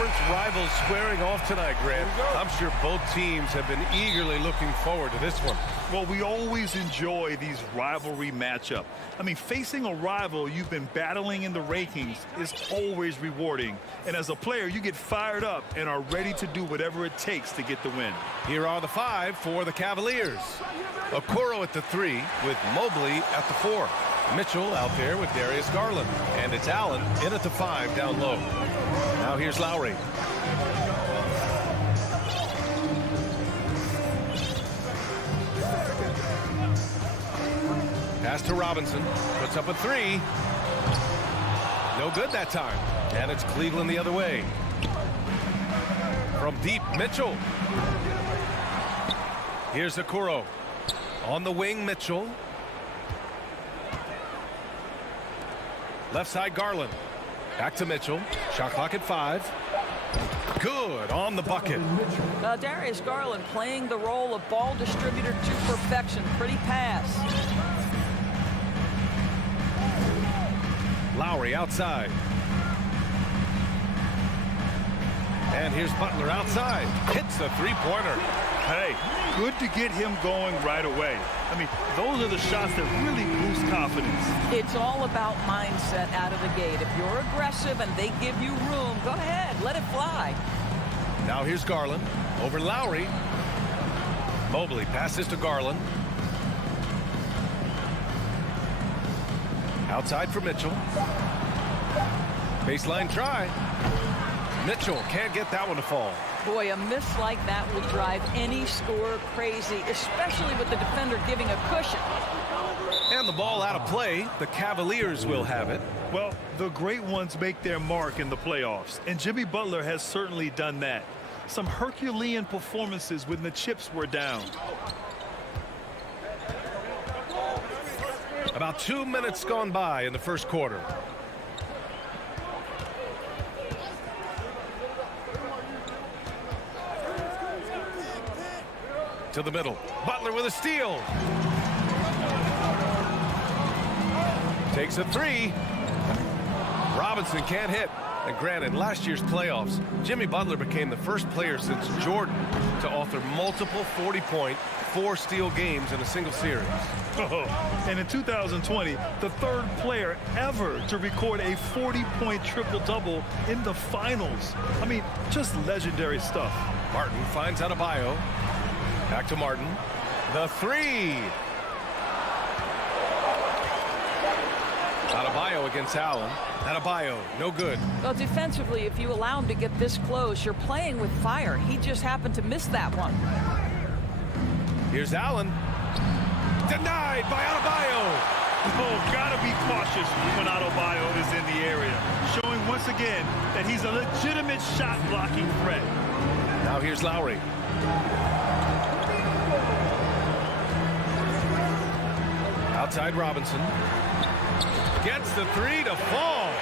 conference rivals squaring off tonight, Grant. I'm sure both teams have been eagerly looking forward to this one. Well, we always enjoy these rivalry matchups. I mean, facing a rival you've been battling in the rankings is always rewarding. And as a player, you get fired up and are ready to do whatever it takes to get the win. Here are the 5 for the Cavaliers. Okoro at the 3 with Mobley at the 4. Mitchell out there with Darius Garland. And it's Allen in at the 5 down low. Now here's Lowry. Pass to Robinson. Puts up a 3. No good that time. And it's Cleveland the other way. From deep, Mitchell. Here's Okoro. On the wing, Mitchell. Left side, Garland. Back to Mitchell. Shot clock at 5. Good on the bucket. Darius Garland playing the role of ball distributor to perfection. Pretty pass. Lowry outside. And here's Butler outside. Hits the three-pointer. Hey, good to get him going right away. I mean, those are the shots that really boost confidence. It's all about mindset out of the gate. If you're aggressive and they give you room, go ahead, let it fly. Now here's Garland over Lowry. Mobley passes to Garland. Outside for Mitchell. Baseline try. Mitchell can't get that one to fall. Boy, a miss like that will drive any scorer crazy, especially with the defender giving a cushion. And the ball out of play. The Cavaliers will have it. Well, the great ones make their mark in the playoffs, and Jimmy Butler has certainly done that. Some Herculean performances when the chips were down. About 2 minutes gone by in the first quarter. To the middle. Butler with a steal. Takes a 3. Robinson can't hit. And granted, last year's playoffs, Jimmy Butler became the first player since Jordan to author multiple 40-point, 4-steal games in a single series. And in 2020, the third player ever to record a 40-point triple-double in the finals. I mean, just legendary stuff. Martin finds Adebayo. Back to Martin. The 3. Adebayo against Allen. Adebayo, no good. Well, defensively, if you allow him to get this close, you're playing with fire. He just happened to miss that one. Here's Allen. Denied by Adebayo. Oh, gotta be cautious when Adebayo is in the area. Showing once again that he's a legitimate shot-blocking threat. Now here's Lowry. Outside Robinson. Gets the 3 to fall.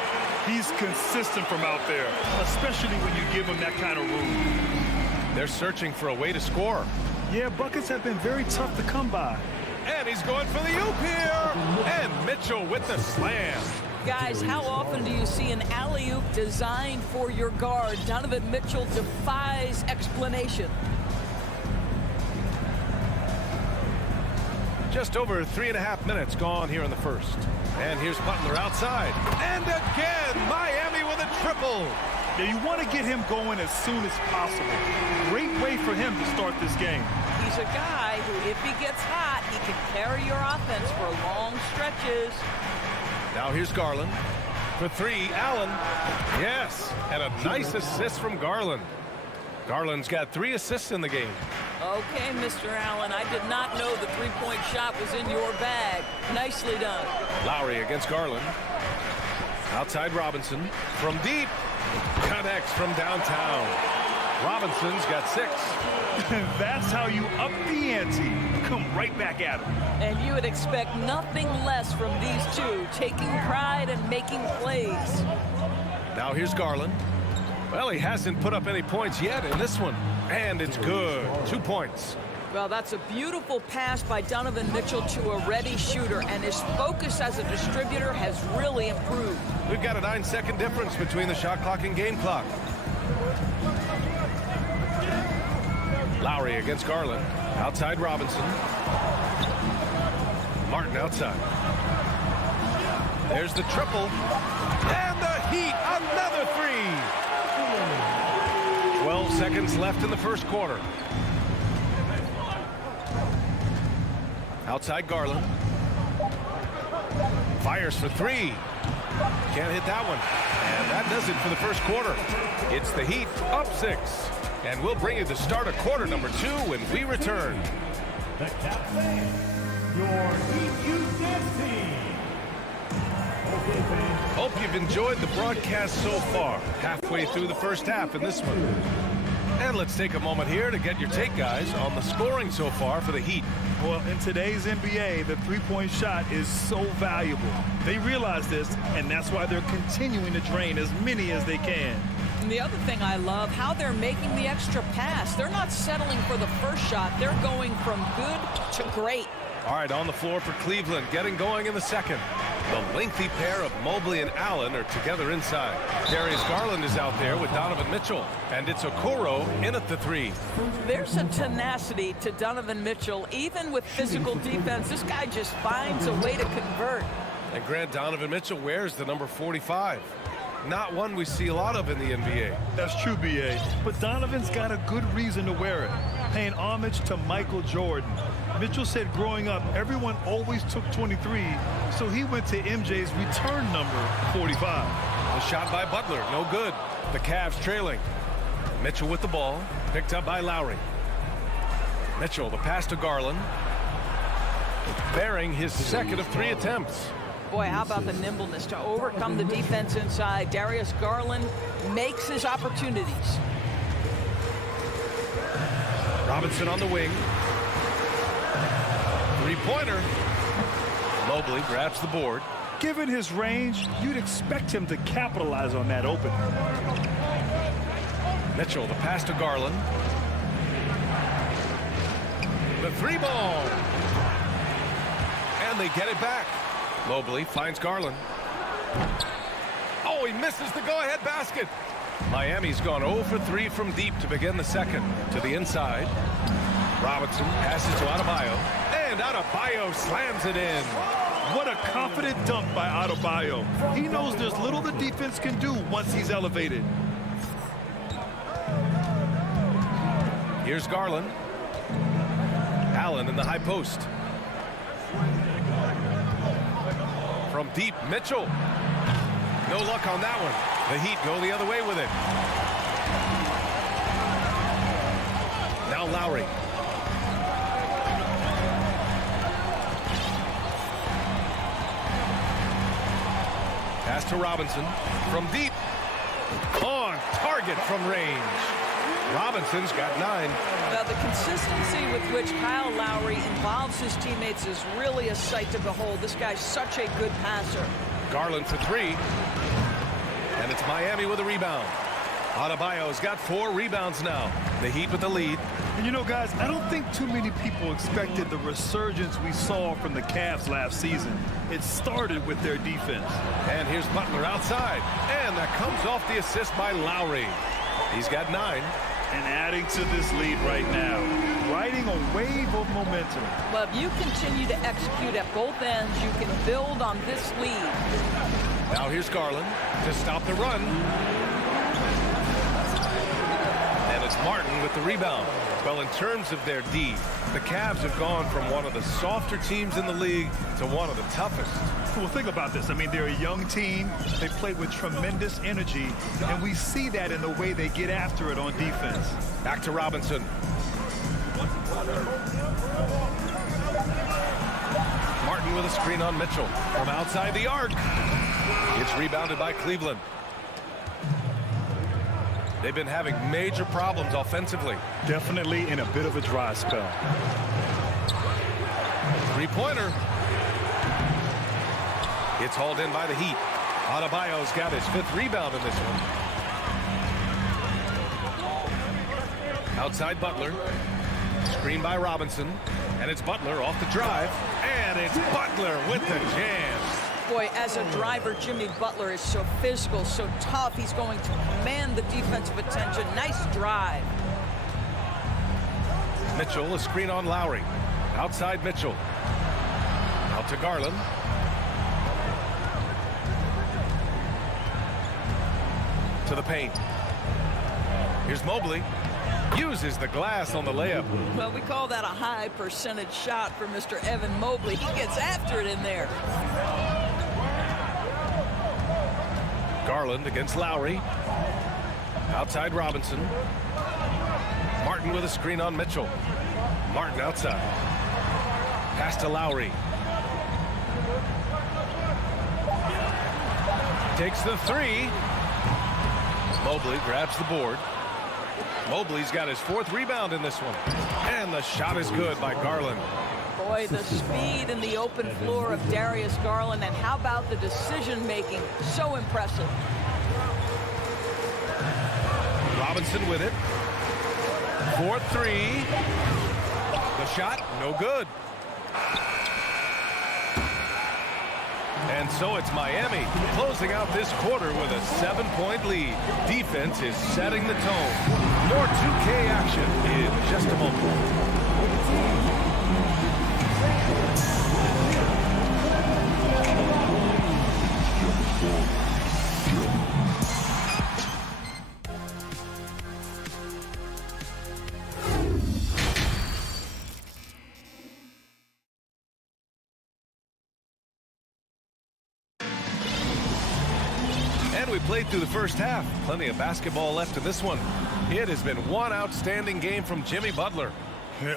He's consistent from out there, especially when you give him that kind of room. They're searching for a way to score. Yeah, buckets have been very tough to come by. And he's going for the oop here. And Mitchell with the slam. Guys, how often do you see an alley-oop designed for your guard? Donovan Mitchell defies explanation. Just over 3.5 minutes gone here in the first. And here's Butler outside. And again, Miami with a triple. Now, you want to get him going as soon as possible. Great way for him to start this game. He's a guy who, if he gets hot, he can carry your offense for long stretches. Now here's Garland. For 3, Allen. Yes, and a nice assist from Garland. Garland's got 3 assists in the game. Okay, Mr. Allen, I did not know the three-point shot was in your bag. Nicely done. Lowry against Garland. Outside Robinson. From deep. Connects from downtown. Robinson's got 6. That's how you up the ante. Come right back at him. And you would expect nothing less from these two, taking pride and making plays. Now here's Garland. Well, he hasn't put up any points yet in this one. And it's good. 2 points. Well, that's a beautiful pass by Donovan Mitchell to a ready shooter, and his focus as a distributor has really improved. We've got a 9-second difference between the shot clock and game clock. Lowry against Garland. Outside Robinson. Martin outside. There's the triple. And the Heat, another three. 12 seconds left in the first quarter. Outside Garland. Fires for three. Can't hit that one. And that does it for the first quarter. It's the Heat up 6. And we'll bring you the start of quarter number 2 when we return. The Cavaliers, your Heat team. Hope you've enjoyed the broadcast so far. Halfway through the first half in this one. And let's take a moment here to get your take, guys, on the scoring so far for the Heat. Well, in today's NBA, the three-point shot is so valuable. They realize this, and that's why they're continuing to drain as many as they can. And the other thing I love, how they're making the extra pass. They're not settling for the first shot. They're going from good to great. All right, on the floor for Cleveland, getting going in the second. The lengthy pair of Mobley and Allen are together inside. Darius Garland is out there with Donovan Mitchell. And it's Okoro in at the 3. There's a tenacity to Donovan Mitchell. Even with physical defense, this guy just finds a way to convert. And Grant, Donovan Mitchell wears the number 45. Not one we see a lot of in the NBA. That's true, B.A. But Donovan's got a good reason to wear it, paying homage to Michael Jordan. Mitchell said growing up, everyone always took 23, so he went to MJ's return number 45. The shot by Butler, no good. The Cavs trailing. Mitchell with the ball, picked up by Lowry. Mitchell, the pass to Garland. Bearing his second of 3 attempts. Boy, how about the nimbleness to overcome the defense inside. Darius Garland makes his opportunities. Robinson on the wing. Three-pointer. Mobley grabs the board. Given his range, you'd expect him to capitalize on that opening. Mitchell, the pass to Garland. The 3-ball. And they get it back. Mobley finds Garland. Oh, he misses the go-ahead basket. Miami's gone 0 for 3 from deep to begin the second. To the inside. Robinson passes to Adebayo. And Adebayo slams it in. What a confident dunk by Adebayo. He knows there's little the defense can do once he's elevated. Here's Garland. Allen in the high post. From deep, Mitchell. No luck on that one. The Heat go the other way with it. Now Lowry. Pass to Robinson. From deep. On target from range. Robinson's got 9. Now, the consistency with which Kyle Lowry involves his teammates is really a sight to behold. This guy's such a good passer. Garland for 3. And it's Miami with a rebound. Adebayo's got 4 rebounds now. The Heat with the lead. And you know, guys, I don't think too many people expected the resurgence we saw from the Cavs last season. It started with their defense. And here's Butler outside. And that comes off the assist by Lowry. He's got 9. And adding to this lead right now, riding a wave of momentum. Well, if you continue to execute at both ends, you can build on this lead. Now here's Garland to stop the run. And it's Martin with the rebound. Well, in terms of their D, the Cavs have gone from one of the softer teams in the league to one of the toughest. Well, think about this. I mean, they're a young team. They play with tremendous energy, and we see that in the way they get after it on defense. Back to Robinson. Martin with a screen on Mitchell from outside the arc. It's rebounded by Cleveland. They've been having major problems offensively. Definitely in a bit of a dry spell. Three-pointer. It's hauled in by the Heat. Adebayo's got his 5th rebound in this one. Outside Butler. Screen by Robinson. And it's Butler off the drive. And it's Butler with the jam. Boy, as a driver, Jimmy Butler is so physical, so tough. He's going to command the defensive attention. Nice drive. Mitchell, a screen on Lowry. Outside Mitchell. Out to Garland. To the paint. Here's Mobley. Uses the glass on the layup. Well, we call that a high percentage shot for Mr. Evan Mobley. He gets after it in there. Garland against Lowry. Outside Robinson. Martin with a screen on Mitchell. Martin outside. Pass to Lowry. Takes the three. Mobley grabs the board. Mobley's got his 4th rebound in this one. And the shot is good by Garland. Boy, the speed and the open floor of Darius Garland, and how about the decision-making? So impressive. Robinson with it. 4-3. The shot, no good. And so it's Miami closing out this quarter with a 7-point lead. Defense is setting the tone. More 2K action in just a moment. And we played through the first half. Plenty of basketball left in this one. It has been one outstanding game from Jimmy Butler.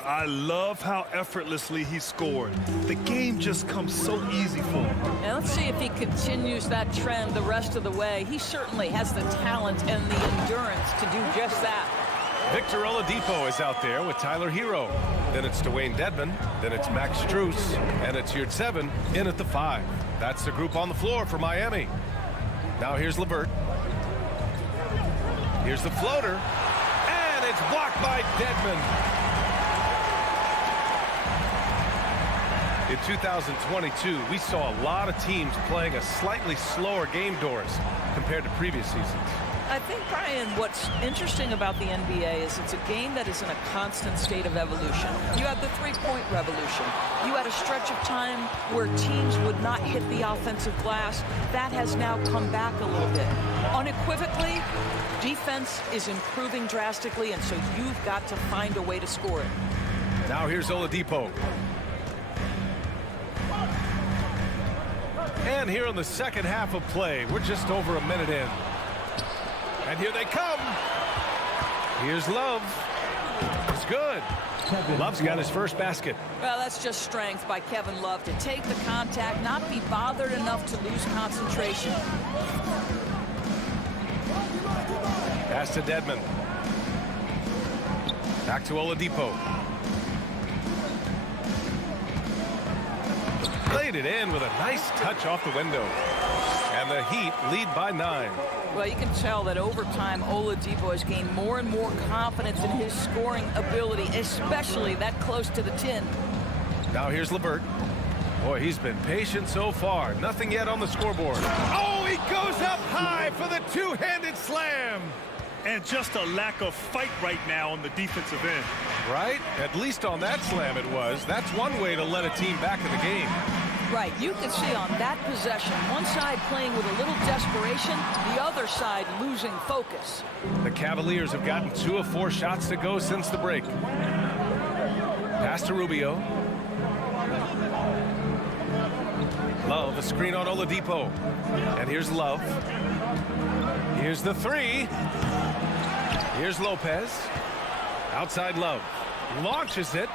I love how effortlessly he scored. The game just comes so easy for him. Now let's see if he continues that trend the rest of the way. He certainly has the talent and the endurance to do just that. Victor Oladipo is out there with Tyler Hero. Then it's Dwayne Dedmon. Then it's Max Strus. And it's Yurtseven in at the 5. That's the group on the floor for Miami. Now here's LeVert. Here's the floater. And it's blocked by Dedmon. In 2022, we saw a lot of teams playing a slightly slower game, Doris, compared to previous seasons. I think, Brian, what's interesting about the NBA is it's a game that is in a constant state of evolution. You had the three-point revolution. You had a stretch of time where teams would not hit the offensive glass. That has now come back a little bit. Unequivocally, defense is improving drastically, and so you've got to find a way to score it. Now here's Oladipo. And here in the second half of play, we're just over a minute in. And here they come. Here's Love. It's good. Love's got his first basket. Well, that's just strength by Kevin Love to take the contact, not be bothered enough to lose concentration. Pass to Dedmon. Back to Oladipo. Played it in with a nice touch off the window. And the Heat lead by 9. Well, you can tell that over time, Oladipo has gained more and more confidence in his scoring ability, especially that close to the 10. Now here's LeVert. Boy, he's been patient so far. Nothing yet on the scoreboard. Oh, he goes up high for the two-handed slam. And just a lack of fight right now on the defensive end. Right? At least on that slam it was. That's one way to let a team back in the game. Right, you can see on that possession, one side playing with a little desperation, the other side losing focus. The Cavaliers have gotten 2 of 4 shots to go since the break. Pass to Rubio. Love, a screen on Oladipo. And here's Love. Here's the 3. Here's Lopez. Outside Love. Launches it.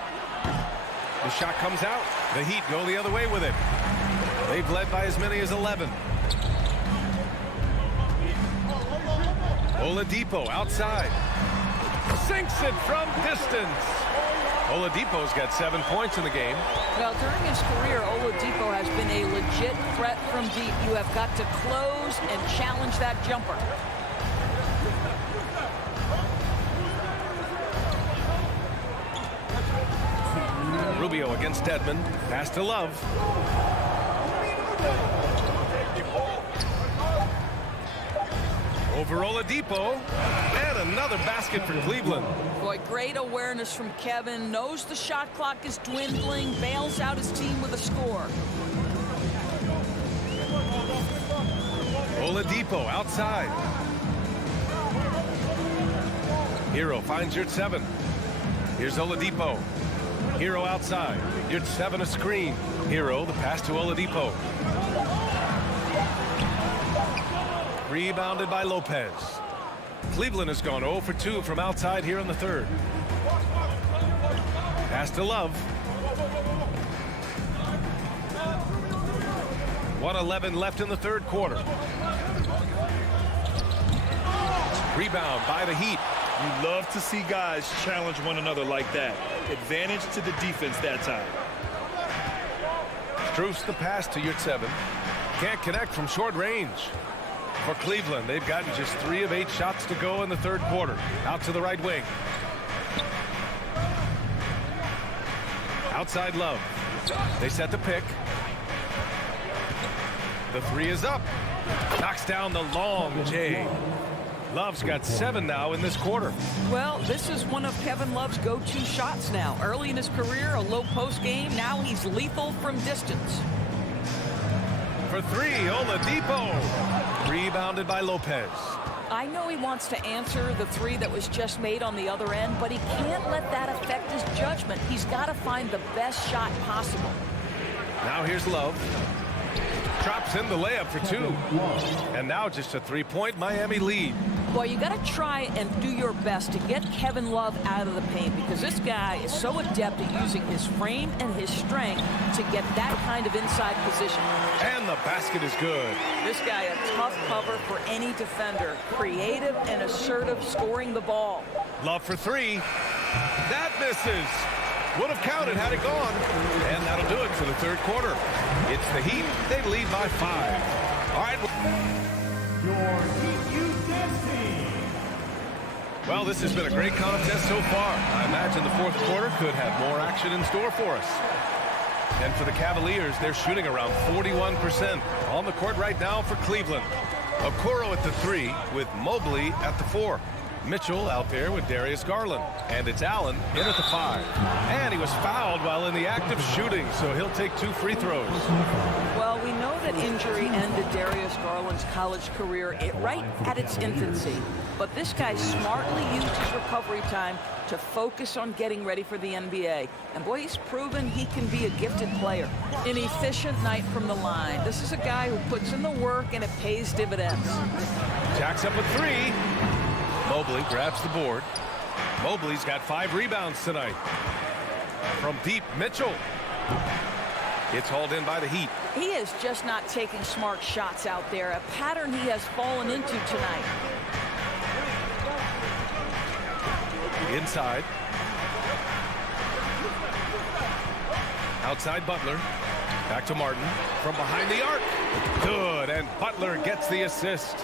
The shot comes out. The Heat go the other way with it. They've led by as many as 11. Oladipo outside. Sinks it from distance. Oladipo's got 7 points in the game. Well, during his career, Oladipo has been a legit threat from deep. You have got to close and challenge that jumper. Rubio against Dedmon. Pass to Love. Over Oladipo. And another basket for Cleveland. Boy, great awareness from Kevin. Knows the shot clock is dwindling. Bails out his team with a score. Oladipo outside. Hero finds your 7. Here's Oladipo. Hero outside. Your 7 a screen. Hero, the pass to Oladipo. Rebounded by Lopez. Cleveland has gone 0 for 2 from outside here in the third. Pass to Love. 1:11 left in the third quarter. Rebound by the Heat. You love to see guys challenge one another like that. Advantage to the defense that time. Struce the pass to your 7. Can't connect from short range. For Cleveland, they've gotten just 3 of 8 shots to go in the third quarter. Out to the right wing. Outside Love. They set the pick. The 3 is up. Knocks down the long J. Love's got 7 now in this quarter. Well, this is one of Kevin Love's go-to shots now. Early in his career, a low post game. Now he's lethal from distance. For 3, Oladipo. Rebounded by Lopez. I know he wants to answer the 3 that was just made on the other end, but he can't let that affect his judgment. He's got to find the best shot possible. Now here's Love. Drops in the layup for 2. And now just a 3-point Miami lead. Boy, you got to try and do your best to get Kevin Love out of the paint because this guy is so adept at using his frame and his strength to get that kind of inside position. And the basket is good. This guy a tough cover for any defender. Creative and assertive scoring the ball. Love for 3. That misses. Would have counted had it gone. And that'll do it for the third quarter. It's the Heat. They lead by 5. All right. Your Heat team. Well, this has been a great contest so far. I imagine the fourth quarter could have more action in store for us. And for the Cavaliers, they're shooting around 41% on the court right now for Cleveland. Okoro at the 3 with Mobley at the 4. Mitchell out there with Darius Garland. And it's Allen in at the 5. And he was fouled while in the act of shooting, so he'll take 2 free throws. Well, we know that injury ended Darius Garland's college career right at its infancy. But this guy smartly used his recovery time to focus on getting ready for the NBA. And boy, he's proven he can be a gifted player. An efficient night from the line. This is a guy who puts in the work and it pays dividends. Jacks up a 3. Mobley grabs the board. Mobley's got 5 rebounds tonight. From deep, Mitchell. It's hauled in by the Heat. He is just not taking smart shots out there, a pattern he has fallen into tonight. Inside. Outside Butler. Back to Martin. From behind the arc. Good, and Butler gets the assist.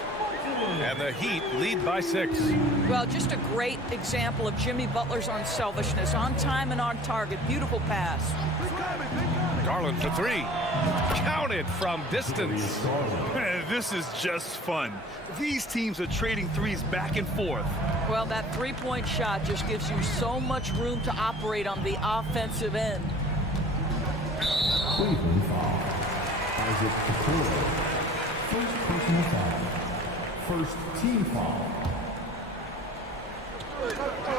And the Heat lead by 6. Well, just a great example of Jimmy Butler's unselfishness. On time and on target. Beautiful pass. Garland for 3. Counted from distance. This is just fun. These teams are trading threes back and forth. Well, that three-point shot just gives you so much room to operate on the offensive end. Cleveland foul. Isaac Okoro. First personal foul. First team foul.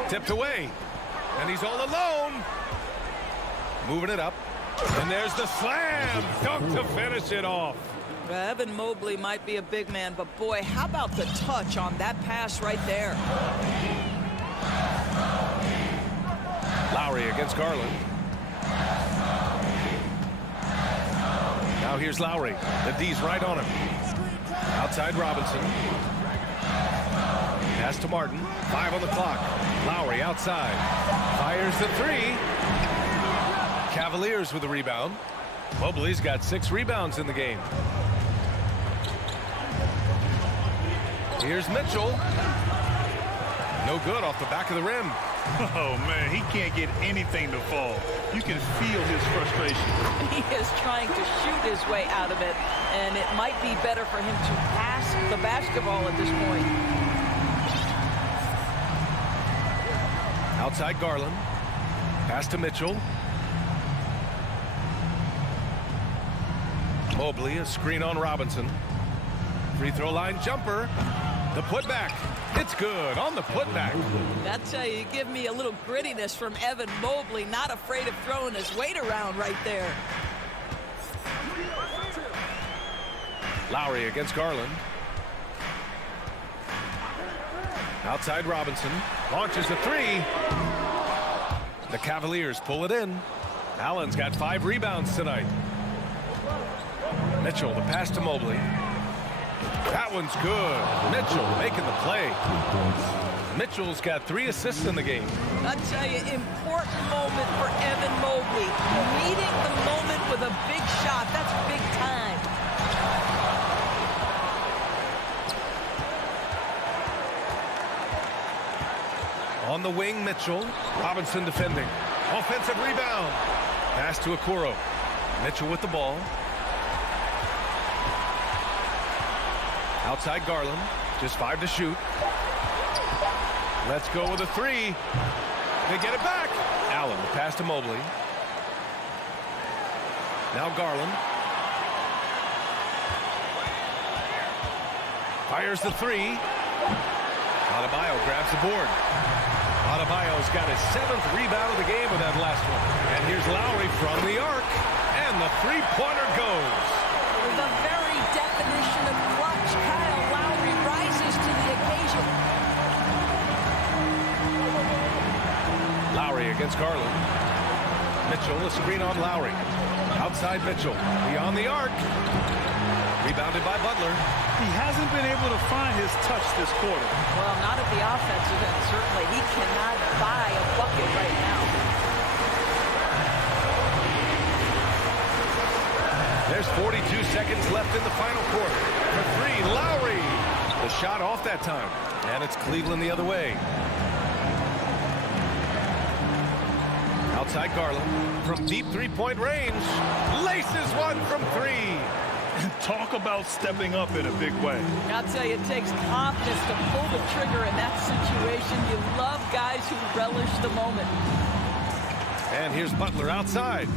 Tipped away. And he's all alone. Moving it up. And there's the slam dunk to finish it off. Evan Mobley might be a big man, but boy, how about the touch on that pass right there? Lowry against Garland. Now here's Lowry. The D's right on him. Outside Robinson. Pass to Martin. 5 on the clock. Lowry outside. Fires the 3. Cavaliers with the rebound. Mobley's got 6 rebounds in the game. Here's Mitchell. No good off the back of the rim. Oh, man, he can't get anything to fall. You can feel his frustration. He is trying to shoot his way out of it, and it might be better for him to pass the basketball at this point. Outside Garland. Pass to Mitchell. Mobley, a screen on Robinson. Free throw line jumper. The putback. It's good on the putback. I tell you, you give me a little grittiness from Evan Mobley, not afraid of throwing his weight around right there. Lowry against Garland. Outside Robinson. Launches a three. The Cavaliers pull it in. Allen's got 5 rebounds tonight. Mitchell, the pass to Mobley. That one's good. Mitchell making the play. Mitchell's got 3 assists in the game. I tell you, important moment for Evan Mobley. Meeting the moment with a big shot. That's big time. On the wing, Mitchell. Robinson defending. Offensive rebound. Pass to Okoro. Mitchell with the ball. Outside Garland. Just 5 to shoot. Let's go with a 3. They get it back. Allen, the pass to Mobley. Now Garland. Fires the 3. Adebayo grabs the board. Adebayo's got his 7th rebound of the game with that last one. And here's Lowry from the arc. And the three-pointer goes. The very definition of clutch. Kyle Lowry rises to the occasion. Lowry against Garland. Mitchell, a screen on Lowry. Outside Mitchell. Beyond the arc. Rebounded by Butler. He hasn't been able to find his touch this quarter. Well, not at the offensive end, certainly. He cannot buy a bucket right now. There's 42 seconds left in the final quarter. For 3, Lowry. The shot off that time. And it's Cleveland the other way. Outside Garland. From deep three-point range. Laces one from 3. Talk about stepping up in a big way. I'll tell you, it takes confidence to pull the trigger in that situation. You love guys who relish the moment. And here's Butler outside.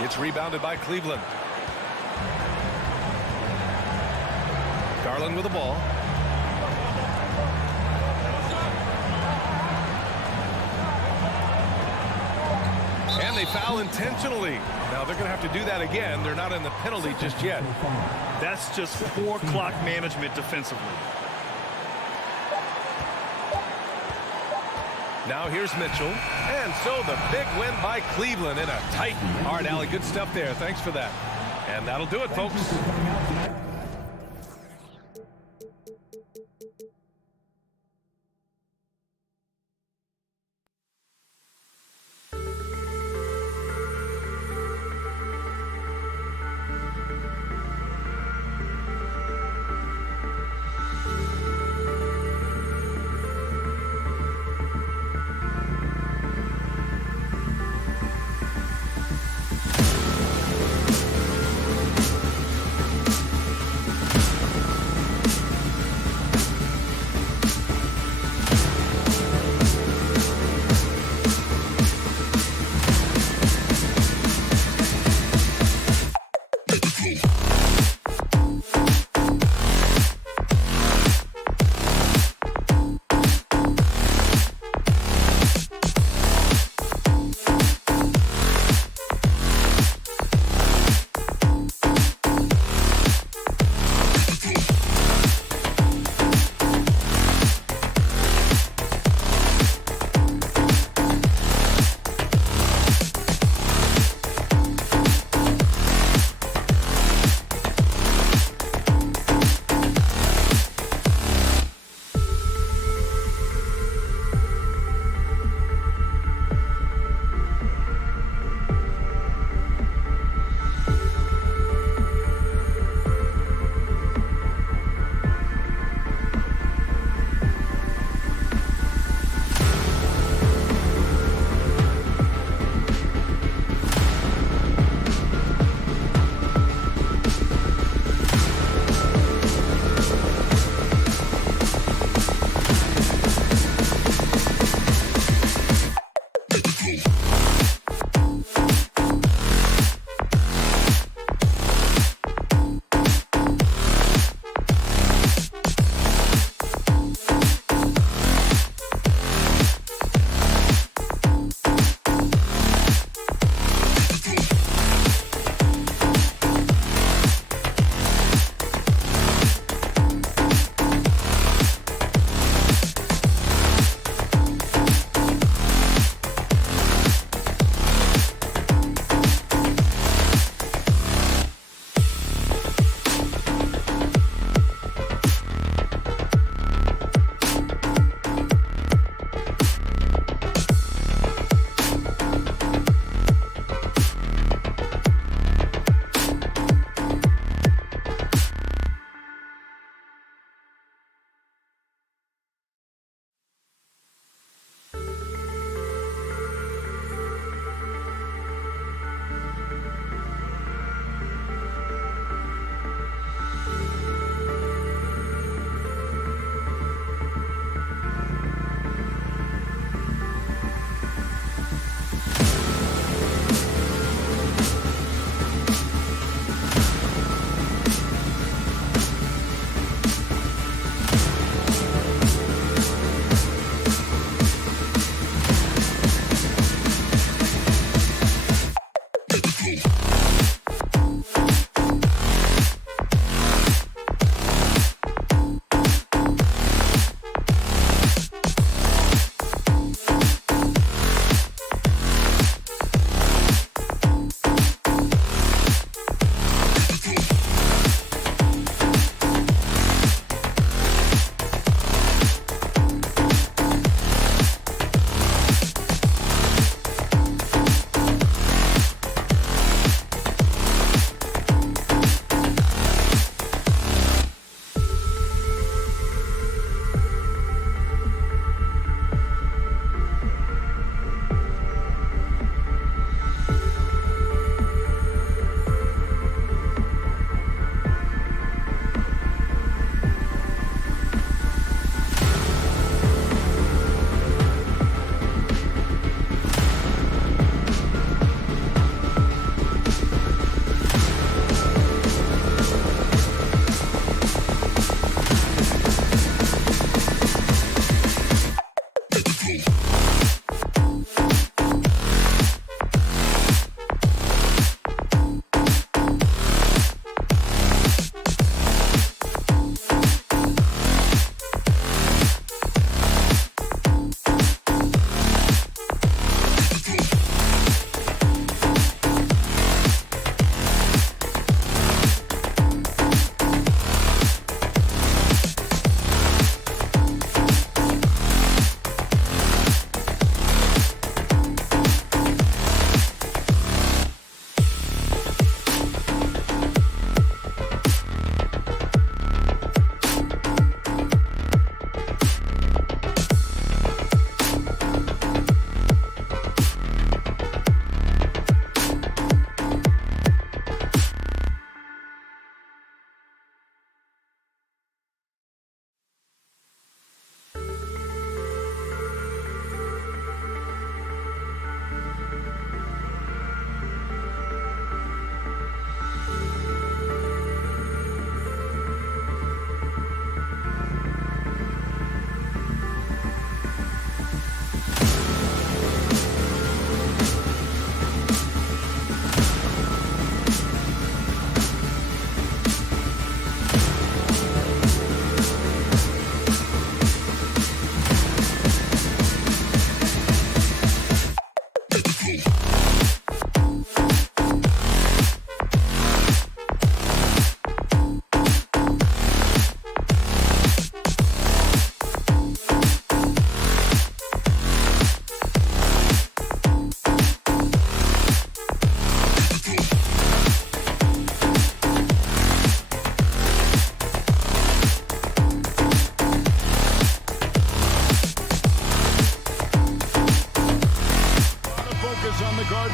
It's rebounded by Cleveland. Garland with the ball. And they foul intentionally. Now they're going to have to do that again. They're not in the penalty just yet. That's just poor clock management defensively. Now here's Mitchell. And so the big win by Cleveland in a tight. All right, Allie, good stuff there. Thanks for that. And that'll do it, folks.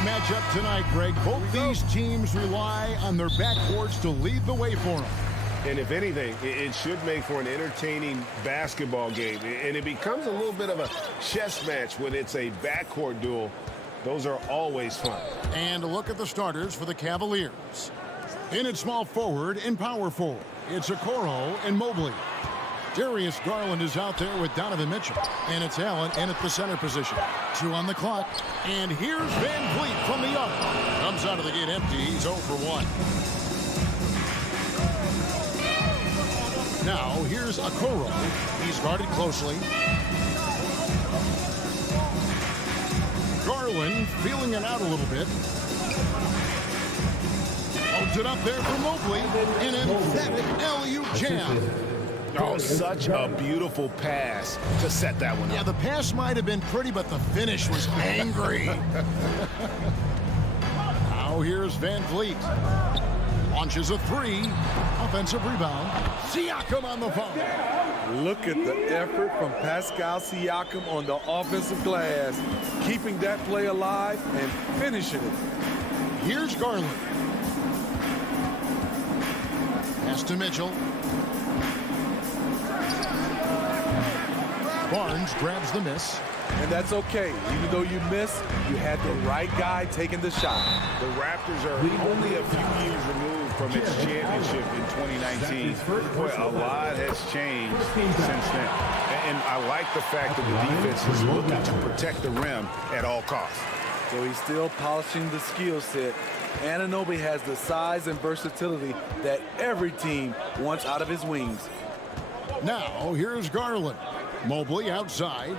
matchup tonight, Greg. Both these teams rely on their backcourts to lead the way for them. And if anything, it should make for an entertaining basketball game. And it becomes a little bit of a chess match when it's a backcourt duel. Those are always fun. And a look at the starters for the Cavaliers. In at small forward and power forward, it's Okoro and Mobley. Darius Garland is out there with Donovan Mitchell. And it's Allen in at the center position. 2 on the clock. And here's Van Vliet from the arc. Comes out of the gate empty. He's 0 for 1. Now, here's Okoro. He's guarded closely. Garland feeling it out a little bit. Holds it up there for Mobley. An emphatic alley-oop jam. Oh, such a beautiful pass to set that one up. Yeah, the pass might have been pretty, but the finish was angry. Now here's Van Vliet. Launches a 3. Offensive rebound. Siakam on the phone. Look at the effort from Pascal Siakam on the offensive glass, keeping that play alive and finishing it. Here's Garland. Pass to Mitchell. Barnes grabs the miss. And that's okay. Even though you miss, you had the right guy taking the shot. The Raptors are only a few years removed from its championship in 2019. Boy, a lot has changed since then. And I like the fact that the defense is looking to protect the rim at all costs. So he's still polishing the skill set. Anunoby has the size and versatility that every team wants out of his wings. Now, here's Garland. Mobley outside.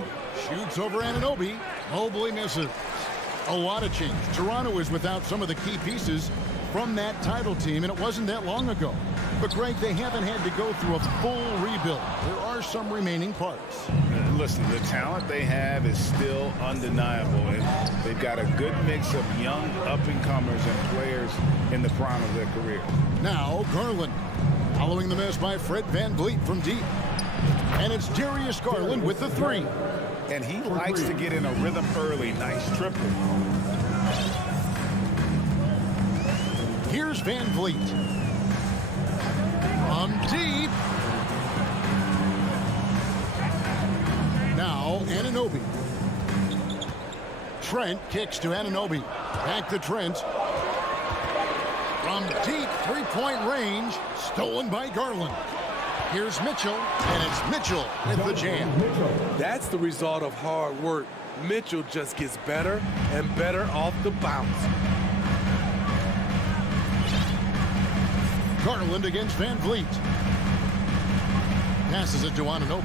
Shoots over Anunoby. Mobley misses. A lot of change. Toronto is without some of the key pieces from that title team, and it wasn't that long ago. But, Greg, they haven't had to go through a full rebuild. There are some remaining parts. Listen, the talent they have is still undeniable, and they've got a good mix of young up-and-comers and players in the prime of their career. Now, Garland. Following the miss by Fred Van Vliet from deep. And it's Darius Garland with the 3. And he likes to get in a rhythm early. Nice triple. Here's Van Vliet. From deep. Now, Anunoby. Trent kicks to Anunoby. Back to Trent. From deep 3-point range. Stolen by Garland. Here's Mitchell, and it's Mitchell with the jam. That's the result of hard work. Mitchell just gets better and better off the bounce. Garland against Van Vliet. Passes it to Anunoby.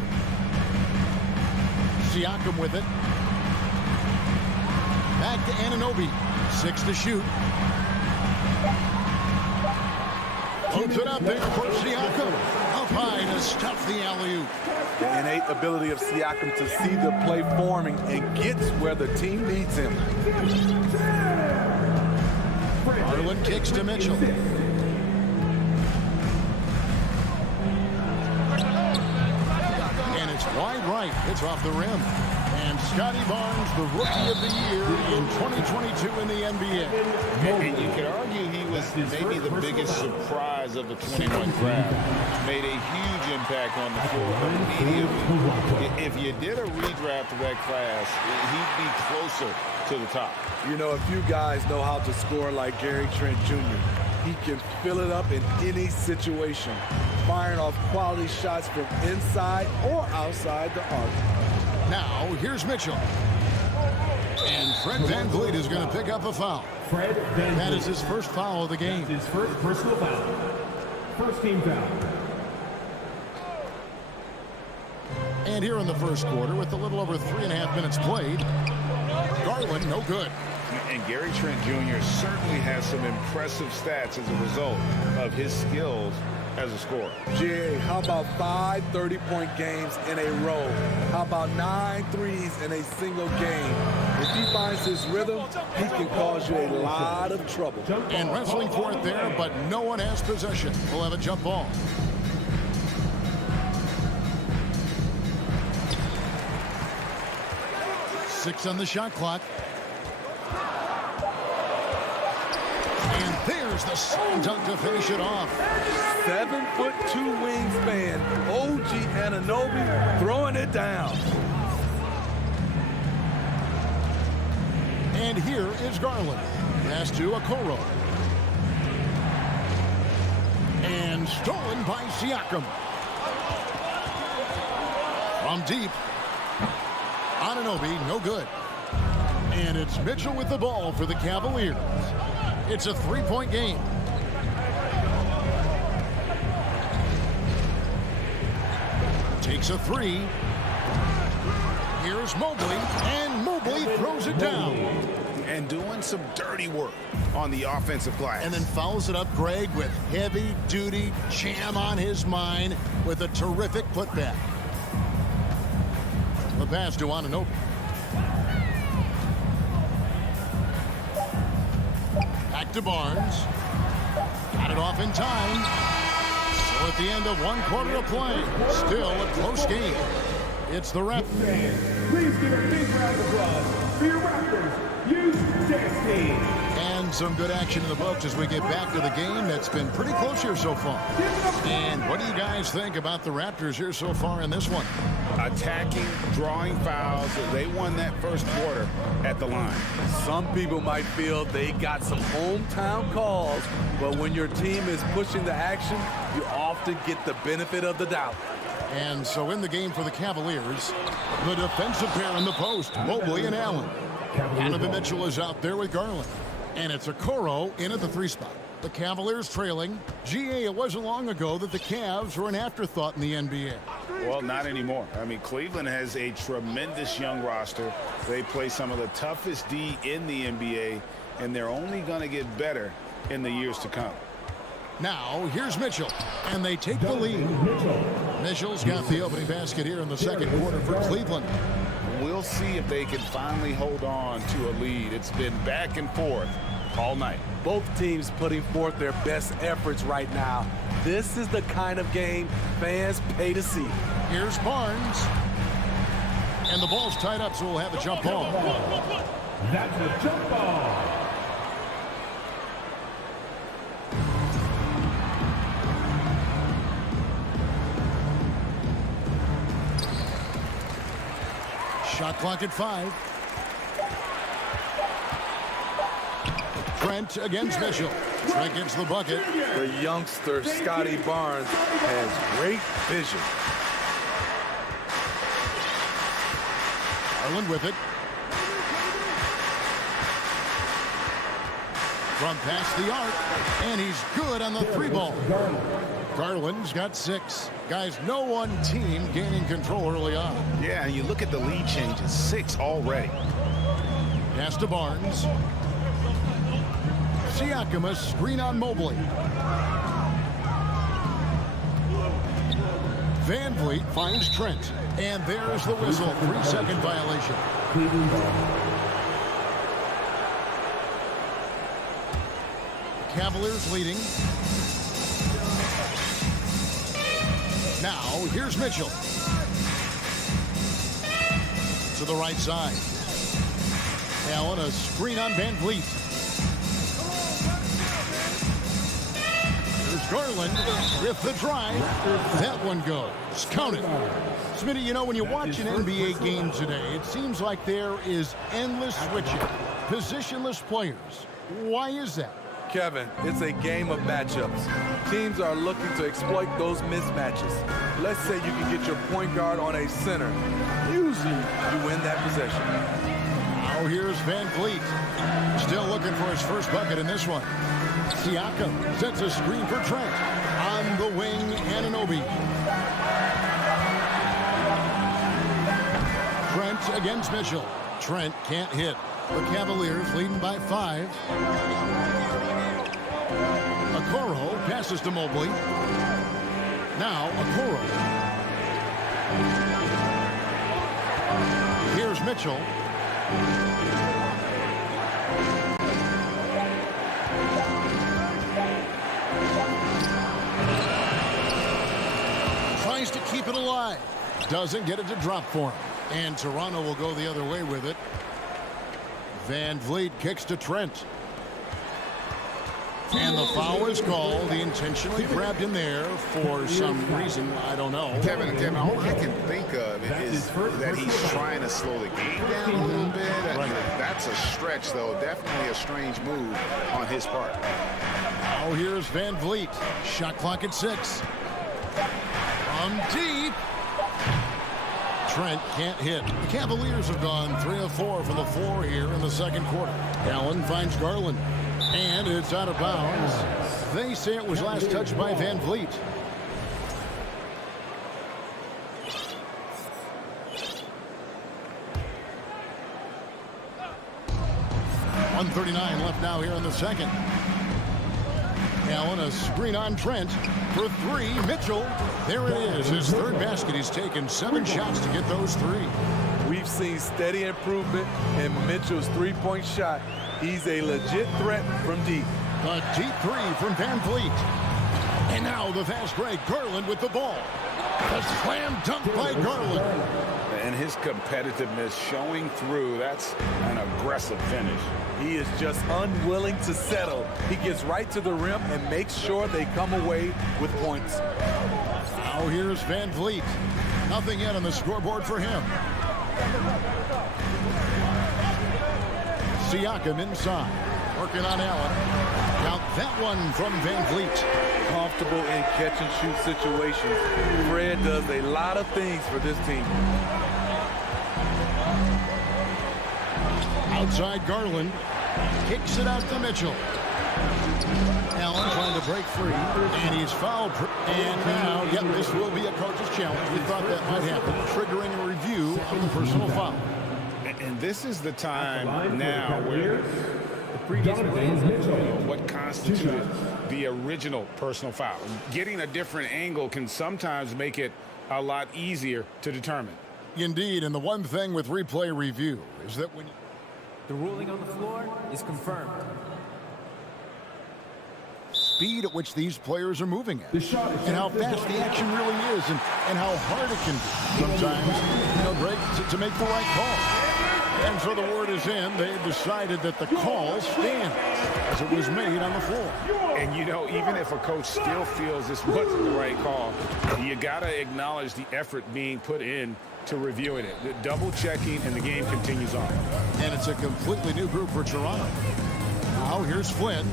Siakam with it. Back to Anunoby. 6 to shoot. Puts it up there for Siakam. Up high to stuff the alley-oop. The innate ability of Siakam to see the play forming and gets where the team needs him. Garland kicks to Mitchell. And it's wide right. It's off the rim. And Scotty Barnes, the Rookie of the Year in 2022 in the NBA. And you could argue he was maybe the biggest surprise of the 21 draft. Made a huge impact on the floor immediately. If you did a redraft of that class, he'd be closer to the top. You know, a few guys know how to score like Gary Trent Jr. He can fill it up in any situation, firing off quality shots from inside or outside the arc. Now, here's Mitchell. And Fred Van Vliet is going to pick up a foul. That is his first foul of the game. His first personal foul. First team foul. And here in the first quarter, with a little over 3.5 minutes played, Garland, no good. And Gary Trent Jr. certainly has some impressive stats as a result of his skills as a scorer. GA, how about 5 30-point games in a row? How about 9 threes in a single game? If he finds his rhythm, he can cause you a lot of trouble. And wrestling for it there, but no one has possession. We'll have a jump ball. Six on the shot clock. And there's the slam dunk to finish it off. 7'2" wingspan, OG Anunoby throwing it down. And here is Garland. Pass to Okoro. And stolen by Siakam. From deep. Anunoby, no good. And it's Mitchell with the ball for the Cavaliers. It's a 3-point game. Takes a 3. Here's Mobley, and Mobley throws it down. And doing some dirty work on the offensive glass. And then follows it up, Greg, with heavy-duty jam on his mind with a terrific putback. The pass to Anunoby. Back to Barnes. Got it off in time. So at the end of 1 quarter of play, still a close game. It's the Raptors. Please give a big round of applause for your Raptors. Use dance team. And some good action in the books as we get back to the game that's been pretty close here so far. And what do you guys think about the Raptors here so far in this one? Attacking, drawing fouls. They won that first quarter at the line. Some people might feel they got some hometown calls, but when your team is pushing the action, you often get the benefit of the doubt. And so in the game for the Cavaliers, the defensive pair in the post, Mobley and Allen. Donovan Mitchell is out there with Garland. And it's Okoro in at the 3 spot. The Cavaliers trailing. GA, it wasn't long ago that the Cavs were an afterthought in the NBA. Well, not anymore. I mean, Cleveland has a tremendous young roster. They play some of the toughest D in the NBA, and they're only going to get better in the years to come. Now, here's Mitchell, and they take the lead. Mitchell's got the opening basket here in the second quarter for Cleveland. We'll see if they can finally hold on to a lead. It's been back and forth all night. Both teams putting forth their best efforts right now. This is the kind of game fans pay to see. Here's Barnes. And the ball's tied up, so we'll have a jump ball. That's a jump ball. Shot clock at 5. Trent against Mitchell. Trent gets the bucket. The youngster, Scotty Barnes, has great vision. Garland with it. From past the arc, and he's good on the three ball. Garland's got 6. Guys, no one team gaining control early on. Yeah, and you look at the lead changes, 6 already. Pass to Barnes. Siakam, a screen on Mobley. Van Vliet finds Trent. And there's the whistle. 3-second violation. Cavaliers leading. Now, here's Mitchell. To the right side. Allen, a screen on Van Vliet. There's Garland with the drive. That one goes. Count it. Smitty, you know, when you watch an NBA game today, it seems like there is endless switching. Positionless players. Why is that? Kevin, it's a game of matchups. Teams are looking to exploit those mismatches. Let's say you can get your point guard on a center. Usually, you win that possession. Now here's Van Vliet. Still looking for his first bucket in this one. Siakam sets a screen for Trent. On the wing, Anunoby. Trent against Mitchell. Trent can't hit. The Cavaliers leading by 5. Okoro passes to Mobley. Now Okoro. Here's Mitchell. Tries to keep it alive. Doesn't get it to drop for him. And Toronto will go the other way with it. Van Vliet kicks to Trent. And the foul is called. He intentionally grabbed him there for some reason. I don't know. Kevin, all I can think of is that he's trying to slow the game down a little bit. That's a stretch, though. Definitely a strange move on his part. Now here's Van Vliet. Shot clock at 6. From deep. Trent can't hit. The Cavaliers have gone 3 of 4 from the floor here in the second quarter. Allen finds Garland. And it's out of bounds. They say it was last touched by Van Vliet. .139 left now here in the second. Allen, a screen on Trent for 3. Mitchell, there it is. His third basket. He's taken 7 shots to get those 3. We've seen steady improvement in Mitchell's three-point shot. He's a legit threat from deep. A deep 3 from Van Vliet. And now the fast break. Garland with the ball. A slam dunk by Garland. And his competitiveness showing through. That's an aggressive finish. He is just unwilling to settle. He gets right to the rim and makes sure they come away with points. Now here's Van Vliet. Nothing yet on the scoreboard for him. Siakam inside. Working on Allen. Count that one from Van Vliet. Comfortable in catch-and-shoot situations. Fred does a lot of things for this team. Outside Garland. Kicks it out to Mitchell. Allen trying to break free. And he's fouled. And now, yep, this will be a coach's challenge. We thought that might happen. Triggering a review of the personal foul. And this is the time now where what constituted the original personal foul. Getting a different angle can sometimes make it a lot easier to determine. Indeed, and the one thing with replay review is that when the ruling on the floor is confirmed. Speed at which these players are moving at, and how fast the action really is, and how hard it can be sometimes, Greg, to make the right call. And so the word is in. They've decided that the call stands as it was made on the floor. And, even if a coach still feels this wasn't the right call, you got to acknowledge the effort being put in to reviewing it. The double checking, and the game continues on. And it's a completely new group for Toronto. Now here's Flynn.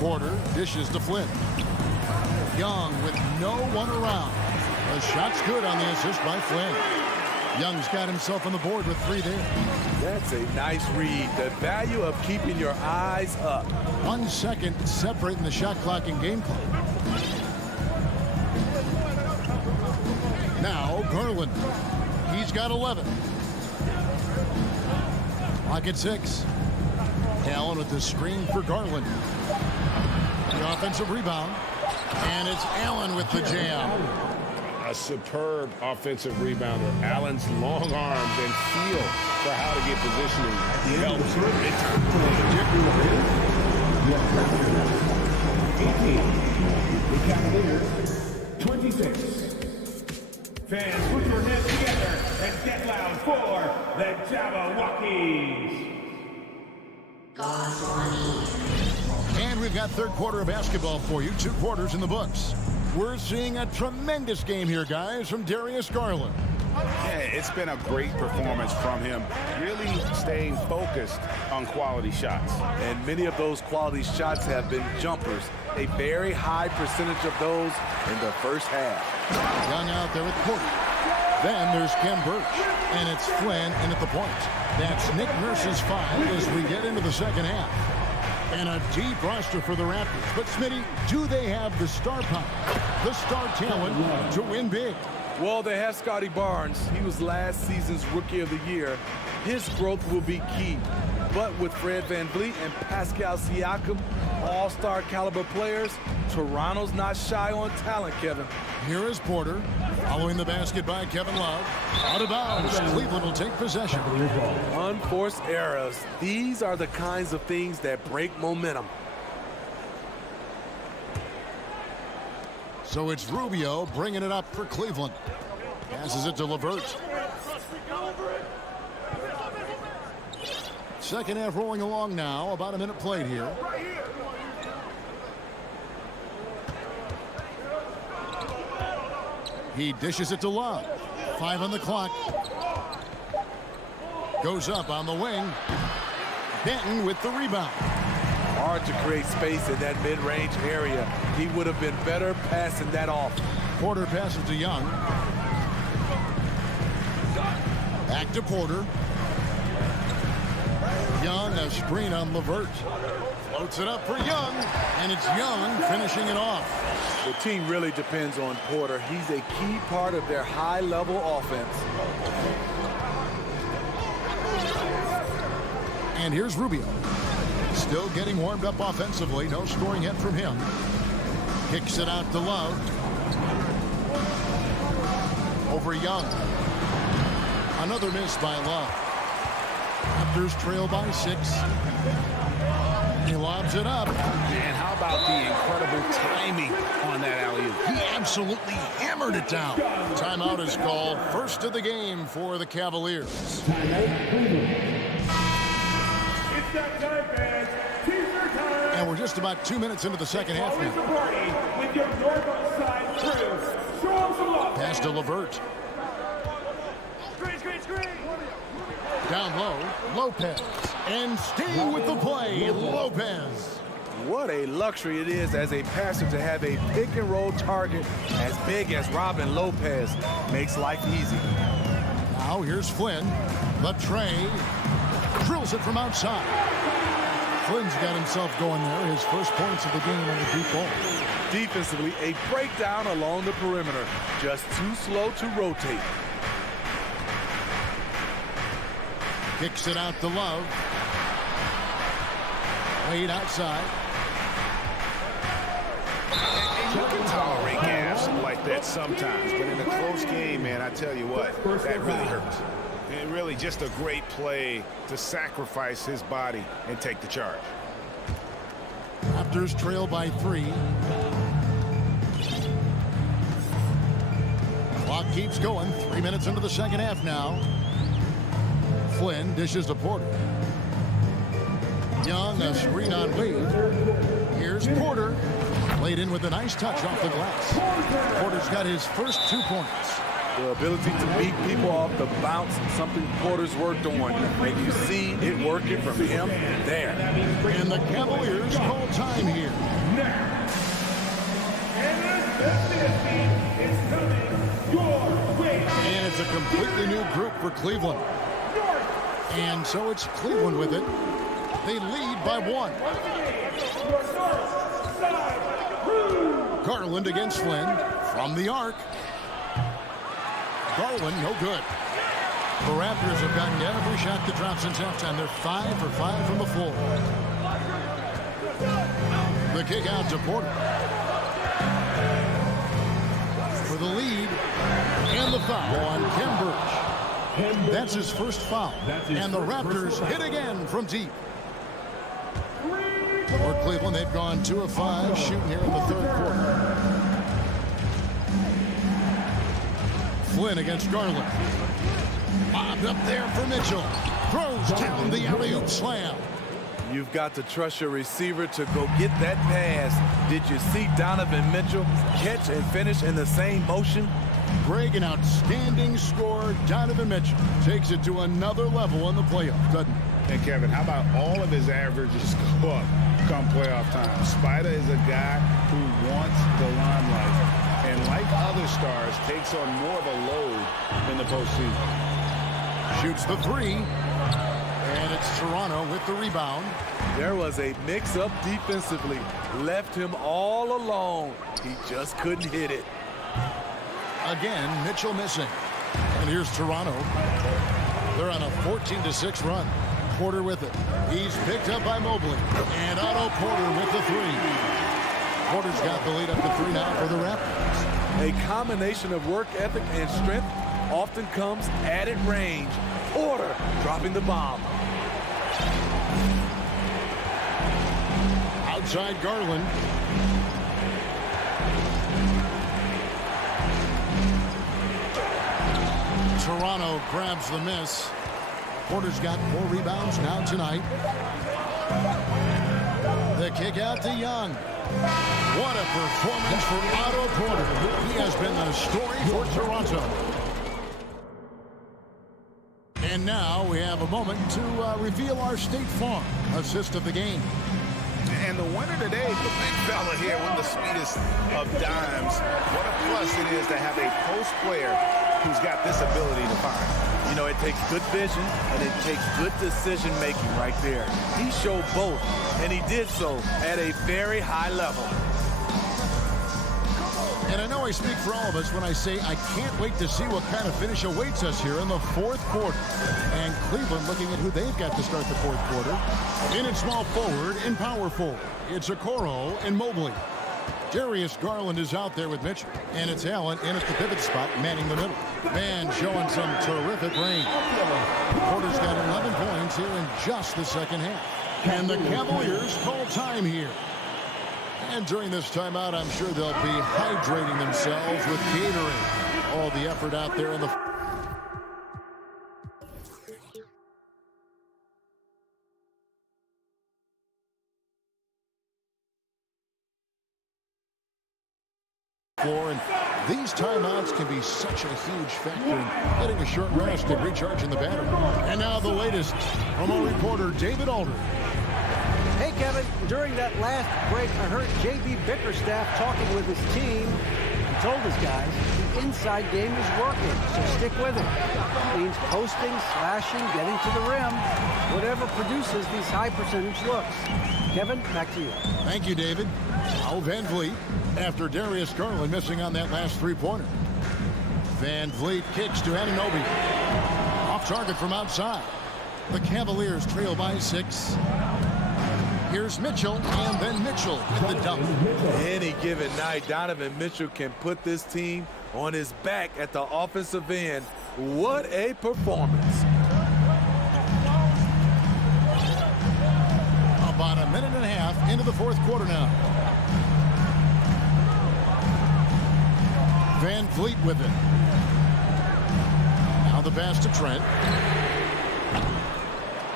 Porter dishes to Flynn. Young with no one around. The shot's good on the assist by Flynn. Young's got himself on the board with 3 there. That's a nice read. The value of keeping your eyes up. 1 second separating the shot clock and game clock. Now Garland. He's got 11. Clock at 6. Allen with the screen for Garland. The offensive rebound. And it's Allen with the jam. A superb offensive rebounder. Allen's long arms and feel for how to get positioning helps. 18. The Cavaliers, 26. Fans, put your hands together and get loud for the Jabberwockies. And we've got third quarter of basketball for you. 2 quarters in the books. We're seeing a tremendous game here, guys, from Darius Garland. Yeah, it's been a great performance from him. Really staying focused on quality shots. And many of those quality shots have been jumpers. A very high percentage of those in the first half. Young out there with Porter. Then there's Ken Birch. And it's Flynn in at the point. That's Nick Nurse's 5 as we get into the second half. And a deep roster for the Raptors. But, Smitty, do they have the star power, the star talent to win big? Well, they have Scotty Barnes. He was last season's Rookie of the Year. His growth will be key. But with Fred VanVleet and Pascal Siakam, all-star caliber players, Toronto's not shy on talent, Kevin. Here is Porter, following the basket by Kevin Love. Out of bounds, Cleveland will take possession. Unforced errors. These are the kinds of things that break momentum. So it's Rubio bringing it up for Cleveland. Passes it to LeVert. Second half rolling along now. About a minute played here. He dishes it to Love. 5 on the clock. Goes up on the wing. Benton with the rebound. Hard to create space in that mid-range area. He would have been better passing that off. Porter passes to Young. Back to Porter. Young, a screen on LeVert. Floats it up for Young, and it's Young finishing it off. The team really depends on Porter. He's a key part of their high-level offense. And here's Rubio. Still getting warmed up offensively. No scoring yet from him. Kicks it out to Love. Over Young. Another miss by Love. Raptors trail by 6. He lobs it up. And how about the incredible timing on that alley-oop? He absolutely hammered it down. Timeout is called. First of the game for the Cavaliers. It's that time, fans. T-shirt time. And we're just about 2 minutes into the second half Always now. a party with your North Side crew. Show them some love. Pass to LeVert. Screen. Down low, Lopez. And staying with the play, Lopez. What a luxury it is as a passer to have a pick-and-roll target as big as Robin Lopez. Makes life easy. Now here's Flynn. The tray. Drills it from outside. Flynn's got himself going there. His first points of the game on the deep ball. Defensively, a breakdown along the perimeter. Just too slow to rotate. Kicks it out to Love. Wade outside. And you can tolerate gaps like that sometimes, but in a close game, man, I tell you what, that really hurts. And really just a great play to sacrifice his body and take the charge. Raptors trail by 3. Clock keeps going. 3 minutes into the second half now. Flynn dishes to Porter. Young, a screen on Wade. Here's Porter. Laid in with a nice touch off the glass. Porter's got his first 2 points. The ability to beat people off the bounce, something Porter's worked on. And you see it working from him there. And the Cavaliers call time here. And it's a completely new group for Cleveland. And so it's Cleveland with it. They lead by 1. Garland against Flynn from the arc. Garland, no good. The Raptors have gotten every shot that drops since halftime. They're 5 for 5 from the floor. The kick out to Porter. For the lead. And the foul on Kemba. That's his first foul. And the Raptors hit again from deep. For Cleveland, they've gone 2 of 5 shooting here in the third quarter. Flynn against Garland. Bobbed up there for Mitchell. Throws down the alley-oop slam. You've got to trust your receiver to go get that pass. Did you see Donovan Mitchell catch and finish in the same motion? Greg, an outstanding scorer. Donovan Mitchell takes it to another level in the playoffs, doesn't he? And Kevin, how about all of his averages go up come playoff time? Spider is a guy who wants the limelight, and like other stars, takes on more of a load in the postseason. Shoots the 3, and it's Toronto with the rebound. There was a mix-up defensively. Left him all alone. He just couldn't hit it. Again, Mitchell missing. And here's Toronto. They're on a 14-6 run. Porter with it. He's picked up by Mobley. And Otto Porter with the 3. Porter's got the lead up to 3 now for the Raptors. A combination of work ethic and strength often comes added range. Porter dropping the bomb. Outside Garland. Toronto grabs the miss. Porter's got 4 rebounds now tonight. The kick out to Young. What a performance for Otto Porter. He has been the story for Toronto. And now we have a moment to reveal our State Farm assist of the game. And the winner today, the big fella here with the sweetest of dimes. What a plus it is to have a post player who's got this ability to find. You know, it takes good vision and it takes good decision making right there. He showed both, and he did so at a very high level. And I know I speak for all of us when I say I can't wait to see what kind of finish awaits us here in the fourth quarter. And Cleveland looking at who they've got to start the fourth quarter. In at small forward and power forward, it's Okoro and Mobley. Darius Garland is out there with Mitchell. And it's Allen in at the pivot spot, manning the middle. Man showing some terrific range. Porter's got 11 points here in just the second half. And the Cavaliers call time here. And during this timeout, I'm sure they'll be hydrating themselves with Gatorade. All the effort out there in the floor. And these timeouts can be such a huge factor in getting a short rest and recharging the battery. And now the latest from our reporter, David Alder. Hey, Kevin, during that last break, I heard J.B. Bickerstaff talking with his team and told his guys the inside game is working, so stick with it. It means posting, slashing, getting to the rim, whatever produces these high-percentage looks. Kevin, back to you. Thank you, David. Now Van Vliet after Darius Garland missing on that last three-pointer. Van Vliet kicks to Anunoby. Off target from outside. The Cavaliers trail by 6. Here's Mitchell, and then Mitchell with the dunk. Any given night, Donovan Mitchell can put this team on his back at the offensive end. What a performance. About a minute and a half into the fourth quarter now. Van Vliet with it. Now the pass to Trent.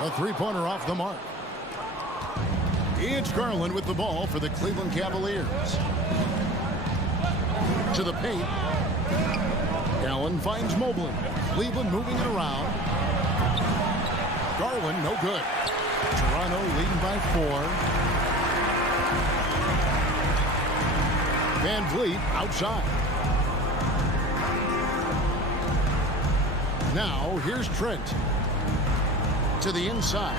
A three-pointer off the mark. It's Garland with the ball for the Cleveland Cavaliers. To the paint. Allen finds Mobley. Cleveland moving it around. Garland, no good. Toronto leading by 4. Van Vliet outside. Now here's Trent. To the inside.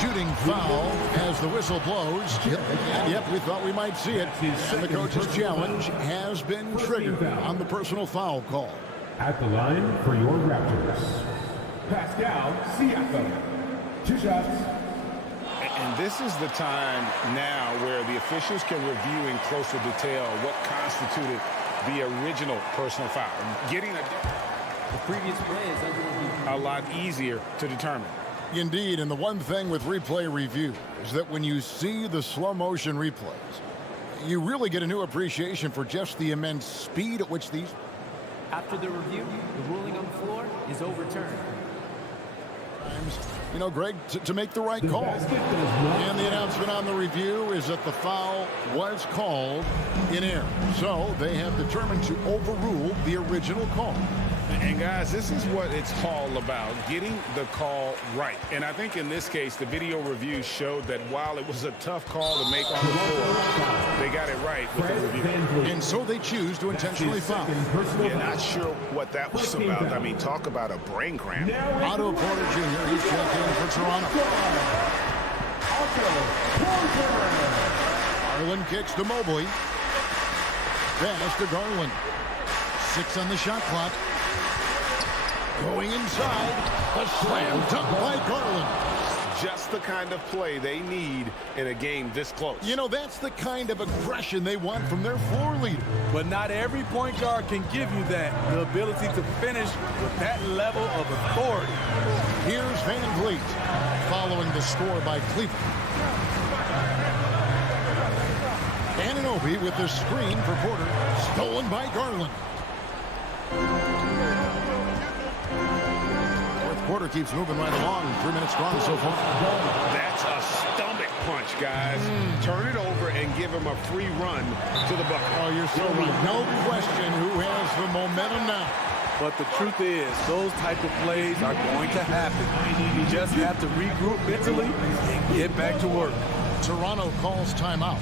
Shooting foul as the whistle blows. And yep, we thought we might see it. And the coach's challenge has been triggered on the personal foul call. At the line for your Raptors, Pascal Siakam. 2 shots. And this is the time now where the officials can review in closer detail what constituted the original personal foul. Getting The previous play is under review. a lot easier to determine. Indeed, and the one thing with replay review is that when you see the slow motion replays, you really get a new appreciation for just the immense speed at which these... After the review, the ruling on the floor is overturned. You know, Greg, to make the right call. And the announcement on the review is that the foul was called in error. So they have determined to overrule the original call. And guys, this is what it's all about, getting the call right. And I think in this case, the video review showed that while it was a tough call to make on the floor, they got it right with the review. And so they choose to intentionally foul. Yeah, not sure what that was about. I mean, talk about a brain cramp. Otto Porter Jr., he's checked in for Toronto. Garland kicks to Mobley. Pass to Garland. 6 on the shot clock. Going inside, a slam dunk by Garland. Just the kind of play they need in a game this close. You know, that's the kind of aggression they want from their floor leader. But not every point guard can give you that, the ability to finish with that level of authority. Here's Van Vliet, following the score by Cleveland. Anunoby with the screen for Porter, stolen by Garland. Porter keeps moving right along. 3 minutes gone so far. That's a stomach punch, guys. Turn it over and give him a free run to the bucket. Oh, you're so right. No question who has the momentum now. But the truth is, those type of plays are going to happen. You just have to regroup mentally and get back to work. Toronto calls timeout.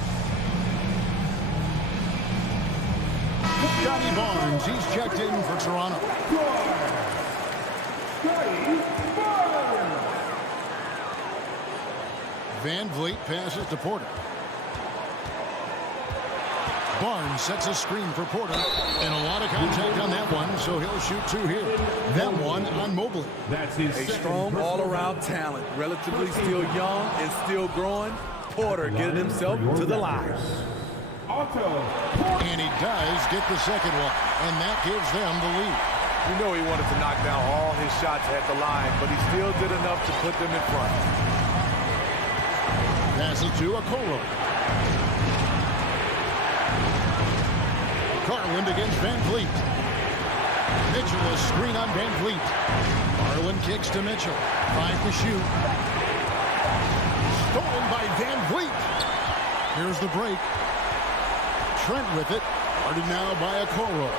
Scotty Barnes, he's checked in for Toronto. Van Vliet passes to Porter. Barnes sets a screen for Porter, and a lot of contact on that one, so he'll shoot 2 here. That one on Mobley. A strong all-around talent, relatively still young and still growing. Porter getting himself to the line. And he does get the second one, and that gives them the lead. You know he wanted to knock down all his shots at the line, but he still did enough to put them in front. Passes to Okoro. Garland against Van Vliet. Mitchell a screen on Van Vliet. Garland kicks to Mitchell. 5 to shoot. Stolen by Van Vliet. Here's the break. Trent with it. Guarded now by Okoro.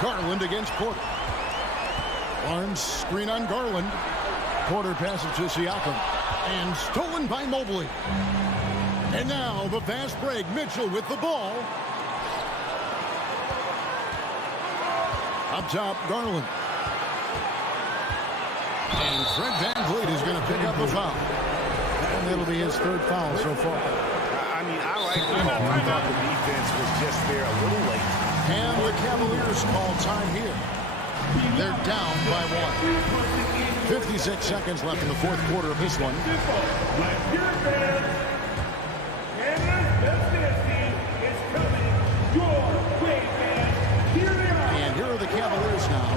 Garland against Porter. Barnes screen on Garland. Porter passes to Siakam. And stolen by Mobley. And now the fast break. Mitchell with the ball. Up top, Garland. And Fred Van Vliet is going to pick up the foul. And that'll be his 3rd foul so far. I mean, I like the call. I thought the defense was just there a little late. And the Cavaliers call time here. They're down by 1. 56 seconds left in the 4th quarter of this one. And here are the Cavaliers now.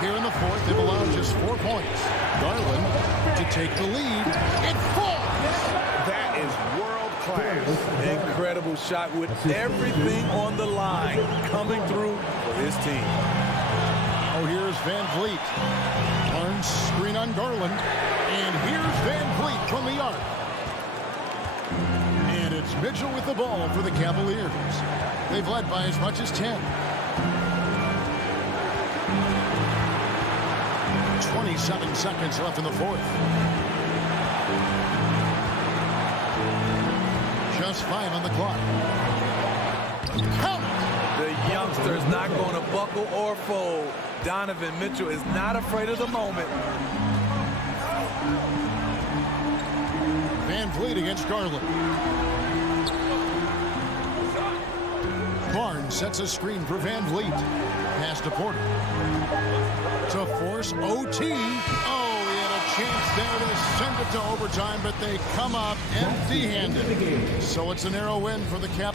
Here in the 4th, they've allowed just 4 points. Garland to take the lead. It falls! That is world class. Incredible shot with everything on the line coming through for his team. Oh, here's Van Vliet. Barnes screen on Garland. And here's Van Vliet from the arc. And it It's Mitchell with the ball for the Cavaliers. They've led by as much as 10. 27 seconds left in the fourth. Just 5 on the clock. Count it! The youngster is not going to buckle or fold. Donovan Mitchell is not afraid of the moment. Van Vliet against Garland. Barnes sets a screen for Van Vliet. Pass to Porter. To force OT. Oh, he had a chance there to send it to overtime, but they come up empty-handed. So it's a narrow win for the Cap.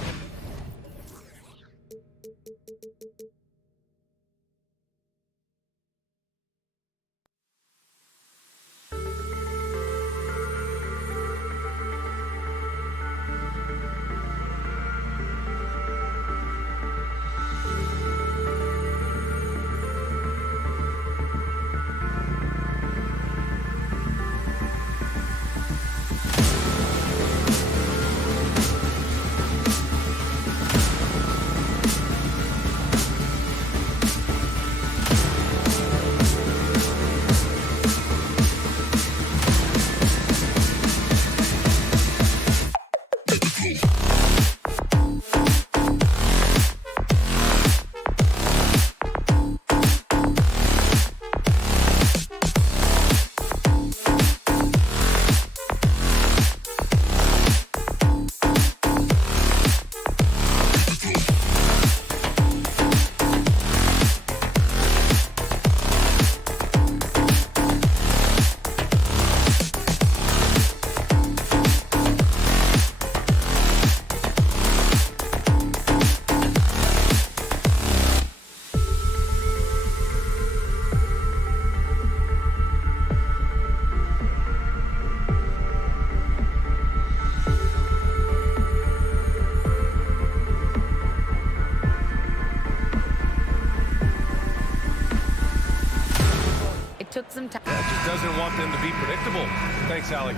Took some time. Just doesn't want them to be predictable. Thanks, Allie.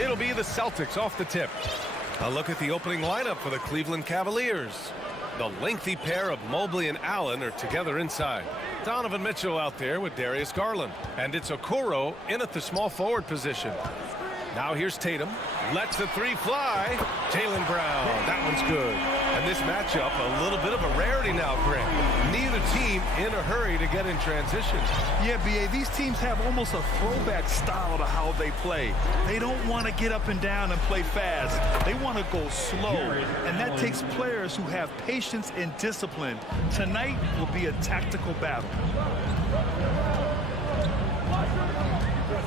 It'll be the Celtics off the tip. A look at the opening lineup for the Cleveland Cavaliers. The lengthy pair of Mobley and Allen are together inside. Donovan Mitchell out there with Darius Garland. And it's Okoro in at the small forward position. Now here's Tatum. Lets the three fly. Jaylen Brown. That one's good. And this matchup, a little bit of a rarity now, Grant. Neither team in a hurry to get in transition. Yeah, B.A., these teams have almost a throwback style to how they play. They don't want to get up and down and play fast. They want to go slow. And that takes players who have patience and discipline. Tonight will be a tactical battle.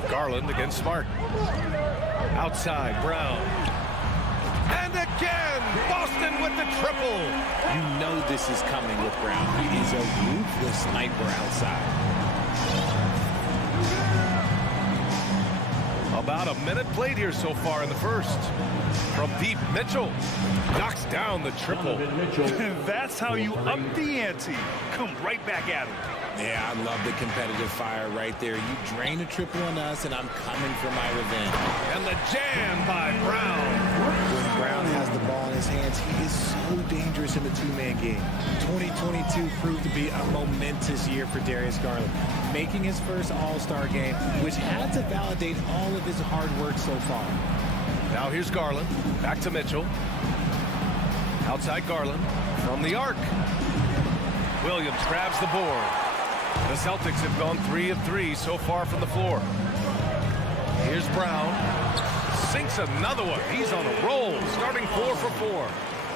Garland against Smart. Outside, Brown. And again, Boston with the triple. You know this is coming with Brown. He is a ruthless sniper outside. About a minute played here so far in the first. From deep, Mitchell knocks down the triple. That's how you up the ante. Come right back at him. Yeah, I love the competitive fire right there. You drain a triple on us, and I'm coming for my revenge. And the jam by Brown. When Brown has the ball in his hands, he is so dangerous in the two-man game. 2022 proved to be a momentous year for Darius Garland, making his first All-Star game, which had to validate all of his hard work so far. Now here's Garland. Back to Mitchell. Outside Garland from the arc. Williams grabs the board. The Celtics have gone 3 of 3 so far from the floor. Here's Brown. Sinks another one. He's on a roll, starting 4 for 4.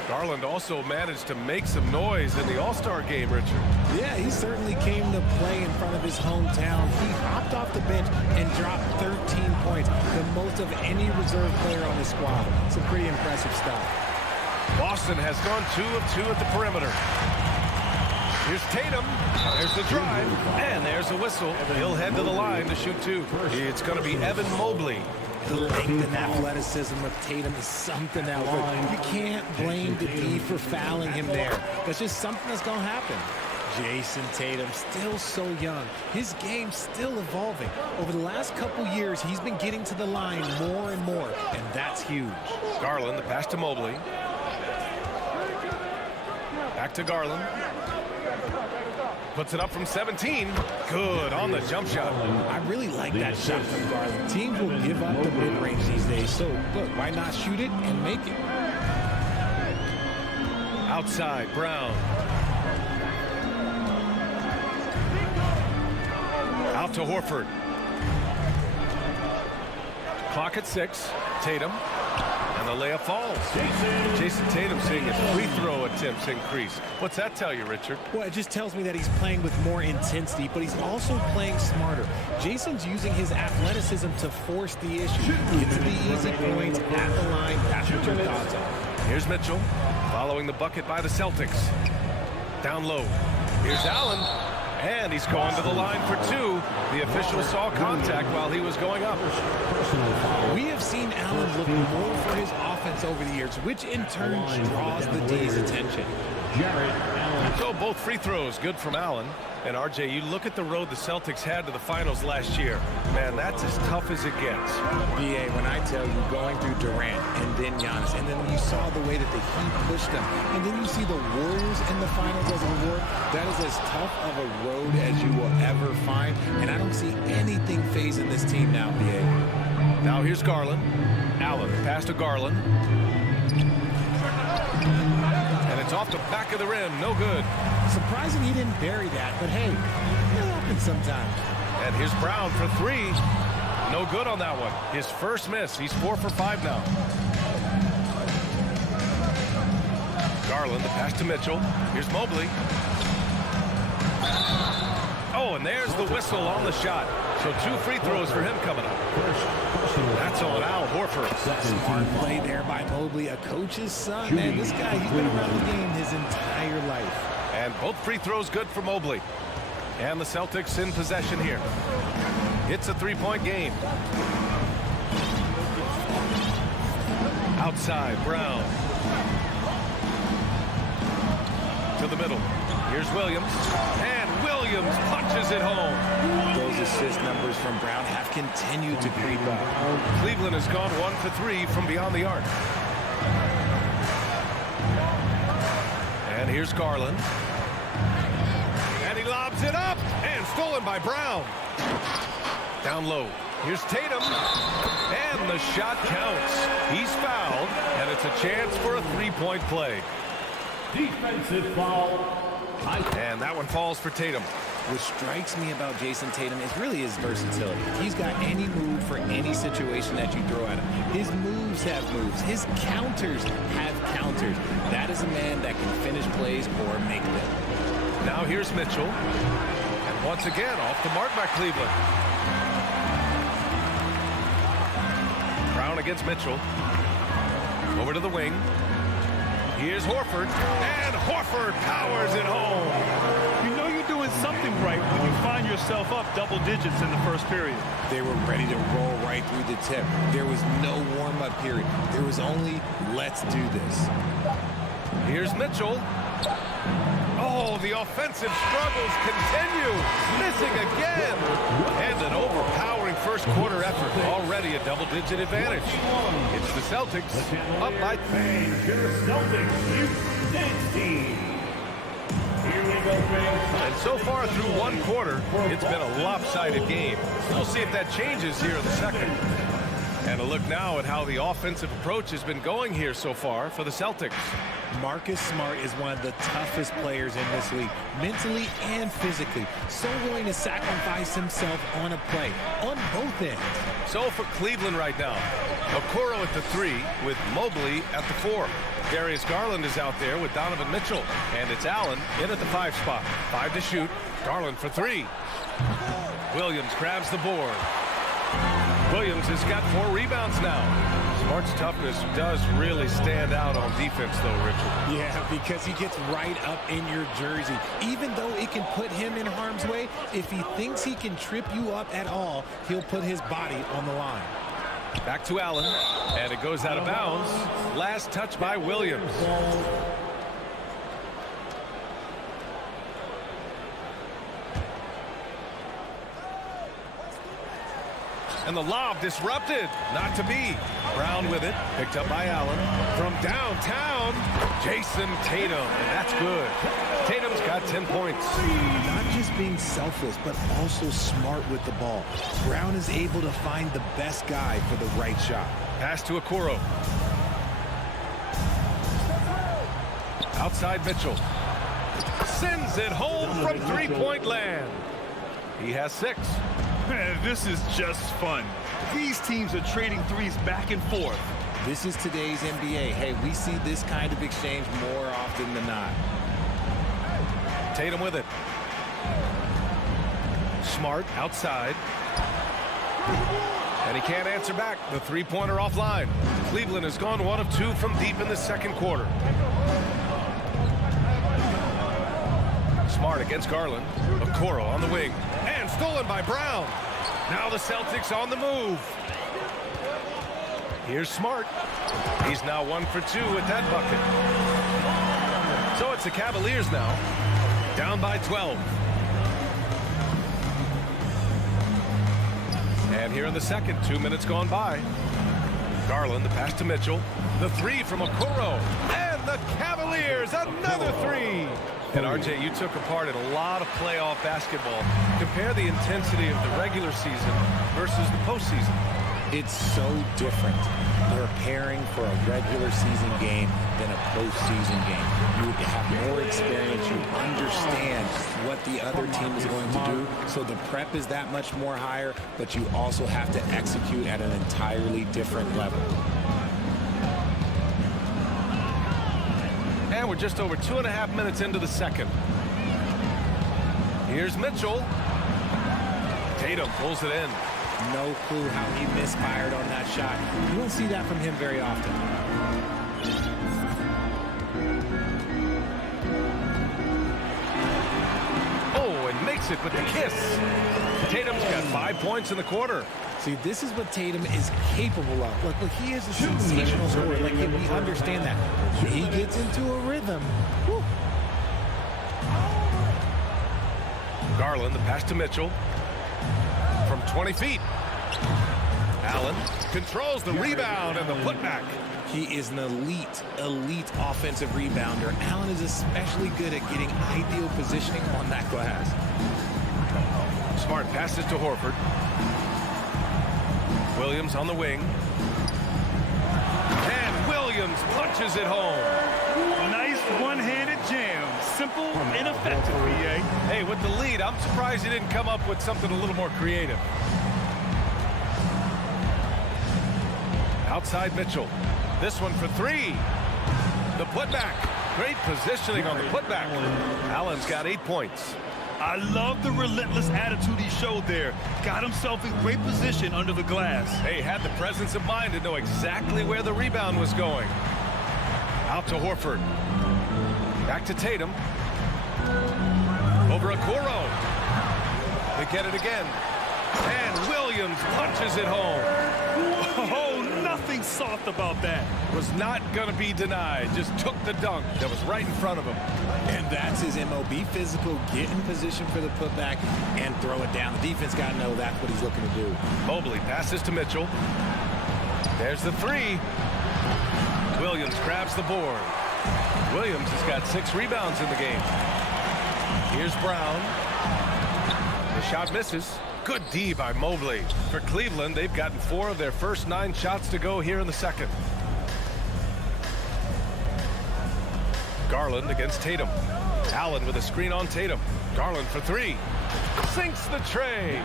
Garland also managed to make some noise in the All-Star game, Richard. Yeah, he certainly came to play in front of his hometown. He hopped off the bench and dropped 13 points, the most of any reserve player on the squad. Some pretty impressive stuff. Boston has gone 2 of 2 at the perimeter. Here's Tatum. There's the drive. And there's a whistle. He'll head to the line to shoot 2. It's going to be Evan Mobley. The length and athleticism of Tatum is something else. You can't blame the D for fouling him there. That's just something that's going to happen. Jason Tatum, still so young. His game's still evolving. Over the last couple years, he's been getting to the line more and more, and that's huge. Garland, the pass to Mobley. Back to Garland. Puts it up from 17. Good on the jump shot. I really like that shot from Garland. Teams will give up the mid-range these days, so look, why not shoot it and make it? Outside, Brown. Out to Horford. Clock at 6. Tatum. And the layup falls. Jason Tatum seeing his free throw attempts increase. What's that tell you, Richard? Well, it just tells me that he's playing with more intensity, but he's also playing smarter. Jason's using his athleticism to force the issue. Get to the easy points at the line. That's what your thoughts are. Here's Mitchell following the bucket by the Celtics. Down low. Here's Allen. And he's gone to the line for 2. The official saw contact while he was going up. We have seen Allen look more for his offense over the years, which in turn draws the D's attention. So both free throws good from Allen. And RJ, you look at the road the Celtics had to the finals last year. Man, that's as tough as it gets. BA, when I tell you going through Durant and then Giannis, and then you saw the way that the Heat pushed them, and then you see the Warriors in the finals as a reward, that is as tough of a road as you will ever find. And I don't see anything phasing this team now, BA. Now here's Garland. Allen, pass to Garland. And it's off the back of the rim. No good. Surprising he didn't bury that, but hey, it happens sometimes. And here's Brown for 3. No good on that one. His first miss. He's 4 for 5 now. Garland, the pass to Mitchell. Here's Mobley. Oh, and there's the whistle on the shot. So 2 free throws for him coming up. That's on Al Horford. Smart play there by Mobley, a coach's son. Man, this guy, he's been around the game his entire life. And both free throws good for Mobley. And the Celtics in possession here. It's a 3-point game. Outside, Brown. To the middle. Here's Williams. And Williams punches it home. Those assist numbers from Brown have continued to creep up. Cleveland has gone 1 for 3 from beyond the arc. And here's Garland. And he lobs it up. And stolen by Brown. Down low. Here's Tatum. And the shot counts. He's fouled. And it's a chance for a 3-point play. Defensive foul. And that one falls for Tatum. What strikes me about Jason Tatum is really his versatility. He's got any move for any situation that you throw at him. His moves have moves. His counters have counters. That is a man that can finish plays or make them. Now here's Mitchell. And once again, off the mark by Cleveland. Brown against Mitchell. Over to the wing. Here's Horford. And Horford powers it home. You know you're doing something right when you find yourself up double digits in the first period. They were ready to roll right through the tip. There was no warm-up period. There was only, let's do this. Here's Mitchell. Oh, the offensive struggles continue. Missing again. And an overpowering first quarter effort. Already a double-digit advantage. It's the Celtics up by 3. The Celtics Youth team. Here we go, Frank. And so far through one quarter, it's been a lopsided game. We'll see if that changes here in the second. And a look now at how the offensive approach has been going here so far for the Celtics. Marcus Smart is one of the toughest players in this league, mentally and physically. So willing to sacrifice himself on a play, on both ends. So for Cleveland right now, Okoro at the 3 with Mobley at the 4. Darius Garland is out there with Donovan Mitchell. And it's Allen in at the 5 spot. 5 to shoot. Garland for 3. Williams grabs the board. Williams has got 4 rebounds now. Smart's toughness does really stand out on defense, though, Richard. Yeah, because he gets right up in your jersey. Even though it can put him in harm's way, if he thinks he can trip you up at all, he'll put his body on the line. Back to Allen, and it goes out of bounds. Last touch by Williams. And the lob disrupted. Not to be. Brown with it. Picked up by Allen. From downtown, Jason Tatum. And that's good. Tatum's got 10 points. Not just being selfless, but also smart with the ball. Brown is able to find the best guy for the right shot. Pass to Okoro. Outside Mitchell. Sends it home from three-point land. He has 6. Man, this is just fun. These teams are trading threes back and forth. This is today's NBA. Hey, we see this kind of exchange more often than not. Tatum with it. Smart outside. And he can't answer back. The three-pointer offline. Cleveland has gone 1 of 2 from deep in the second quarter. Smart against Garland. Okoro on the wing. And stolen by Brown. Now the Celtics on the move. Here's Smart. He's now 1 for 2 with that bucket. So it's the Cavaliers now. Down by 12. And here in the second, 2 minutes gone by. Garland, the pass to Mitchell. The 3 from Okoro. And the Cavaliers, another 3. And RJ, you took a part in a lot of playoff basketball. Compare the intensity of the regular season versus the postseason. It's so different preparing for a regular season game than a postseason game. You have more experience. You understand what the other team is going to do. So the prep is that much more higher, but you also have to execute at an entirely different level. And we're just over 2.5 minutes into the second. Here's Mitchell. Tatum pulls it in. No clue how he misfired on that shot. You don't see that from him very often. Oh, and makes it with the kiss. Tatum's got 5 points in the quarter. See, this is what Tatum is capable of. Look, he is a sensational scorer. Like, we understand that. When he gets into a rhythm. Whew. Garland, the pass to Mitchell. From 20 feet. Allen controls the rebound and the putback. He is an elite offensive rebounder. Allen is especially good at getting ideal positioning on that glass. Smart passes to Horford. Williams on the wing. And Williams punches it home. Nice one-handed jam. Simple and effective, BA. Hey, with the lead, I'm surprised he didn't come up with something a little more creative. Outside Mitchell. This one for 3. The putback. Great positioning on the putback. Allen's got 8 points. I love the relentless attitude he showed there. Got himself in great position under the glass. Hey, had the presence of mind to know exactly where the rebound was going. Out to Horford. Back to Tatum. Over Okoro. They get it again. And Williams punches it home. Oh, nothing soft about that. Was not going to be denied. Just took the dunk that was right in front of him. And that's his MO. Be physical, get in position for the putback, and throw it down. The defense got to know that's what he's looking to do. Mobley passes to Mitchell. There's the 3. Williams grabs the board. Williams has got 6 rebounds in the game. Here's Brown. The shot misses. Good D by Mobley. For Cleveland, they've gotten 4 of their first 9 shots to go here in the second. Garland against Tatum. Allen with a screen on Tatum. Garland for 3. Sinks the tray.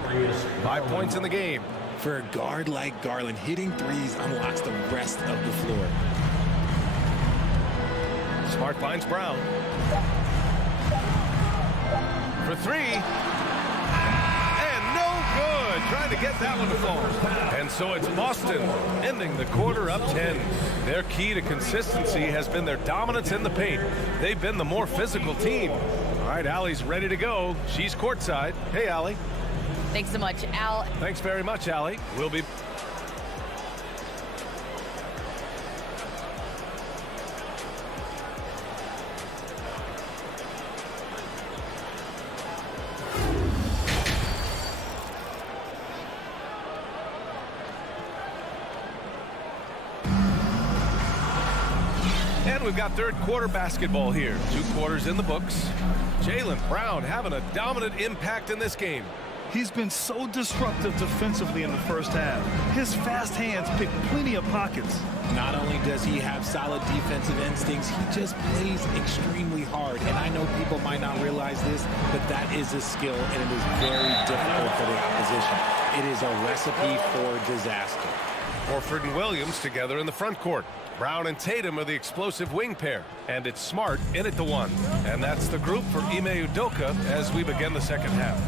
5 points in the game. For a guard like Garland, hitting threes unlocks the rest of the floor. Smart finds Brown. For 3. Good. Trying to get that one to fall. And so it's Boston ending the quarter up 10. Their key to consistency has been their dominance in the paint. They've been the more physical team. All right, Allie's ready to go. She's courtside. Hey, Allie. Thanks so much, Al. Thanks very much, Allie. We'll be... we've got third quarter basketball here. 2 quarters in the books. Jaylen Brown having a dominant impact in this game. He's been so disruptive defensively in the first half. His fast hands pick plenty of pockets. Not only does he have solid defensive instincts, he just plays extremely hard. And I know people might not realize this, but that is a skill, and it is very difficult for the opposition. It is a recipe for disaster. Horford and Williams together in the front court. Brown and Tatum are the explosive wing pair, and it's Smart in at the 1. And that's the group for Ime Udoka as we begin the second half.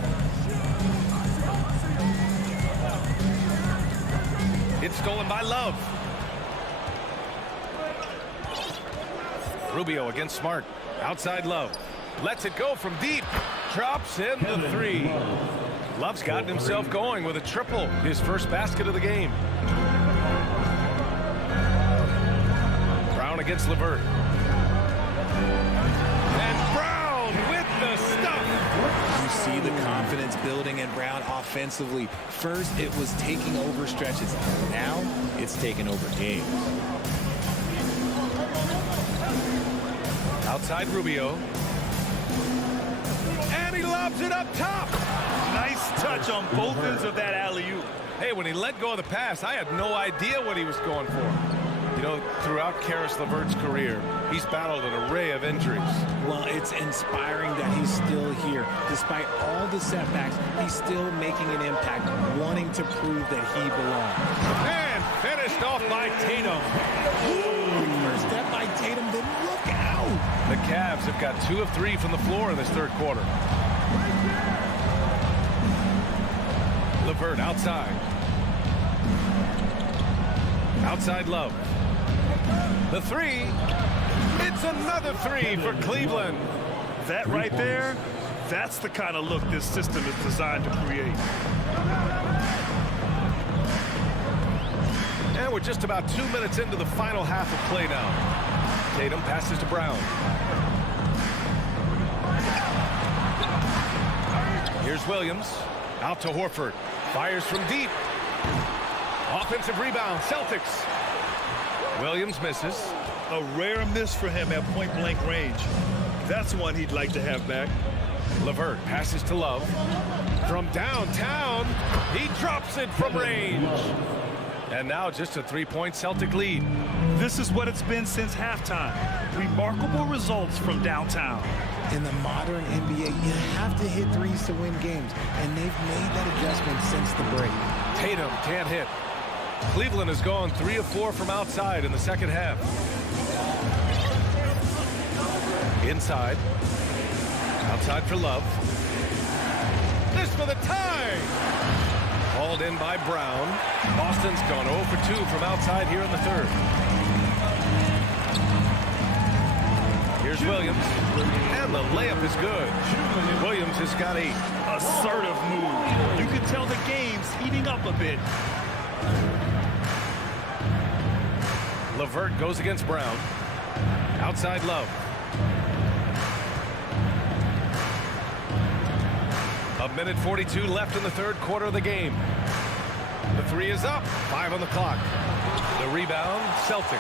It's stolen by Love. Rubio against Smart. Outside Love. Lets it go from deep. Drops in the 3. Love's gotten himself going with a triple. His first basket of the game. Brown against LeVert. And Brown with the stuff. You see the confidence building in Brown offensively. First, it was taking over stretches. Now, it's taking over games. Outside Rubio. And he lobs it up top. Nice touch on both ends of that alley-oop. Hey, when he let go of the pass, I had no idea what he was going for. You know, throughout Karis LeVert's career, he's battled an array of injuries. Well, it's inspiring that he's still here. Despite all the setbacks, he's still making an impact, wanting to prove that he belongs. And finished off by Tatum. First step by Tatum, then look out! The Cavs have got 2 of 3 from the floor in this third quarter. LeVert outside. Outside Love. The 3. It's another 3 for Cleveland. That right there, that's the kind of look this system is designed to create. And we're just about 2 minutes into the final half of play now. Tatum passes to Brown. Here's Williams. Out to Horford. Fires from deep. Offensive rebound, Celtics. Williams misses. A rare miss for him at point-blank range. That's one he'd like to have back. LeVert passes to Love. From downtown, he drops it from range. And now just a 3-point Celtic lead. This is what it's been since halftime. Remarkable results from downtown. In the modern NBA, you have to hit threes to win games, and they've made that adjustment since the break. Tatum can't hit. Cleveland has gone 3 of 4 from outside in the second half. Inside. Outside for Love. This for the tie. Hauled in by Brown. Boston's gone 0 for 2 from outside here in the third. Here's Williams. And the layup is good. Williams has got a assertive move. You can tell the game's heating up a bit. LeVert goes against Brown. Outside Love. A minute 42 left in the third quarter of the game. The 3 is up. 5 on the clock. The rebound, Celtics.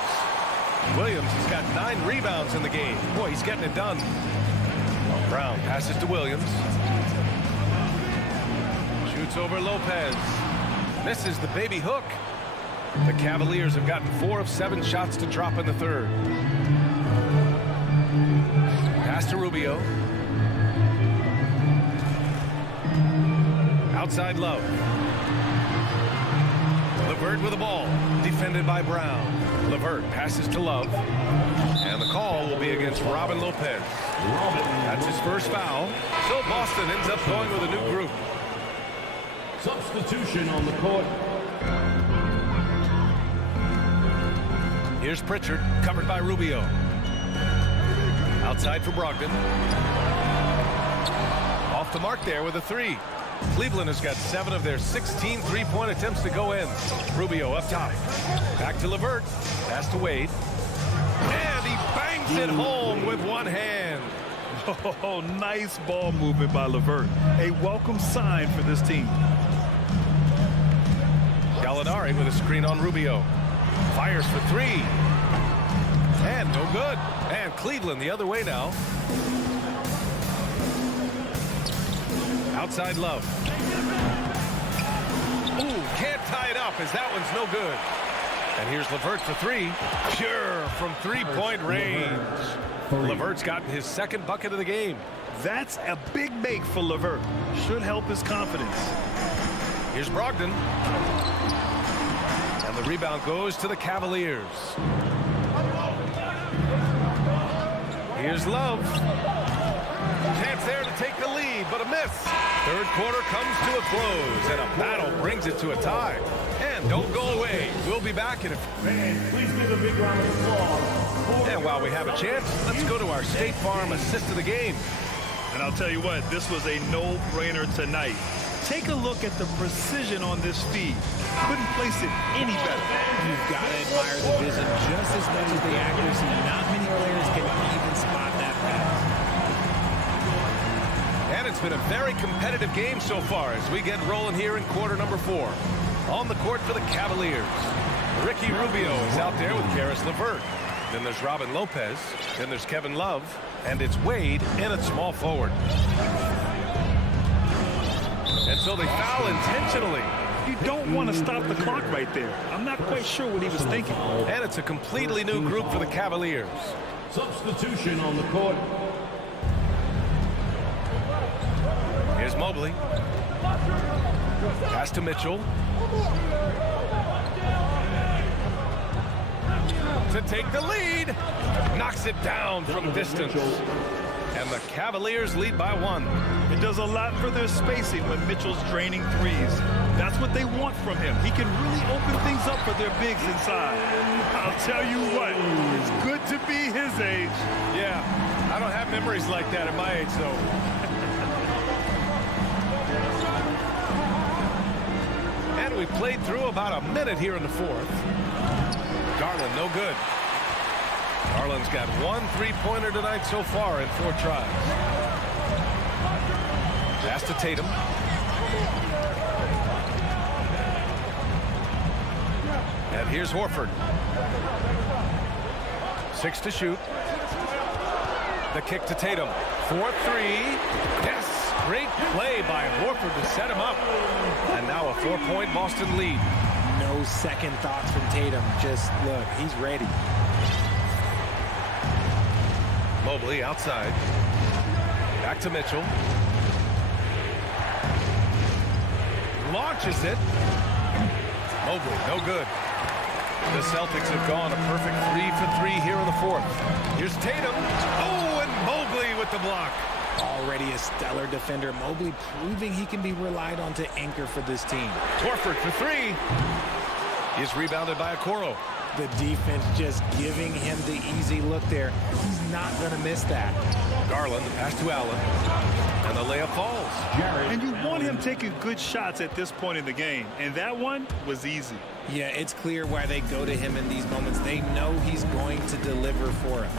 Williams has got 9 rebounds in the game. Boy, he's getting it done. Brown passes to Williams. Shoots over Lopez. Misses the baby hook. The Cavaliers have gotten 4 of 7 shots to drop in the third. Pass to Rubio. Outside Love. LeVert with the ball. Defended by Brown. LeVert passes to Love. And the call will be against Robin Lopez. That's his first foul. So Boston ends up going with a new group. Substitution on the court. Here's Pritchard, covered by Rubio. Outside for Brogdon. Off the mark there with a 3. Cleveland has got 7 of their 16 3-point attempts to go in. Rubio up top. Back to LeVert. Pass to Wade. And he bangs it home with one hand. Oh, nice ball movement by LeVert. A welcome sign for this team. Gallinari with a screen on Rubio. Fires for 3. And no good. And Cleveland the other way now. Outside Love. Ooh, can't tie it up as that one's no good. And here's LeVert for three. Pure from three-point range. LeVert's gotten his second bucket of the game. That's a big make for LeVert. Should help his confidence. Here's Brogdon. And the rebound goes to the Cavaliers. Here's Love. Chance there to take the lead, but a miss. Third quarter comes to a close, and a battle brings it to a tie. And don't go away. We'll be back in a few. Please give a big round of applause. And while we have a chance, let's go to our State Farm assist of the game. And I'll tell you what, this was a no-brainer tonight. Take a look at the precision on this feed. Couldn't place it any better. You've got to admire the vision just as much as the accuracy. Not many players can even spot that pass. And it's been a very competitive game so far as we get rolling here in quarter number 4. On the court for the Cavaliers, Ricky Rubio is out there with Karis LeVert. Then there's Robin Lopez. Then there's Kevin Love. And it's Wade in at small forward. And so they foul intentionally. You don't want to stop the clock right there. I'm not quite sure what he was thinking. And it's a completely new group for the Cavaliers. Substitution on the court. Here's Mobley. Pass to Mitchell. To take the lead. Knocks it down from distance. And the Cavaliers lead by 1. It does a lot for their spacing when Mitchell's draining threes. That's what they want from him. He can really open things up for their bigs inside. I'll tell you what, it's good to be his age. Yeah, I don't have memories like that at my age, though. And we played through about a minute here in the 4th. Garland, no good. Garland's got 1 3-pointer tonight so far in 4 tries. Pass to Tatum. And here's Horford. 6 to shoot. The kick to Tatum. 4-3. Yes, great play by Horford to set him up. And now a 4-point Boston lead. No second thoughts from Tatum. Just look, he's ready. Mobley outside. Back to Mitchell. Launches it. Mobley, no good. The Celtics have gone a perfect 3 for 3 here in the 4th. Here's Tatum. Oh, and Mobley with the block. Already a stellar defender. Mobley proving he can be relied on to anchor for this team. Horford for 3. He's rebounded by Okoro. The defense just giving him the easy look there. He's not going to miss that. Garland, the pass to Allen. And the layup falls. And you want him taking good shots at this point in the game. And that one was easy. Yeah, it's clear why they go to him in these moments. They know he's going to deliver for him.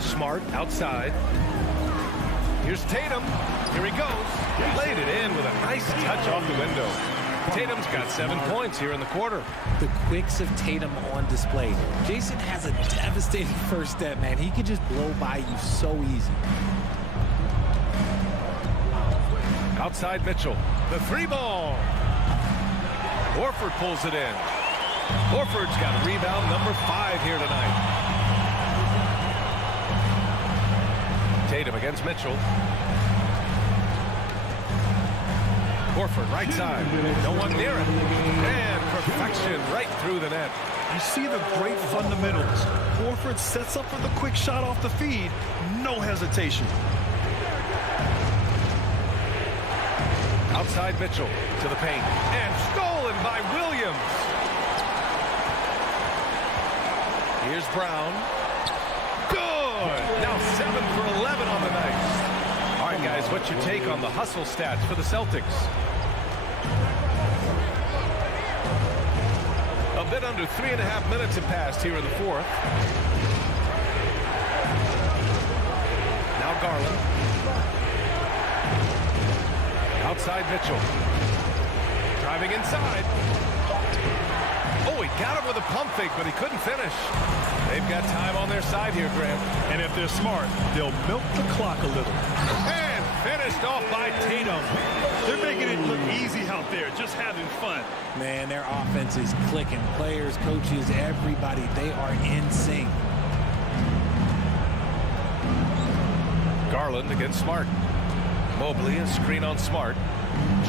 Smart outside. Here's Tatum. Here he goes. Laid it in with a nice touch off the window. Tatum's got 7 points here in the quarter. The quicks of Tatum on display. Jason has a devastating first step, man. He could just blow by you so easy. Outside Mitchell. The 3-ball. Horford pulls it in. Horford's got rebound number 5 here tonight. Tatum against Mitchell. Horford right side. No one near it. And perfection right through the net. You see the great fundamentals. Horford sets up for the quick shot off the feed. No hesitation. Outside Mitchell to the paint. And stolen by Williams. Here's Brown. Good. Now 7 for 11 on the night. All right, guys, what's your take on the hustle stats for the Celtics? A bit under 3.5 minutes have passed here in the 4th. Now Garland. Outside Mitchell. Driving inside. Oh, he got him with a pump fake, but he couldn't finish. They've got time on their side here, Graham. And if they're smart, they'll milk the clock a little. And finished off by Tatum. They're making it look easy out there, just having fun. Man, their offense is clicking. Players, coaches, everybody, they are in sync. Garland against Smart. Mobley, a screen on Smart.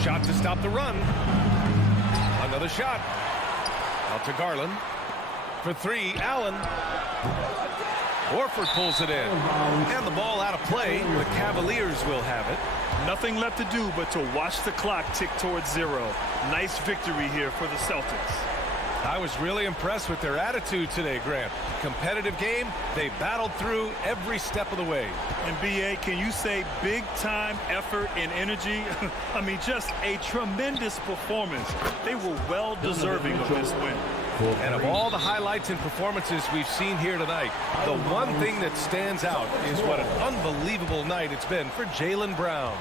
Shot to stop the run. Another shot. Out to Garland. For three, Allen. Horford pulls it in. And the ball out of play. The Cavaliers will have it. Nothing left to do but to watch the clock tick towards 0. Nice victory here for the Celtics. I was really impressed with their attitude today, Grant. Competitive game. They battled through every step of the way. And B.A., can you say big-time effort and energy? I mean, just a tremendous performance. They were well-deserving of this win. And of all the highlights and performances we've seen here tonight, the one thing that stands out is what an unbelievable night it's been for Jaylen Brown.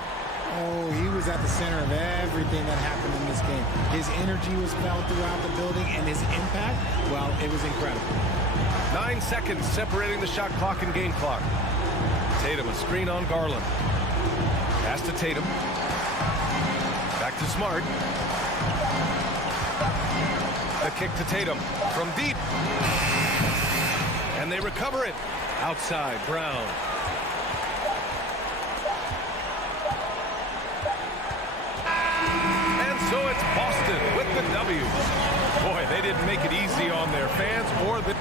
Oh, he was at the center of everything that happened in this game. His energy was felt throughout the building, and his impact, well, it was incredible. 9 seconds separating the shot clock and game clock. Tatum, a screen on Garland. Pass to Tatum. Back to Smart. The kick to Tatum from deep. And they recover it. Outside, Brown. So it's Boston with the W. Boy, they didn't make it easy on their fans or the...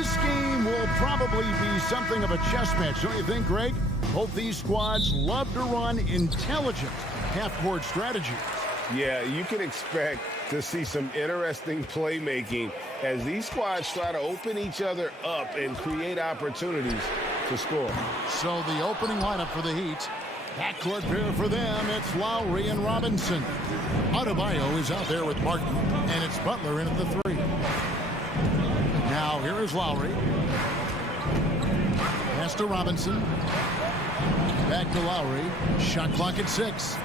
This game will probably be something of a chess match, don't you think, Greg? Both these squads love to run intelligent half-court strategies. Yeah, you can expect to see some interesting playmaking as these squads try to open each other up and create opportunities to score. So the opening lineup for the Heat. Backcourt pair for them, it's Lowry and Robinson. Adebayo is out there with Martin, and it's Butler in at the 3. Now here is Lowry. Pass to Robinson. Back to Lowry. Shot clock at 6.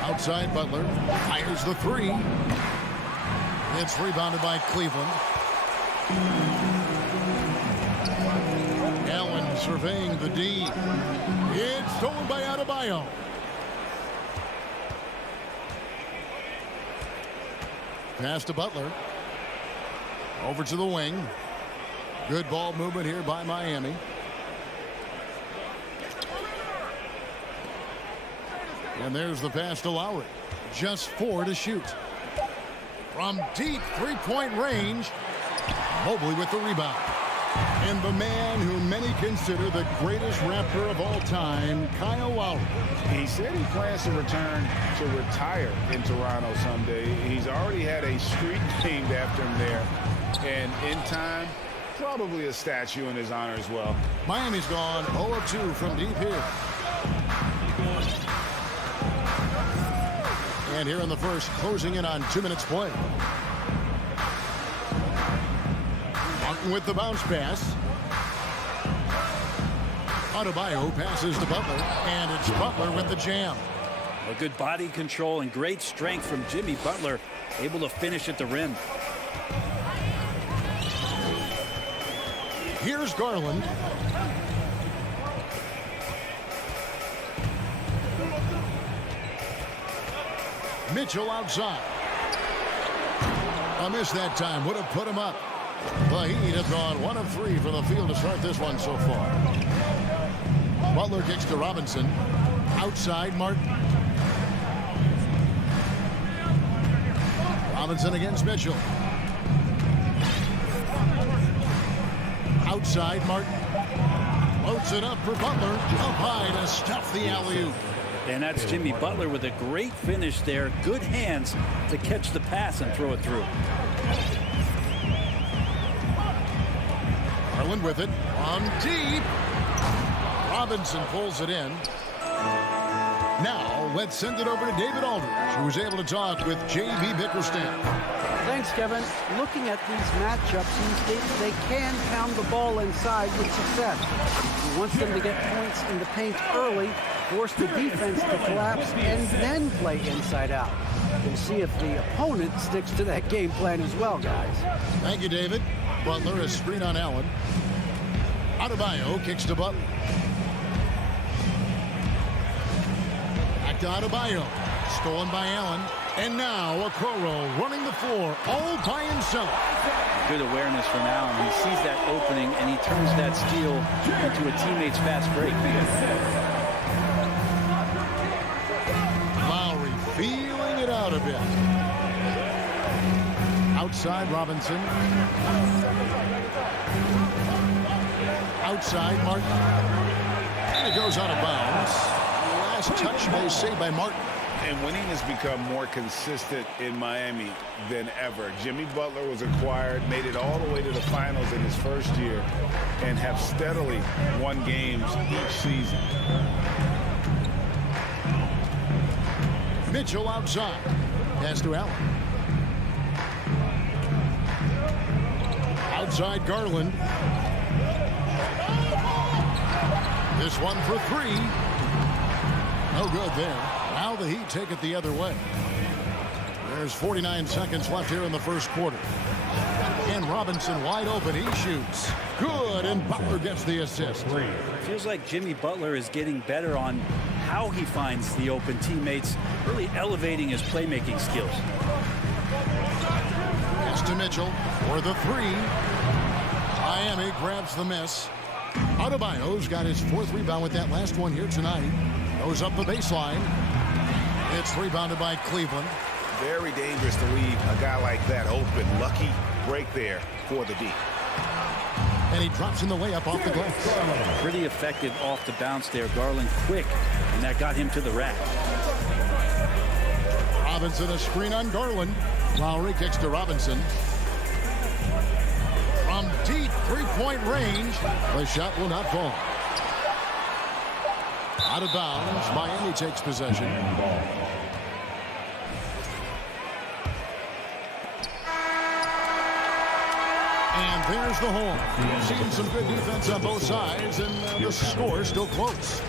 Outside Butler. Fires the 3. It's rebounded by Cleveland. Allen surveying the D. It's stolen by Adebayo. Pass to Butler. Over to the wing. Good ball movement here by Miami. And there's the pass to Lowry. Just 4 to shoot. From deep three-point range, Mobley with the rebound. And the man who many consider the greatest Raptor of all time, Kyle Lowry. He said he plans to return to retire in Toronto someday. He's already had a street named after him there. And in time, probably a statue in his honor as well. Miami's gone 0 of 2 from deep here. And here in the first, closing in on 2 minutes play. Martin with the bounce pass. Adebayo passes to Butler, and it's Butler with the jam. A good body control and great strength from Jimmy Butler, able to finish at the rim. Here's Garland. Mitchell outside. A miss that time. Would have put him up. The Heat have gone 1 of 3 from the field to start this one so far. Butler kicks to Robinson. Outside Martin. Robinson against Mitchell. Outside Martin. Loads it up for Butler. Up high to stuff the alley-oop. And that's Jimmy Butler with a great finish there. Good hands to catch the pass and throw it through. Garland with it. On deep. Robinson pulls it in. Now, let's send it over to David Aldridge, who was able to talk with J.B. Bickerstaff. Thanks, Kevin. Looking at these matchups, he thinks they can pound the ball inside with success. He wants them to get points in the paint early, force the defense to collapse, and then play inside out. We'll see if the opponent sticks to that game plan as well, guys. Thank you, David. Butler is screen on Allen. Adebayo kicks to Butler. Back to Adebayo. Stolen by Allen. And now Okoro running the floor all by himself. Good awareness from Allen. He sees that opening and he turns that steal into a teammate's fast break. Lowry feeling it out a bit. Outside Robinson. Outside Martin. And it goes out of bounds. Last touch may say by Martin. And winning has become more consistent in Miami than ever. Jimmy Butler was acquired, made it all the way to the finals in his first year, and have steadily won games each season. Mitchell outside. Pass to Allen. Outside Garland. This one for 3. No good there. Now the Heat take it the other way. There's 49 seconds left here in the first quarter. And Robinson wide open. He shoots. Good, and Butler gets the assist. Feels like Jimmy Butler is getting better on how he finds the open teammates, really elevating his playmaking skills. Pass to Mitchell for the 3. Miami grabs the miss. Adebayo's got his 4th rebound with that last one here tonight. Goes up the baseline. It's rebounded by Cleveland. Very dangerous to leave a guy like that open. Lucky break there for the D. And he drops in the layup off the glass. Pretty effective off the bounce there. Garland quick, and that got him to the rack. Robinson a screen on Garland. Lowry kicks to Robinson. From deep three-point range, the shot will not fall. Out of bounds, Miami takes possession. And there's the horn. Seen some good defense on both sides, and the score still close.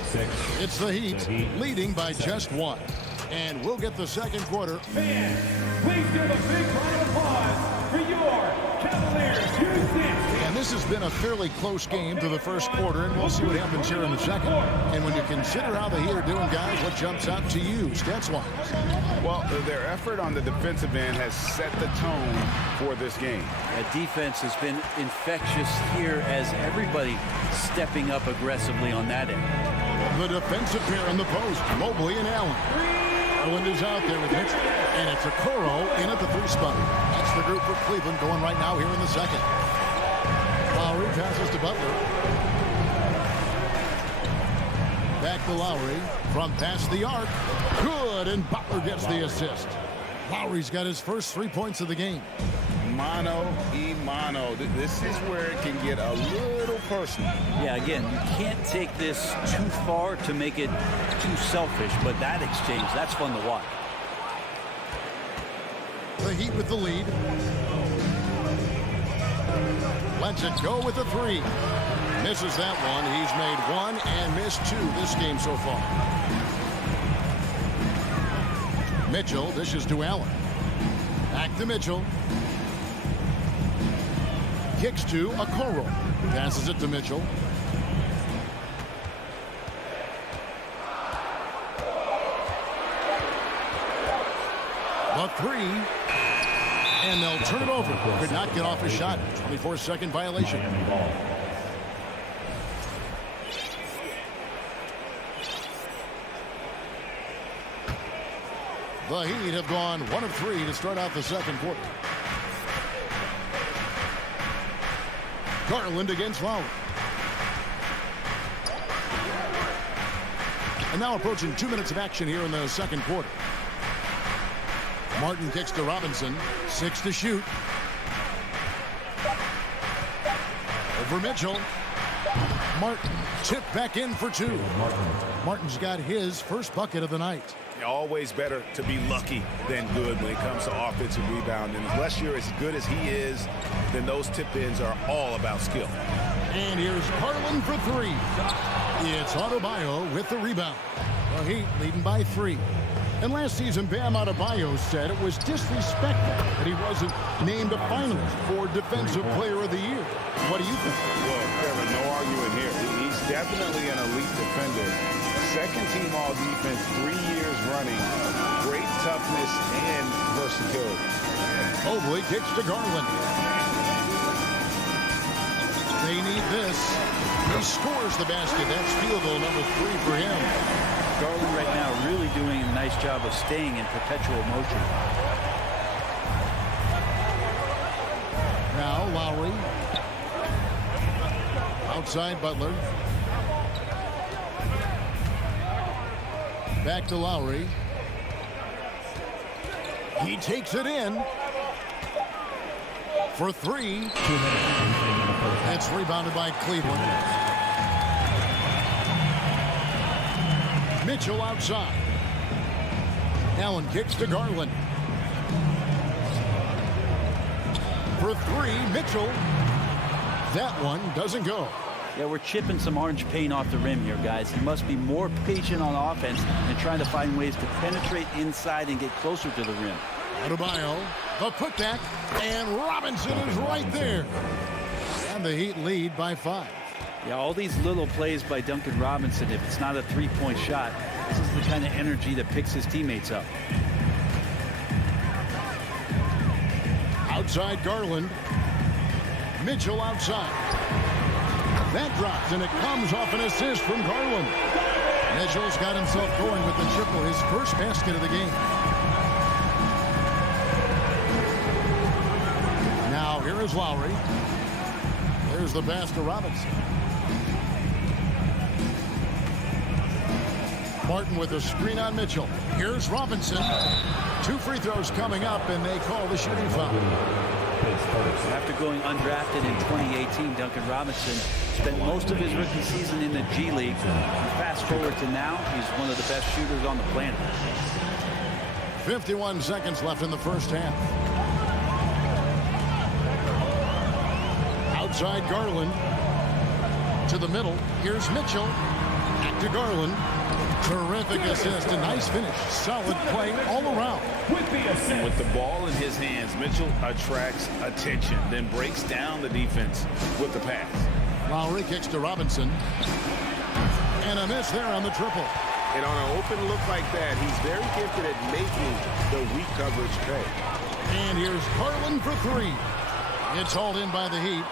It's the Heat leading by just one. And we'll get the second quarter. Fans, please give a big round of applause for your Cavaliers, Houston. And this has been a fairly close game through the first quarter, and we'll see what happens here in the second. And when you consider how the Heat are doing, guys, what jumps out to you, stats-wise? Well, their effort on the defensive end has set the tone for this game. That defense has been infectious here as everybody stepping up aggressively on that end. The defensive pair in the post, Mobley and Allen. Garland is out there with Mitchell, and it's Okoro in at the three spot. That's the group for Cleveland going right now here in the second. Lowry passes to Butler. Back to Lowry from past the arc. Good, and Butler gets the assist. Lowry's got his first 3 points of the game. Mano. This is where it can get a little personal. Yeah, again, you can't take this too far to make it too selfish, but that exchange, that's fun to watch. The Heat with the lead. Lets it go with a three. Misses that one. He's made one and missed two this game so far. Mitchell dishes to Allen. Back to Mitchell. Kicks to Okoro. Passes it to Mitchell. The three. And they'll turn it over. Could not get off a shot. 24-second violation. The Heat have gone 1 of 3 to start out the second quarter. Garland against Lowry. And now approaching 2 minutes of action here in the second quarter. Martin kicks to Robinson. 6 to shoot. Over Mitchell. Martin tipped back in for 2. Martin's got his first bucket of the night. Always better to be lucky than good when it comes to offensive rebound. And unless you're as good as he is, then those tip-ins are all about skill. And here's Garland for 3. It's Adebayo with the rebound. The Heat leading by 3. And last season, Bam Adebayo said it was disrespectful that he wasn't named a finalist for Defensive Player of the Year. What do you think? Well, Trevor, no argument here. He's definitely an elite defender. Second team all defense 3 years running. Great toughness and versatility. Mobley kicks to Garland. They need this. He scores the basket. That's field goal number 3 for him. Garland right now really doing a nice job of staying in perpetual motion. Now Lowry. Outside Butler. Back to Lowry. He takes it in for 3. It's rebounded by Cleveland. Mitchell outside. Allen kicks to Garland. For 3, Mitchell. That one doesn't go. Yeah, we're chipping some orange paint off the rim here, guys. He must be more patient on offense and trying to find ways to penetrate inside and get closer to the rim. Adebayo, the putback, and Robinson is right there. And the Heat lead by 5. Yeah, all these little plays by Duncan Robinson, if it's not a three-point shot, this is the kind of energy that picks his teammates up. Outside Garland. Mitchell outside. That drops, and it comes off an assist from Garland. Mitchell's got himself going with the triple, his first basket of the game. Now here There's Lowry. There's the pass to Robinson. Martin with a screen on Mitchell. Here's Robinson. 2 free throws coming up, and they call the shooting foul. After going undrafted in 2018, Duncan Robinson spent most of his rookie season in the G League. Fast forward to now, he's one of the best shooters on the planet. 51 seconds left in the first half. Outside Garland. To the middle. Here's Mitchell. Back to Garland. Terrific assist. A nice finish. Solid play all around. With the ball in his hands, Mitchell attracts attention, then breaks down the defense with the pass. Lowry kicks to Robinson. And a miss there on the triple. And on an open look like that, he's very gifted at making the weak coverage pay. And here's Garland for 3. It's hauled in by the Heat.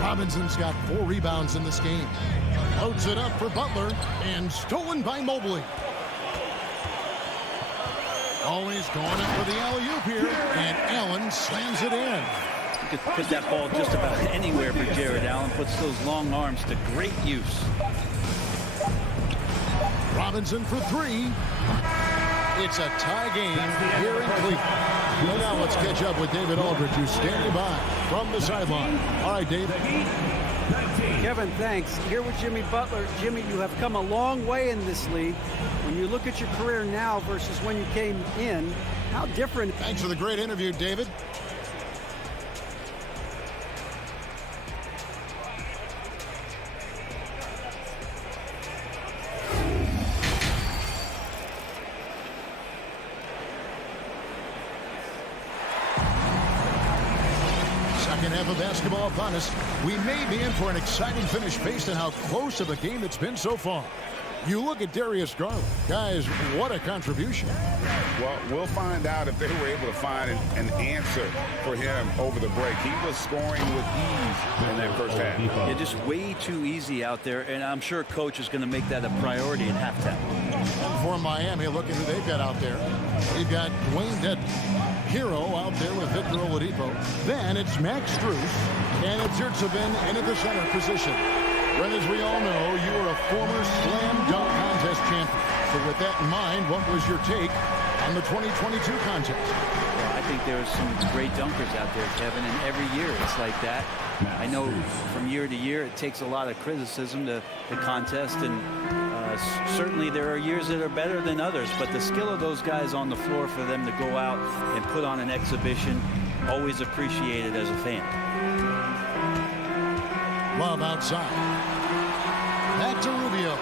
Robinson's got 4 rebounds in this game. Loads it up for Butler and stolen by Mobley. Always going in for the alley-oop here, and Allen slams it in. You could put that ball just about anywhere for Jared Allen. Puts those long arms to great use. Robinson for 3. It's a tie game here in Cleveland. Well, now let's catch up with David Aldridge, who's standing by from the sideline. All right, Dave. Kevin, thanks. Here with Jimmy Butler. Jimmy, you have come a long way in this league. When you look at your career now versus when you came in, how different? Thanks for the great interview, David. Second half of basketball upon us. We may be in for an exciting finish based on how close of a game it's been so far. You look at Darius Garland. Guys, what a contribution. Well, we'll find out if they were able to find an answer for him over the break. He was scoring with ease in that first half. Yeah, just way too easy out there, and I'm sure coach is going to make that a priority at halftime. And for Miami, look at who they've got out there. They've got Dwayne Dedmon. Hero out there with Victor Oladipo. Then it's Max Strus, and it's Yurtseven into the center position. Brent, as we all know, you were a former slam dunk contest champion. So with that in mind, what was your take on the 2022 contest? Well, I think there are some great dunkers out there, Kevin, and every year it's like that. I know from year to year it takes a lot of criticism to the contest, and certainly there are years that are better than others, but the skill of those guys on the floor for them to go out and put on an exhibition, always appreciated as a fan. Love outside. Back to Rubio.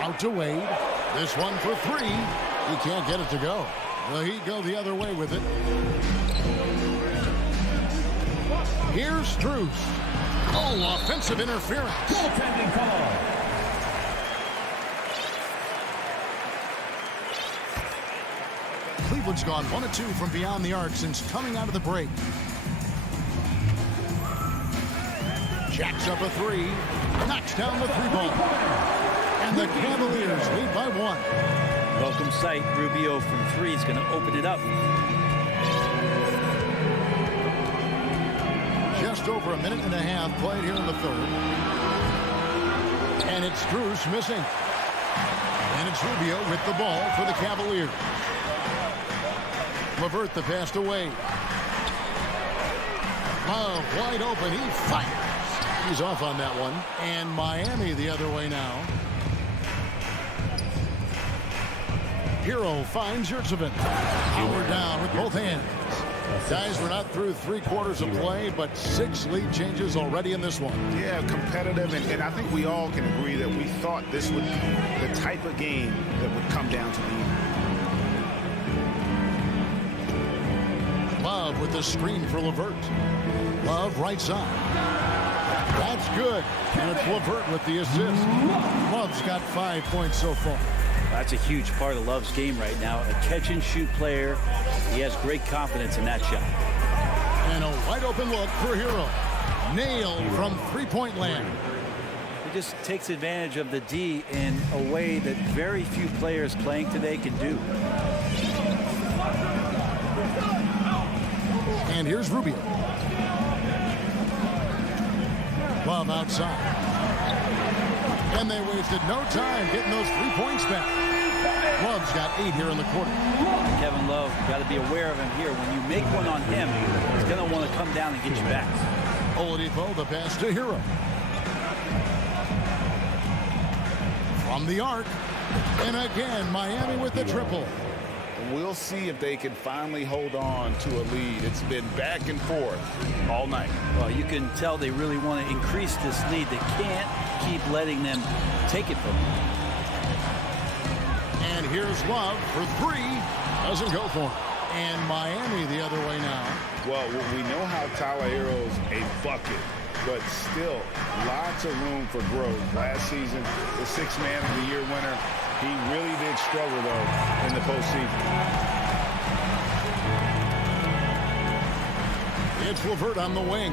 Out to Wade. This one for 3. He can't get it to go. The Heat go the other way with it. Here's Strus. Oh, offensive interference. Goaltending call. Cleveland's gone 1 of 2 from beyond the arc since coming out of the break. Jacks up a 3. Knocks down the 3-ball. And the Cavaliers lead by 1. Welcome sight. Rubio from 3 is going to open it up. Just over a minute and a half played here in the third. And it's Strus missing. And it's Rubio with the ball for the Cavaliers. LeVert the pass to Wade. Love wide open. He fires. He's off on that one. And Miami the other way now. Hero finds Yurtseven. Howard down with both hands. Guys, we're not through 3 quarters of play, but 6 lead changes already in this one. Yeah, competitive, and I think we all can agree that we thought this would be the type of game that would come down to the end. Love with the screen for LeVert. Love right side. That's good. And it's LeVert with the assist. Love's got 5 points so far. That's a huge part of Love's game right now. A catch-and-shoot player. He has great confidence in that shot. And a wide-open look for Hero. Nailed from three-point land. He just takes advantage of the D in a way that very few players playing today can do. And here's Rubio. Love outside. And they wasted no time getting those 3 points back. Love's got 8 here in the quarter. Kevin Love, got to be aware of him here. When you make one on him, he's going to want to come down and get you back. Oladipo, the pass to Hero. From the arc. And again, Miami with the triple. We'll see if they can finally hold on to a lead. It's been back and forth all night. Well, you can tell they really want to increase this lead. They can't keep letting them take it from them. And here's Love for 3. Doesn't go for him. And Miami the other way now. Well, we know how Tyler Hero's a bucket, but still lots of room for growth. Last season, the 6th Man of the Year winner. He really did struggle, though, in the postseason. It's Levert on the wing.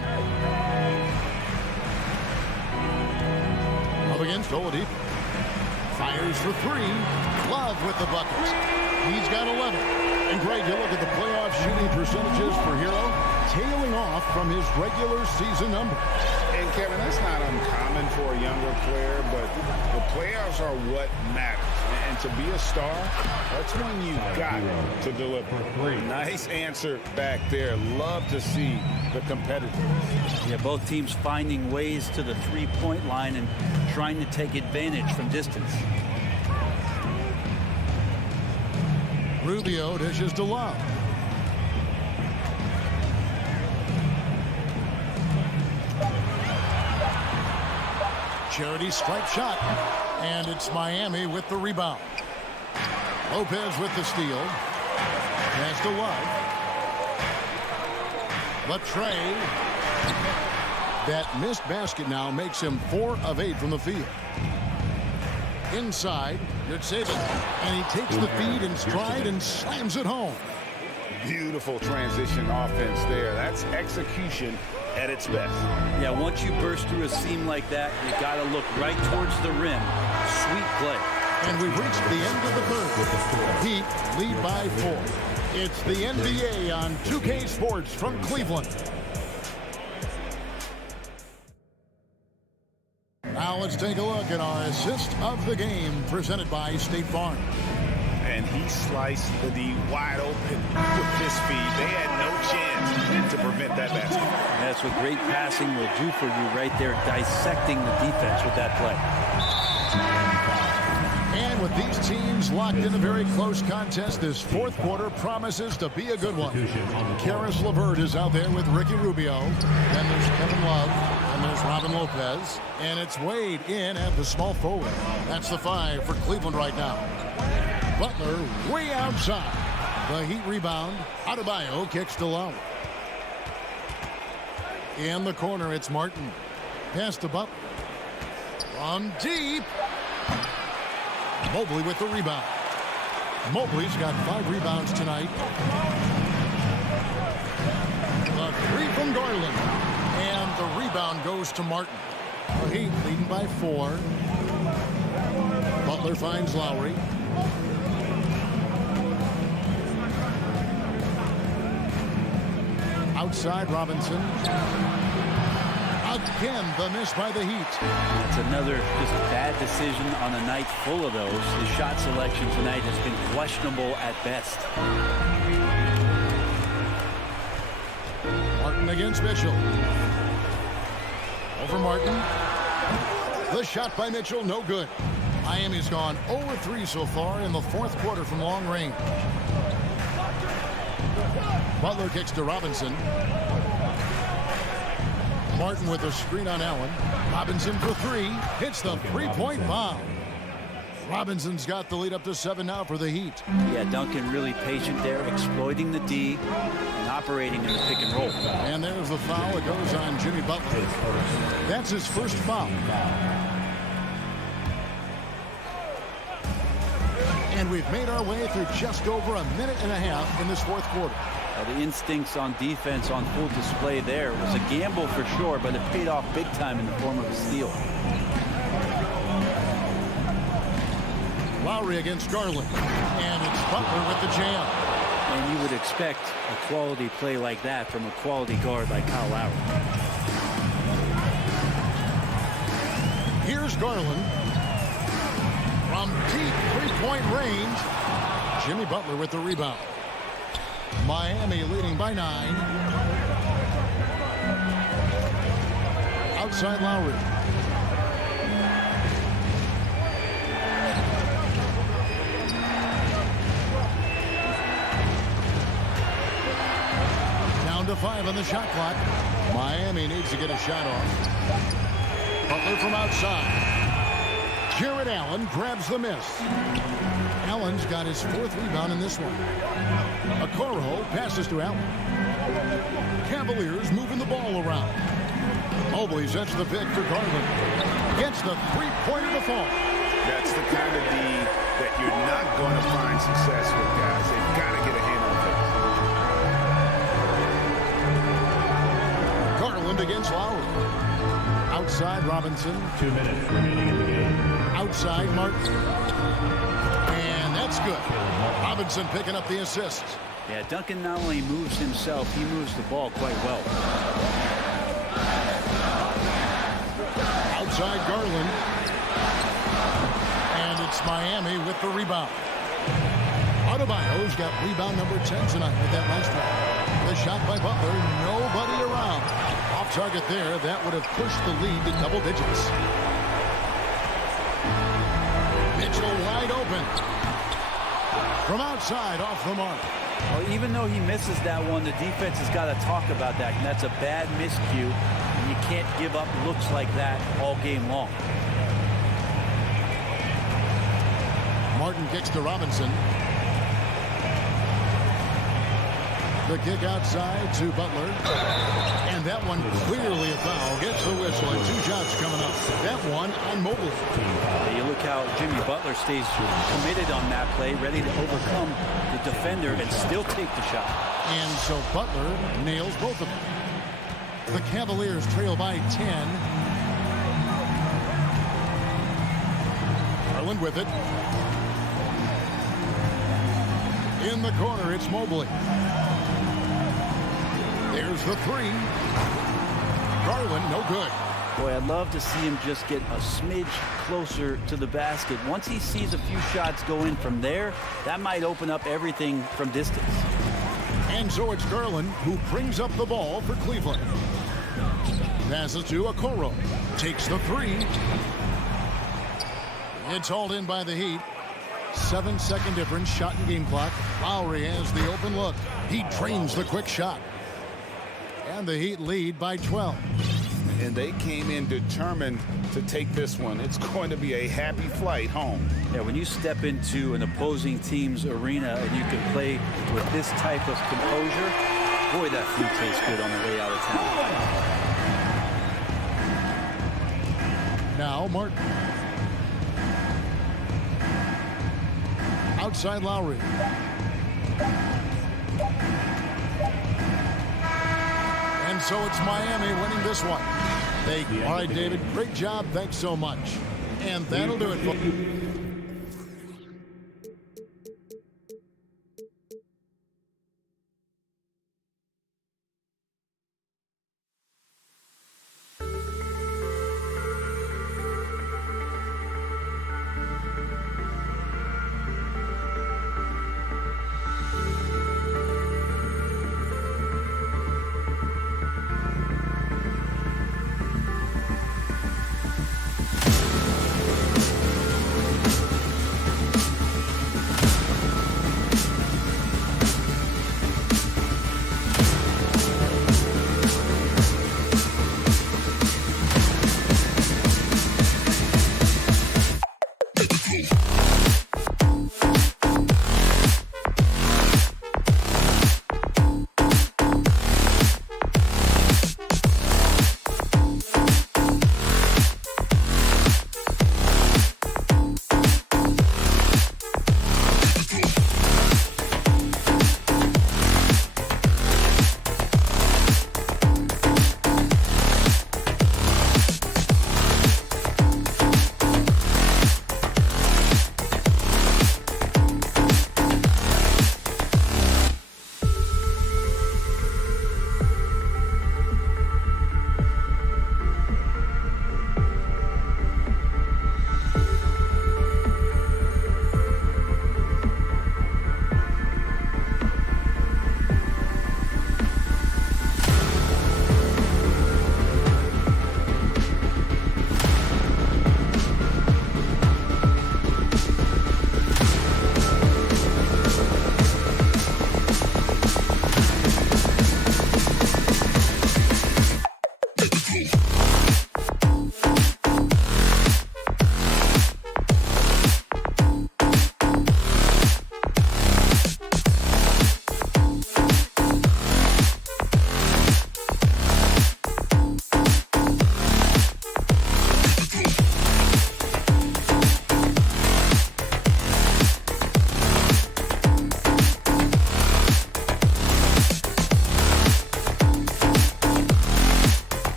Up against Oladipo. Fires for 3. Love with the buckets. He's got 11. And Greg, you look at the playoff shooting percentages for Hero, tailing off from his regular season numbers. And Kevin, that's not uncommon for a younger player, but the playoffs are what matters. And to be a star, that's when you got to deliver. Nice answer back there. Love to see the competitiveness. Yeah, both teams finding ways to the 3-point line and trying to take advantage from distance. Rubio dishes to Love. Charity stripe shot. And it's Miami with the rebound. Lopez with the steal. Pass to Love. Latrey. That missed basket now makes him 4 of 8 from the field. Inside, good save it. And he takes the feed in stride and slams it home. Beautiful transition offense there. That's execution at its best. Yeah, once you burst through a seam like that, you got to look right towards the rim. Sweet play. And we've reached the end of the third. Heat lead by 4. It's the NBA on 2K Sports from Cleveland. Now let's take a look at our assist of the game presented by State Farm. And he sliced the D wide open with his feed. They had no chance to prevent that basket. That's what great passing will do for you right there, dissecting the defense with that play. And with these teams locked in a very close contest, this 4th quarter promises to be a good one. Karis LeVert is out there with Ricky Rubio. Then there's Kevin Love. And there's Robin Lopez. And it's Wade in at the small forward. That's the 5 for Cleveland right now. Butler way outside. The Heat rebound. Adebayo kicks to Love. In the corner, it's Martin. Pass to Butler. From deep. Mobley with the rebound. Mobley's got 5 rebounds tonight. The 3 from Garland. And the rebound goes to Martin. The Heat leading by 4. Butler finds Lowry. Outside Robinson. Again, the miss by the Heat. It's another just bad decision on a night full of those. His shot selection tonight has been questionable at best. Martin against Mitchell. Over Martin. The shot by Mitchell, no good. Miami's gone 0-3 so far in the 4th quarter from long range. Butler kicks to Robinson. Martin with a screen on Allen. Robinson for 3. Hits the 3-point bomb. Robinson's got the lead up to 7 now for the Heat. Yeah, Duncan really patient there, exploiting the D and operating in the pick and roll. And there's the foul. It goes on Jimmy Butler. That's his first foul. And we've made our way through just over a minute and a half in this 4th quarter. The instincts on defense on full display there. It was a gamble for sure, but it paid off big time in the form of a steal. Lowry against Garland. And it's Butler with the jam. And you would expect a quality play like that from a quality guard like Kyle Lowry. Here's Garland. From deep three-point range, Jimmy Butler with the rebound. Miami leading by 9. Outside Lowry. Down to 5 on the shot clock. Miami needs to get a shot off. Butler from outside. Jared Allen grabs the miss. Allen's got his 4th rebound in this one. Okoro passes to Allen. Cavaliers moving the ball around. Mobley sets the pick for Garland. Gets the three-pointer to fall. That's the kind of D that you're not going to find success with, guys. They've got to get a handle of it. Garland against Lowry. Outside Robinson. 2 minutes remaining in the game. Outside Martin. And that's good. Robinson picking up the assist. Yeah, Duncan not only moves himself, he moves the ball quite well. Outside Garland. And it's Miami with the rebound. Adebayo's got rebound number 10 tonight with that last one. The shot by Butler, nobody around. Off target there, that would have pushed the lead to double digits. Mitchell wide open. From outside, off the mark. Well, even though he misses that one, the defense has got to talk about that. And that's a bad miscue. And you can't give up looks like that all game long. Martin kicks to Robinson. The kick outside to Butler. And that one clearly a foul. Gets the whistle and 2 shots coming up. That one on Mobley. You look how Jimmy Butler stays committed on that play, ready to overcome the defender and still take the shot. And so Butler nails both of them. The Cavaliers trail by 10. Garland with it. In the corner, it's Mobley. There's the 3. Garland, no good. Boy, I'd love to see him just get a smidge closer to the basket. Once he sees a few shots go in from there, that might open up everything from distance. And so it's Garland who brings up the ball for Cleveland. Passes to Okoro. Takes the 3. It's hauled in by the Heat. 7-second difference, shot and game clock. Lowry has the open look. He drains the quick shot. And the Heat lead by 12. And they came in determined to take this one. It's going to be a happy flight home. Yeah, when you step into an opposing team's arena and you can play with this type of composure, boy, that food tastes good on the way out of town. Now Martin. Outside Lowry. And so it's Miami winning this one. All right, David, great job. Thanks so much. And that'll do it for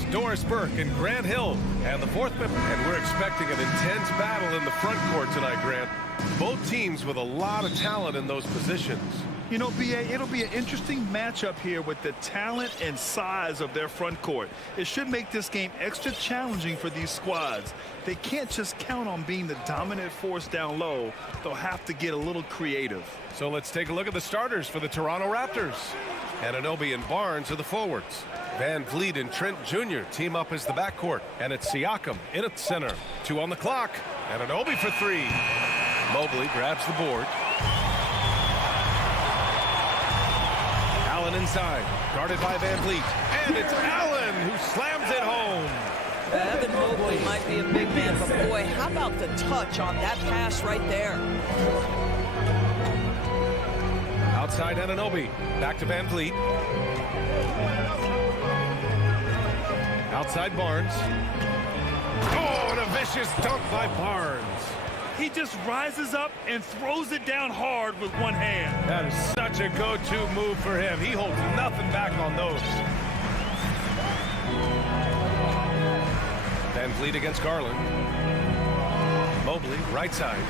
Here's Doris Burke and Grant Hill and the fourth member. And we're expecting an intense battle in the front court tonight, Grant. Both teams with a lot of talent in those positions. You know, B.A., it'll be an interesting matchup here with the talent and size of their front court. It should make this game extra challenging for these squads. They can't just count on being the dominant force down low. They'll have to get a little creative. So let's take a look at the starters for the Toronto Raptors. Anunoby and Barnes are the forwards. Van Vliet and Trent Jr. team up as the backcourt. And it's Siakam in at center. 2 on the clock. Anunoby for 3. Mobley grabs the board. Allen inside, guarded by Van Vliet. And it's Allen who slams it home. Evan Mobley might be a big man, but boy, how about the touch on that pass right there? Outside Anunoby, back to Van Vliet. Outside Barnes. Oh, and a vicious dunk by Barnes. He just rises up and throws it down hard with one hand. That is such a go-to move for him. He holds nothing back on those. Van Vliet against Garland. Mobley, right side.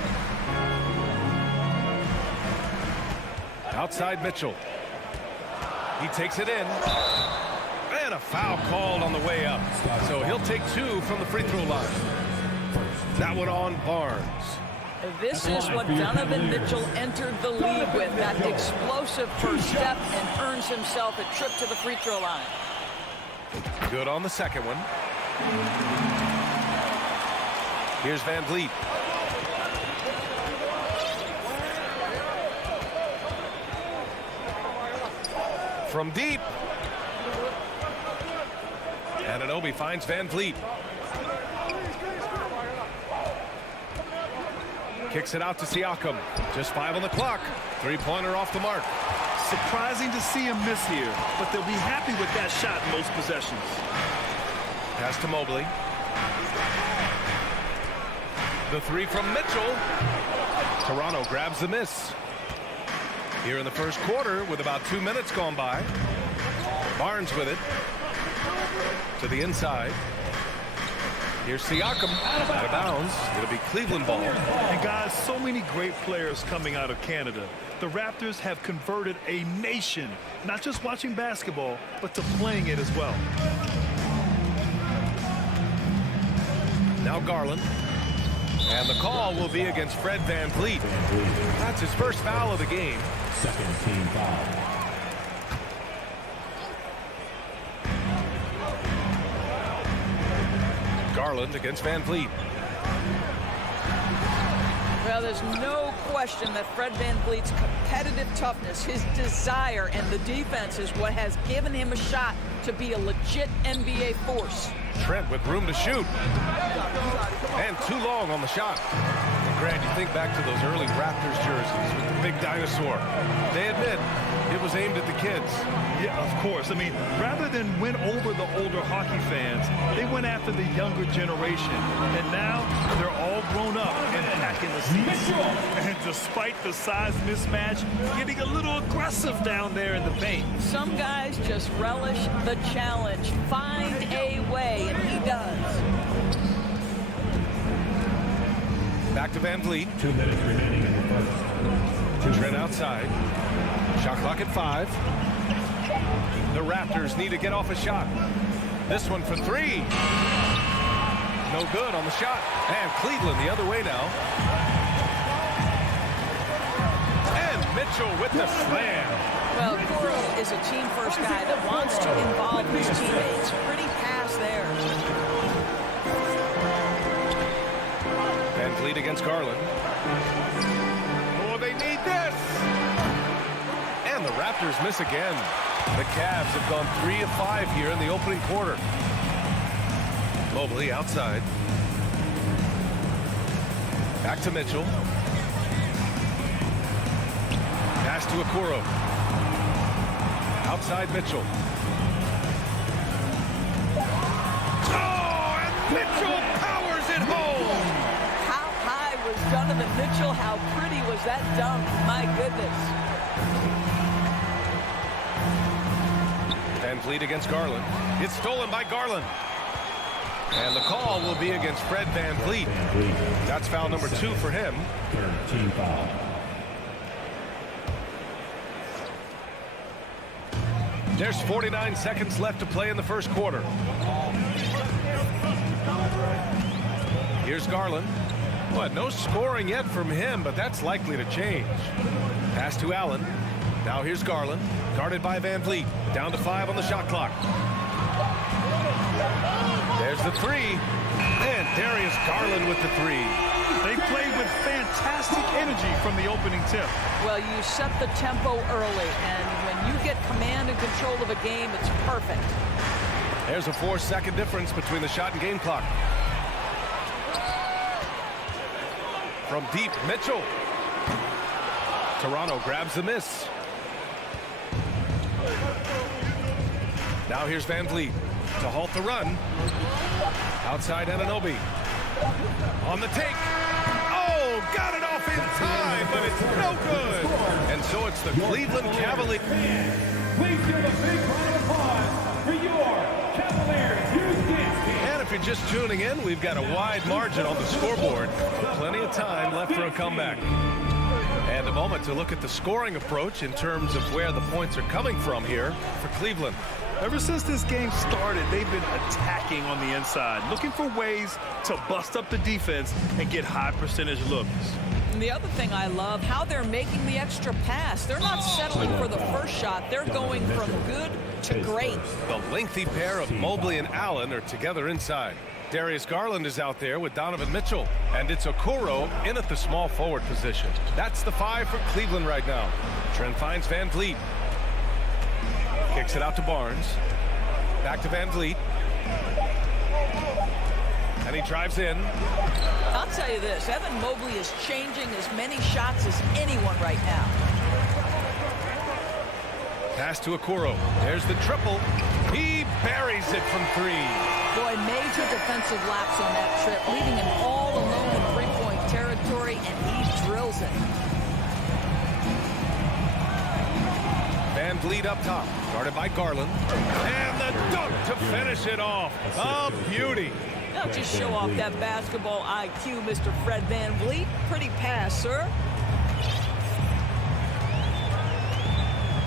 Outside Mitchell. He takes it in. And a foul called on the way up. So he'll take 2 from the free throw line. That one on Barnes. This is what Donovan Mitchell entered the league with, that explosive first step, and earns himself a trip to the free throw line. Good on the second one. Here's Van Vliet. From deep. Anunoby finds Van Vliet. Kicks it out to Siakam. Just 5 on the clock. 3-pointer off the mark. Surprising to see him miss here, but they'll be happy with that shot in most possessions. Pass to Mobley. The 3 from Mitchell. Toronto grabs the miss. Here in the first quarter with about 2 minutes gone by. Barnes with it. To the inside. Here's Siakam out of bounds. It'll be Cleveland ball. And guys, so many great players coming out of Canada. The Raptors have converted a nation, not just watching basketball, but to playing it as well. Now Garland. And the call will be against Fred Van Vliet. That's his first foul of the game. Second team foul. Garland against Van Vliet. Well, there's no question that Fred Van Vliet's competitive toughness, his desire, and the defense is what has given him a shot to be a legit NBA force. Trent with room to shoot. And too long on the shot. And Grant, you think back to those early Raptors jerseys with the big dinosaur. They admit it was aimed at the kids. Yeah, of course. I mean, rather than win over the older hockey fans, they went after the younger generation. And now they're all grown up and back in the seats. And despite the size mismatch, getting a little aggressive down there in the paint. Some guys just relish the challenge. Find a way, and he does. Back to Van Vliet. 2 minutes remaining in the first. Trent outside. Shot clock at 5. The Raptors need to get off a shot. This one for 3. No good on the shot. And Cleveland the other way now. And Mitchell with the slam. Well, Coro is a team-first guy that wants to involve his teammates. Pretty pass there. Van Vliet against Garland. Oh, they need this. And the Raptors miss again. The Cavs have gone 3 of 5 here in the opening quarter. Mobley outside. Back to Mitchell. Pass to Okoro. Outside Mitchell. Oh, and Mitchell powers it home. How high was Donovan Mitchell? How pretty was that dunk? My goodness. Van Vliet against Garland. It's stolen by Garland. And the call will be against Fred Van Vliet. That's foul number 2 for him. Third team foul. There's 49 seconds left to play in the first quarter. Here's Garland. But no scoring yet from him, but that's likely to change. Pass to Allen. Now here's Garland, guarded by Van Vliet. Down to 5 on the shot clock. There's the 3. And Darius Garland with the 3. They played with fantastic energy from the opening tip. Well, you set the tempo early, and when you get command and control of a game, it's perfect. There's a 4-second difference between the shot and game clock. From deep, Mitchell. Toronto grabs the miss. Now here's Van Vliet to halt the run. Outside Anunoby. On the take. Oh, got it off in time, but it's no good. And so it's the Cleveland Cavaliers. Please give a big round of applause for your Cavaliers Houston. And if you're just tuning in, we've got a wide margin on the scoreboard. Plenty of time left for a comeback. And a moment to look at the scoring approach in terms of where the points are coming from here for Cleveland. Ever since this game started, they've been attacking on the inside, looking for ways to bust up the defense and get high percentage looks. And the other thing I love, how they're making the extra pass. They're not settling for the first shot. They're going from good to great. The lengthy pair of Mobley and Allen are together inside. Darius Garland is out there with Donovan Mitchell. And it's Okoro in at the small forward position. That's the 5 for Cleveland right now. Trent finds Van Vliet. Kicks it out to Barnes. Back to Van Vliet. And he drives in. I'll tell you this, Evan Mobley is changing as many shots as anyone right now. Pass to Okoro. There's the triple. He buries it from 3. Boy, major defensive lapse on that trip, leaving him all alone in three-point territory, and he drills it. Van Vliet up top, guarded by Garland. And the dunk to finish it off. A beauty. Don't just show off that basketball IQ, Mr. Fred Van Vliet. Pretty pass, sir.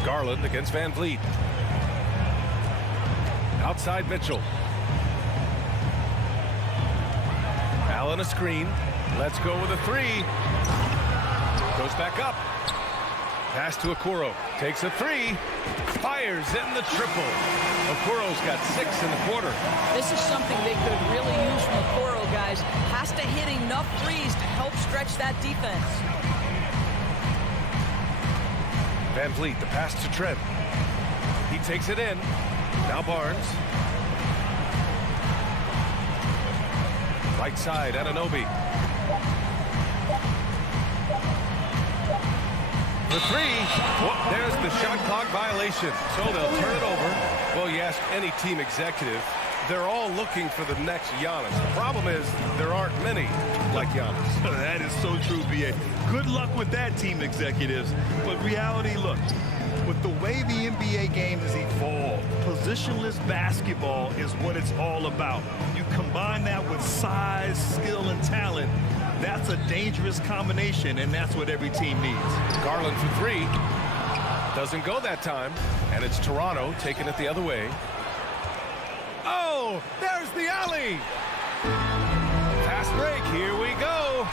Garland against Van Vliet. Outside Mitchell. Allen a screen. Let's go with a 3. Goes back up. Pass to Okoro. Takes a 3. Fires in the triple. Okoro's got 6 in the quarter. This is something they could really use from Okoro, guys. Has to hit enough threes to help stretch that defense. Van Vliet, the pass to Trent. He takes it in. Now Barnes. Right side, Anunoby. The 3. Whoop, there's the shot clock violation. So they'll turn it over. Well, you ask any team executive, they're all looking for the next Giannis. The problem is there aren't many like Giannis. That is so true, B.A. Good luck with that, team executives. But reality, look, with the way the NBA game has evolved, positionless basketball is what it's all about. You combine that with size, skill, and talent, that's a dangerous combination, and that's what every team needs. Garland for 3. Doesn't go that time, and it's Toronto taking it the other way. Oh, there's the alley. Fast break, here we go.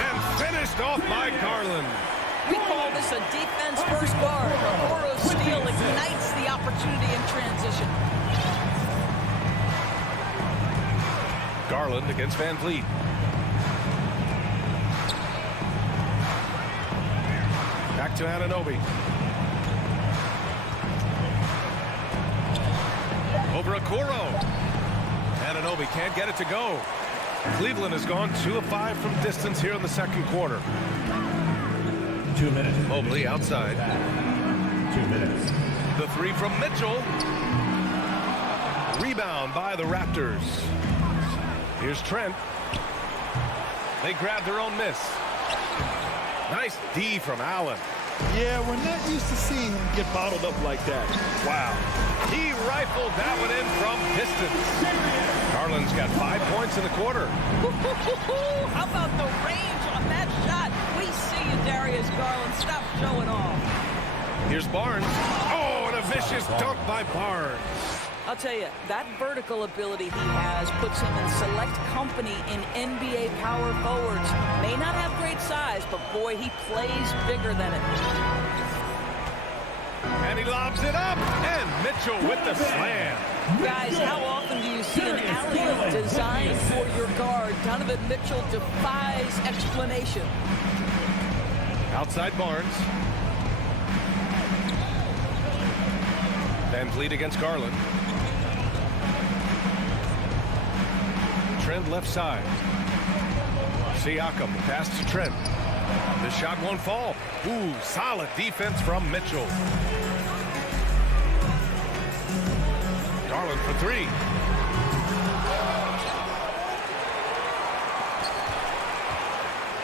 And finished off by Garland. We call this a defense-first guard. Okoro's steal ignites the opportunity in transition. Garland against Van Vliet. Back to Anunoby. Over Okoro. Anunoby can't get it to go. Cleveland has gone 2 of 5 from distance here in the second quarter. 2 minutes. Mobley outside. 2 minutes. The 3 from Mitchell. Rebound by the Raptors. Here's Trent. They grab their own miss. Nice D from Allen. Yeah, we're not used to seeing him get bottled up like that. Wow. He rifled that one in from distance. Garland's got 5 points in the quarter. How about the range on that shot? We see you, Darius Garland. Stop showing off. Here's Barnes. Oh, and a vicious dunk by Barnes. I'll tell you, that vertical ability he has puts him in select company in NBA power forwards. May not have great size, but boy, he plays bigger than it. And he lobs it up, and Mitchell with the slam. Guys, how often do you see an alley-oop designed for your guard? Donovan Mitchell defies explanation. Outside Barnes. Van Vliet against Garland. Trent left side. Siakam pass to Trent. The shot won't fall. Ooh, solid defense from Mitchell. Garland for three.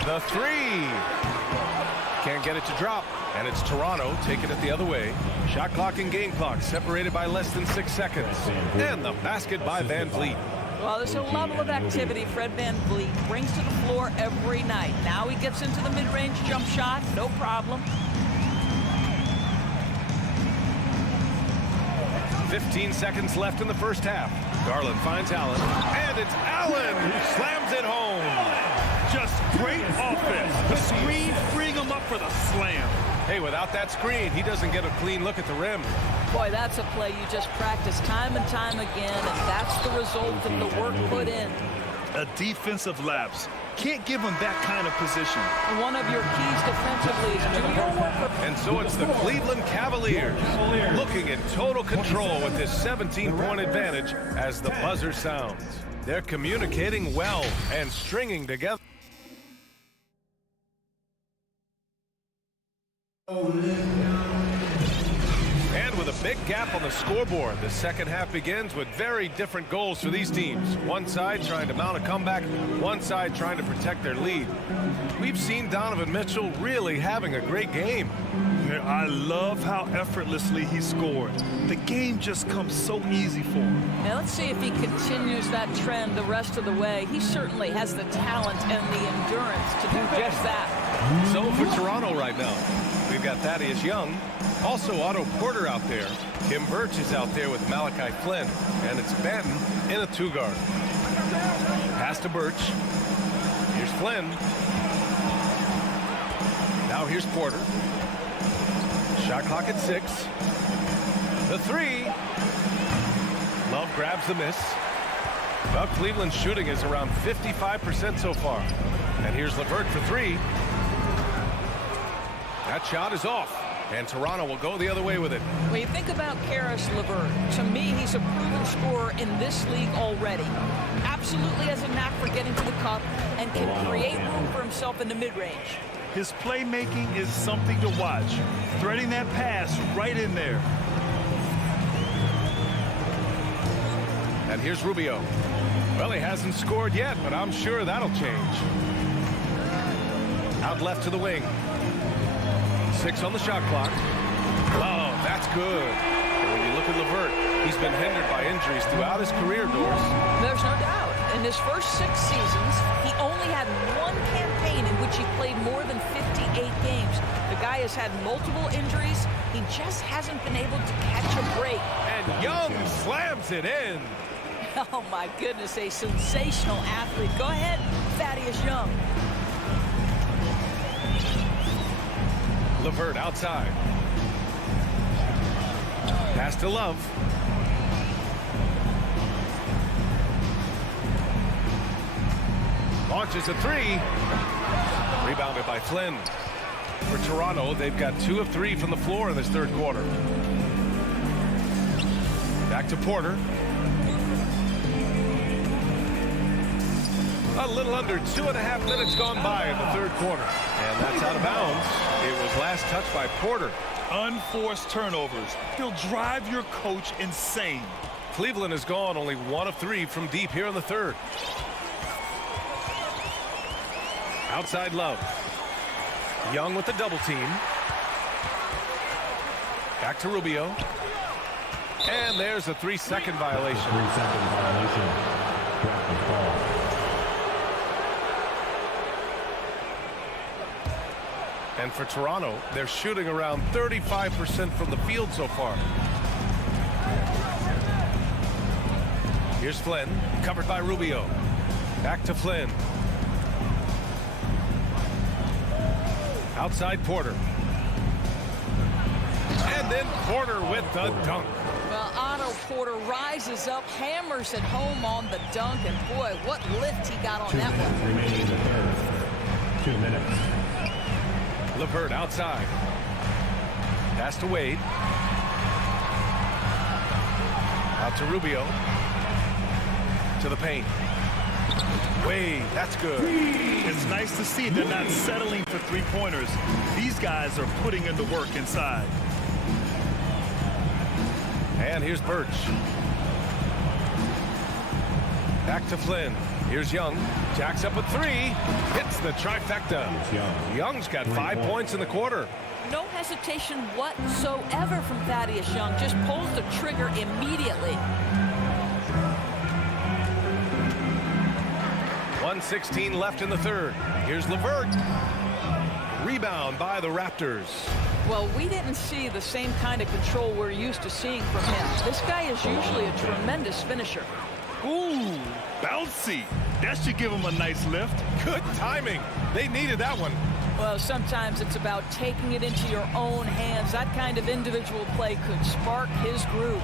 The three. Can't get it to drop. And it's Toronto taking it the other way. Shot clock and game clock separated by less than 6 seconds. And the basket by Van Vliet. Well, there's a level of activity Fred Van Vliet brings to the floor every night. Now he gets into the mid-range jump shot, no problem. 15 seconds left in the first half. Garland finds Allen, and it's Allen who slams it home. Just great offense. The screen freeing him up for the slam. Hey, without that screen, he doesn't get a clean look at the rim. Boy, that's a play you just practice time and time again, and that's the result of the work put in. A defensive lapse. Can't give him that kind of position. One of your keys defensively is do your work. And so it's the Cleveland Cavaliers looking in total control with this 17-point advantage as the buzzer sounds. They're communicating well and stringing together. And with a big gap on the scoreboard, the second half begins with very different goals for these teams. One side trying to mount a comeback, one side trying to protect their lead. We've seen Donovan Mitchell really having a great game. I love how effortlessly he scored. The game just comes so easy for him. Now let's see if he continues that trend the rest of the way. He certainly has the talent and the endurance to do just that. So for Toronto right now, we've got Thaddeus Young, also Otto Porter out there. Kim Birch is out there with Malachi Flynn, and it's Banton in a two-guard. Pass to Birch. Here's Flynn. Now here's Porter. Shot clock at 6. The three. Love grabs the miss. Well, Cleveland's shooting is around 55% so far. And here's LeVert for three. That shot is off, and Toronto will go the other way with it. When you think about Karis LeVert, to me, he's a proven scorer in this league already. Absolutely has a knack for getting to the cup and can create room for himself in the mid-range. His playmaking is something to watch. Threading that pass right in there. And here's Rubio. Well, he hasn't scored yet, but I'm sure that'll change. Out left to the wing. 6 on the shot clock. Oh, that's good. And when you look at LeVert, he's been hindered by injuries throughout his career, Doris. There's no doubt. In his first 6 seasons, he only had one campaign in which he played more than 58 games. The guy has had multiple injuries. He just hasn't been able to catch a break. And Young slams it in. Oh, my goodness, a sensational athlete. Go ahead, Thaddeus Young. LeVert outside. Pass to Love. Launches a three. Rebounded by Flynn. For Toronto, they've got 2 of 3 from the floor in this third quarter. Back to Porter. A little under 2.5 minutes gone by in the third quarter. And that's out of bounds. It was last touched by Porter. Unforced turnovers. He'll drive your coach insane. Cleveland has gone only 1 of 3 from deep here in the third. Outside Love. Young with the double team. Back to Rubio. And And there's a 3-second violation. 3-second violation. Raptors ball. And for Toronto, they're shooting around 35% from the field so far. Here's Flynn, covered by Rubio. Back to Flynn. Outside Porter. And then Porter with the dunk. Well, Otto Porter rises up, hammers it home on the dunk, and boy, what lift he got on that one. 2 minutes remaining in the third. 2 minutes. LeVert outside. Pass to Wade. Out to Rubio. To the paint. Wade, that's good. It's nice to see they're not settling for three-pointers. These guys are putting in the work inside. And here's Birch. Back to Flynn. Here's Young. Jacks up a 3. Hits the trifecta. Young's got 5 points in the quarter. No hesitation whatsoever from Thaddeus Young. Just pulls the trigger immediately. 1:16 left in the third. Here's LeVert. Rebound by the Raptors. Well, we didn't see the same kind of control we're used to seeing from him. This guy is usually a tremendous finisher. Ooh, bouncy. That should give him a nice lift. Good timing. They needed that one. Well, sometimes it's about taking it into your own hands. That kind of individual play could spark his groove.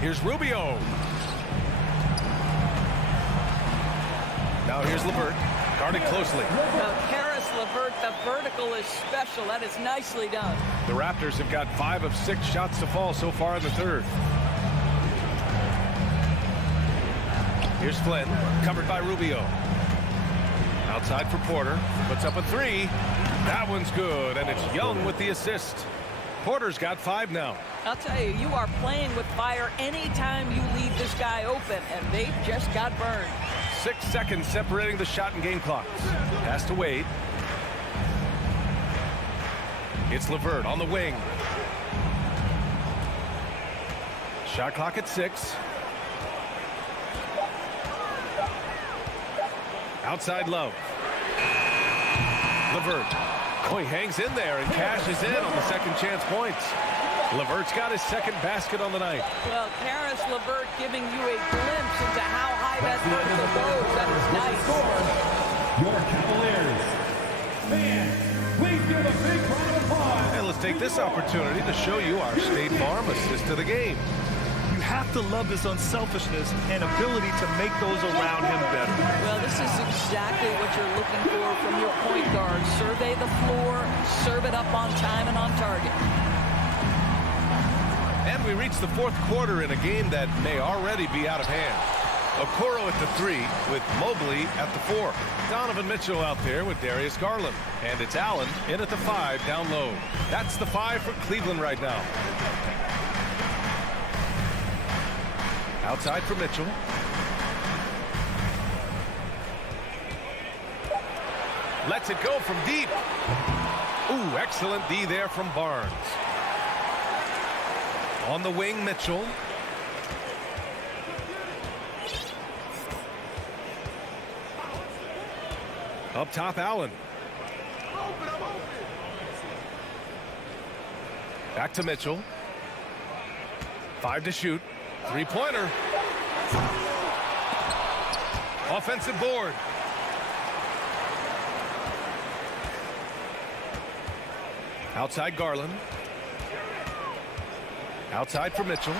Here's Rubio. Now here's LeVert. Guarded closely. Now, Karis LeVert, the vertical is special. That is nicely done. The Raptors have got 5 of 6 shots to fall so far in the third. Here's Flynn, covered by Rubio. Outside for Porter, puts up a 3. That one's good, and it's Young with the assist. Porter's got 5 now. I'll tell you, you are playing with fire anytime you leave this guy open, and they just got burned. 6 seconds separating the shot and game clocks. Pass to Wade. It's LeVert on the wing. Shot clock at 6. Outside Love. LeVert. Oh, he hangs in there and cashes in on the second chance points. LeVert's got his second basket on the night. Well, Karis LeVert giving you a glimpse into how high that vertical goes. That is nice. Your Cavaliers. Fans, please give a big round of applause. And let's take this opportunity to show you our State Farm assist to the game. You have to love his unselfishness and ability to make those around him better. Well, this is exactly what you're looking for from your point guard. Survey the floor, serve it up on time and on target. And we reach the fourth quarter in a game that may already be out of hand. Okoro at the 3 with Mobley at the 4. Donovan Mitchell out there with Darius Garland. And it's Allen in at the 5 down low. That's the 5 for Cleveland right now. Outside for Mitchell. Lets it go from deep. Ooh, excellent D there from Barnes. On the wing, Mitchell. Up top, Allen. Back to Mitchell. 5 to shoot. 3-pointer. Offensive board. Outside Garland. Outside for Mitchell.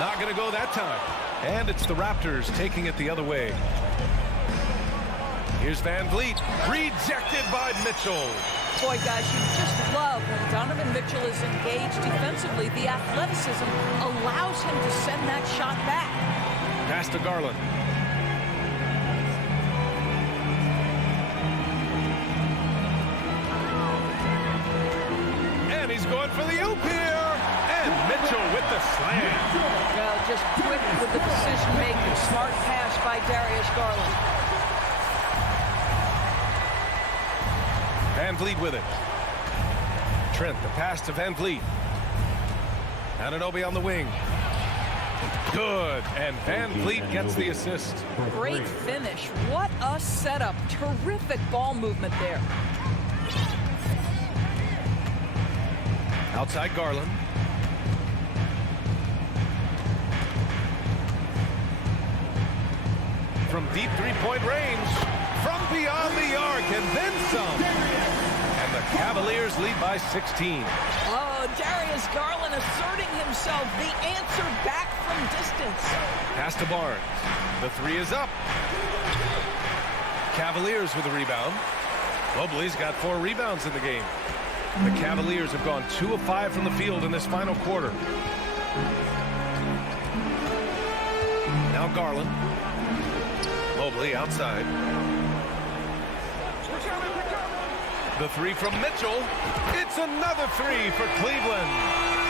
Not going to go that time. And it's the Raptors taking it the other way. Here's Van Vliet. Rejected by Mitchell. Boy, guys, you just love when Donovan Mitchell is engaged defensively. The athleticism allows him to send that shot back. Pass to Garland. And he's going for the oop here. And Mitchell with the slam. Well, just quick with the decision-making. Smart pass by Darius Garland. Van Vliet with it. Trent, the pass to Van Vliet. Anunoby on the wing. Good, and Van Vliet gets the assist. Great finish. What a setup. Terrific ball movement there. Outside Garland. From deep three-point range. From beyond the arc, and then some. And the Cavaliers lead by 16. Oh, Darius Garland asserting himself, the answer back from distance. Pass to Barnes. The three is up. Cavaliers with a rebound. Mobley's got 4 rebounds in the game. The Cavaliers have gone 2 of 5 from the field in this final quarter. Now Garland. Mobley outside. The three from Mitchell. It's another three for Cleveland.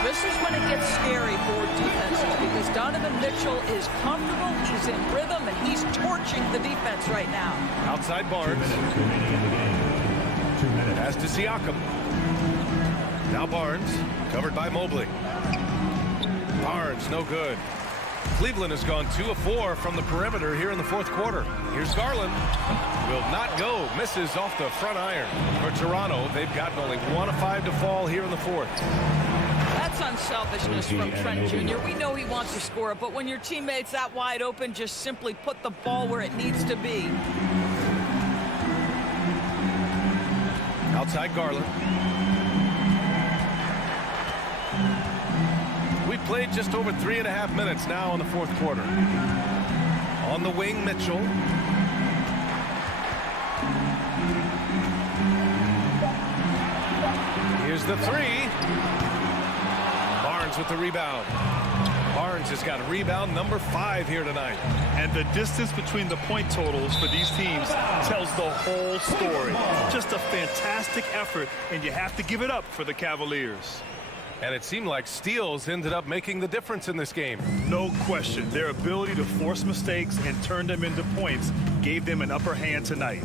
This is when it gets scary for defenses because Donovan Mitchell is comfortable, he's in rhythm, and he's torching the defense right now. Outside Barnes. Pass to Siakam. Now Barnes, covered by Mobley. Barnes, no good. Cleveland has gone 2 of 4 from the perimeter here in the fourth quarter. Here's Garland. Will not go. Misses off the front iron. For Toronto, they've gotten only 1 of 5 to fall here in the fourth. That's unselfishness from Trent Jr. We know he wants to score it, but when your teammate's that wide open, just simply put the ball where it needs to be. Outside Garland. We played just over 3.5 minutes now in the fourth quarter. On the wing, Mitchell. Here's the three. Barnes with the rebound. Barnes has got rebound number 5 here tonight. And the distance between the point totals for these teams tells the whole story. Just a fantastic effort, and you have to give it up for the Cavaliers. And it seemed like steals ended up making the difference in this game. No question. Their ability to force mistakes and turn them into points gave them an upper hand tonight.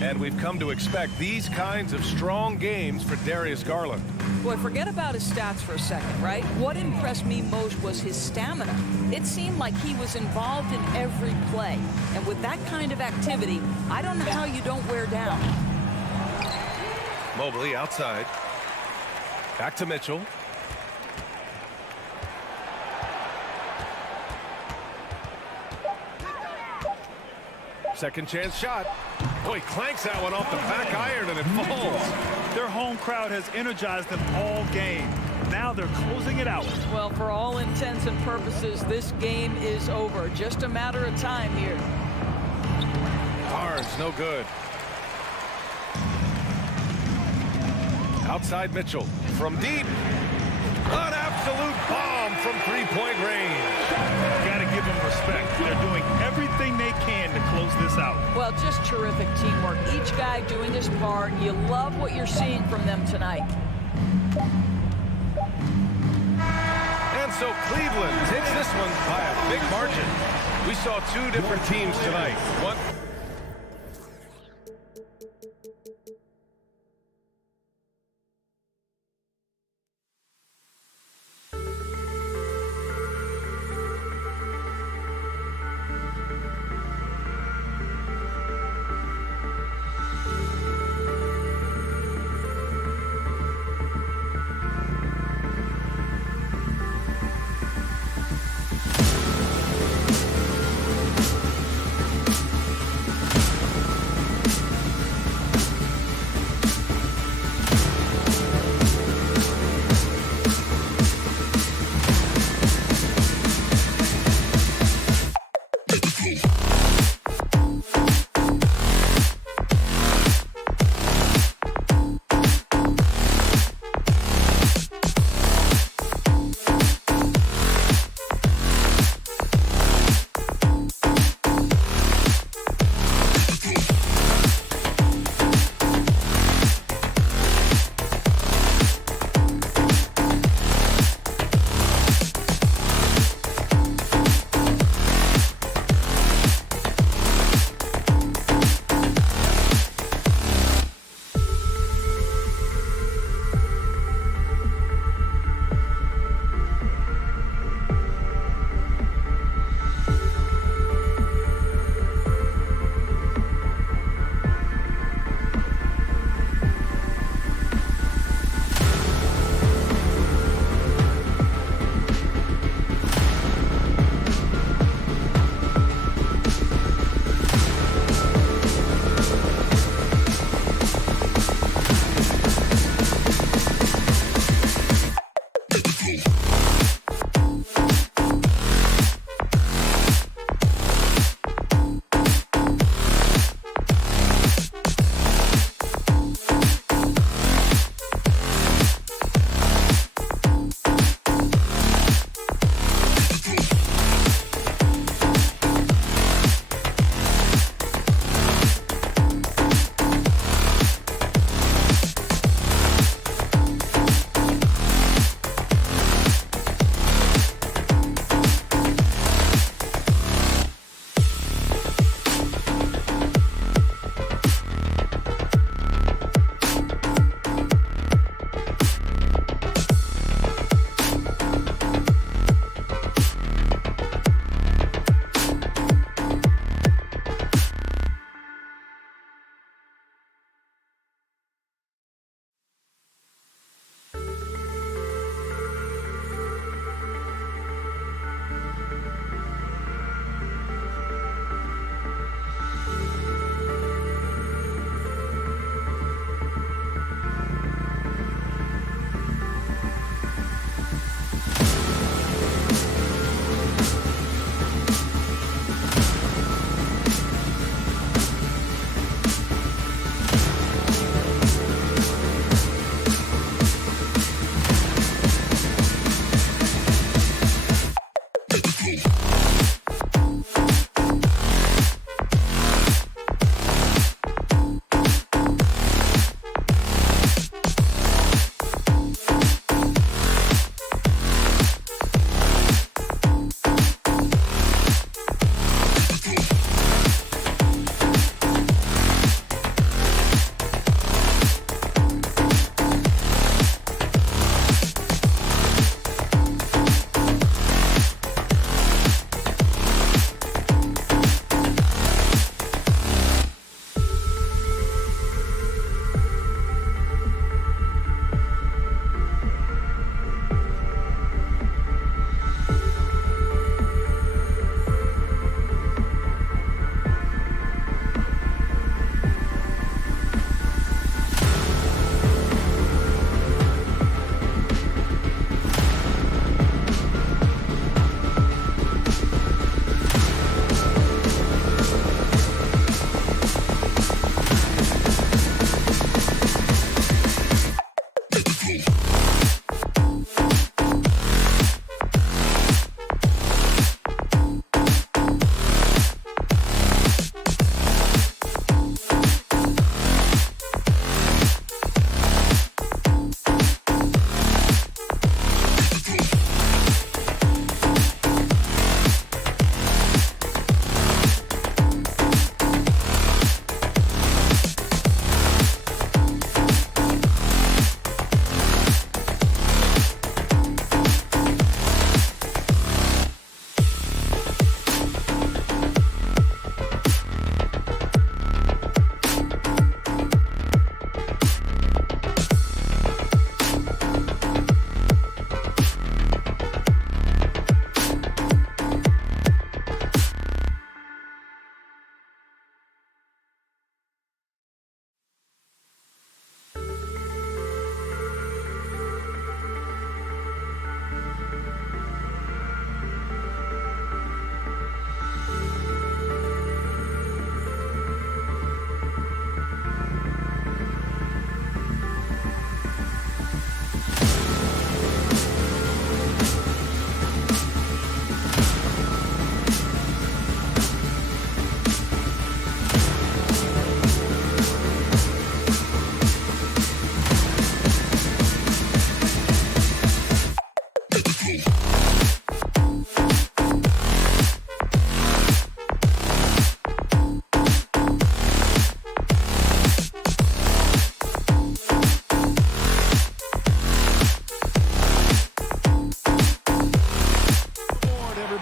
And we've come to expect these kinds of strong games for Darius Garland. Boy, forget about his stats for a second, right? What impressed me most was his stamina. It seemed like he was involved in every play. And with that kind of activity, I don't know how you don't wear down. Mobley outside. Back to Mitchell. Second chance shot. Boy, clanks that one off the back iron and it falls. Their home crowd has energized them all game. Now they're closing it out. Well, for all intents and purposes, this game is over. Just a matter of time here. Barnes, no good. Outside Mitchell. From deep. An absolute bomb from three-point range. Got to give them respect. They're doing everything they can to close this out. Well, just terrific teamwork. Each guy doing his part. You love what you're seeing from them tonight. And so Cleveland takes this one by a big margin. We saw 2 different teams tonight. One.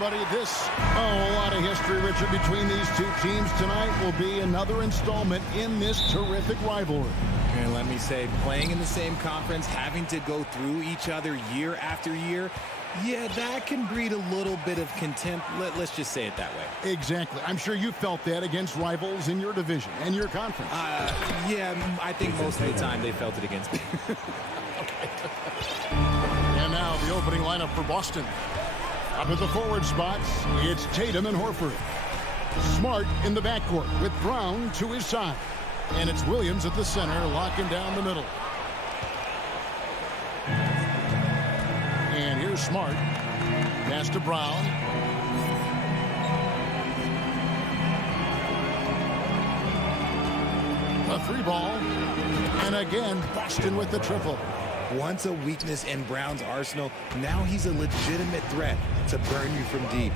everybody. A lot of history, Richard, between these two teams tonight will be another installment in this terrific rivalry. And let me say, playing in the same conference, having to go through each other year after year, yeah, that can breed a little bit of contempt. Let's just say it that way. Exactly. I'm sure you felt that against rivals in your division and your conference. Yeah, I think most of the time they felt it against me. And now the opening lineup for Boston. Up at the forward spots, it's Tatum and Horford. Smart in the backcourt with Brown to his side. And it's Williams at the center, locking down the middle. And here's Smart. Pass to Brown. A three ball. And again, Boston with the triple. Once a weakness in Brown's arsenal, now he's a legitimate threat to burn you from deep.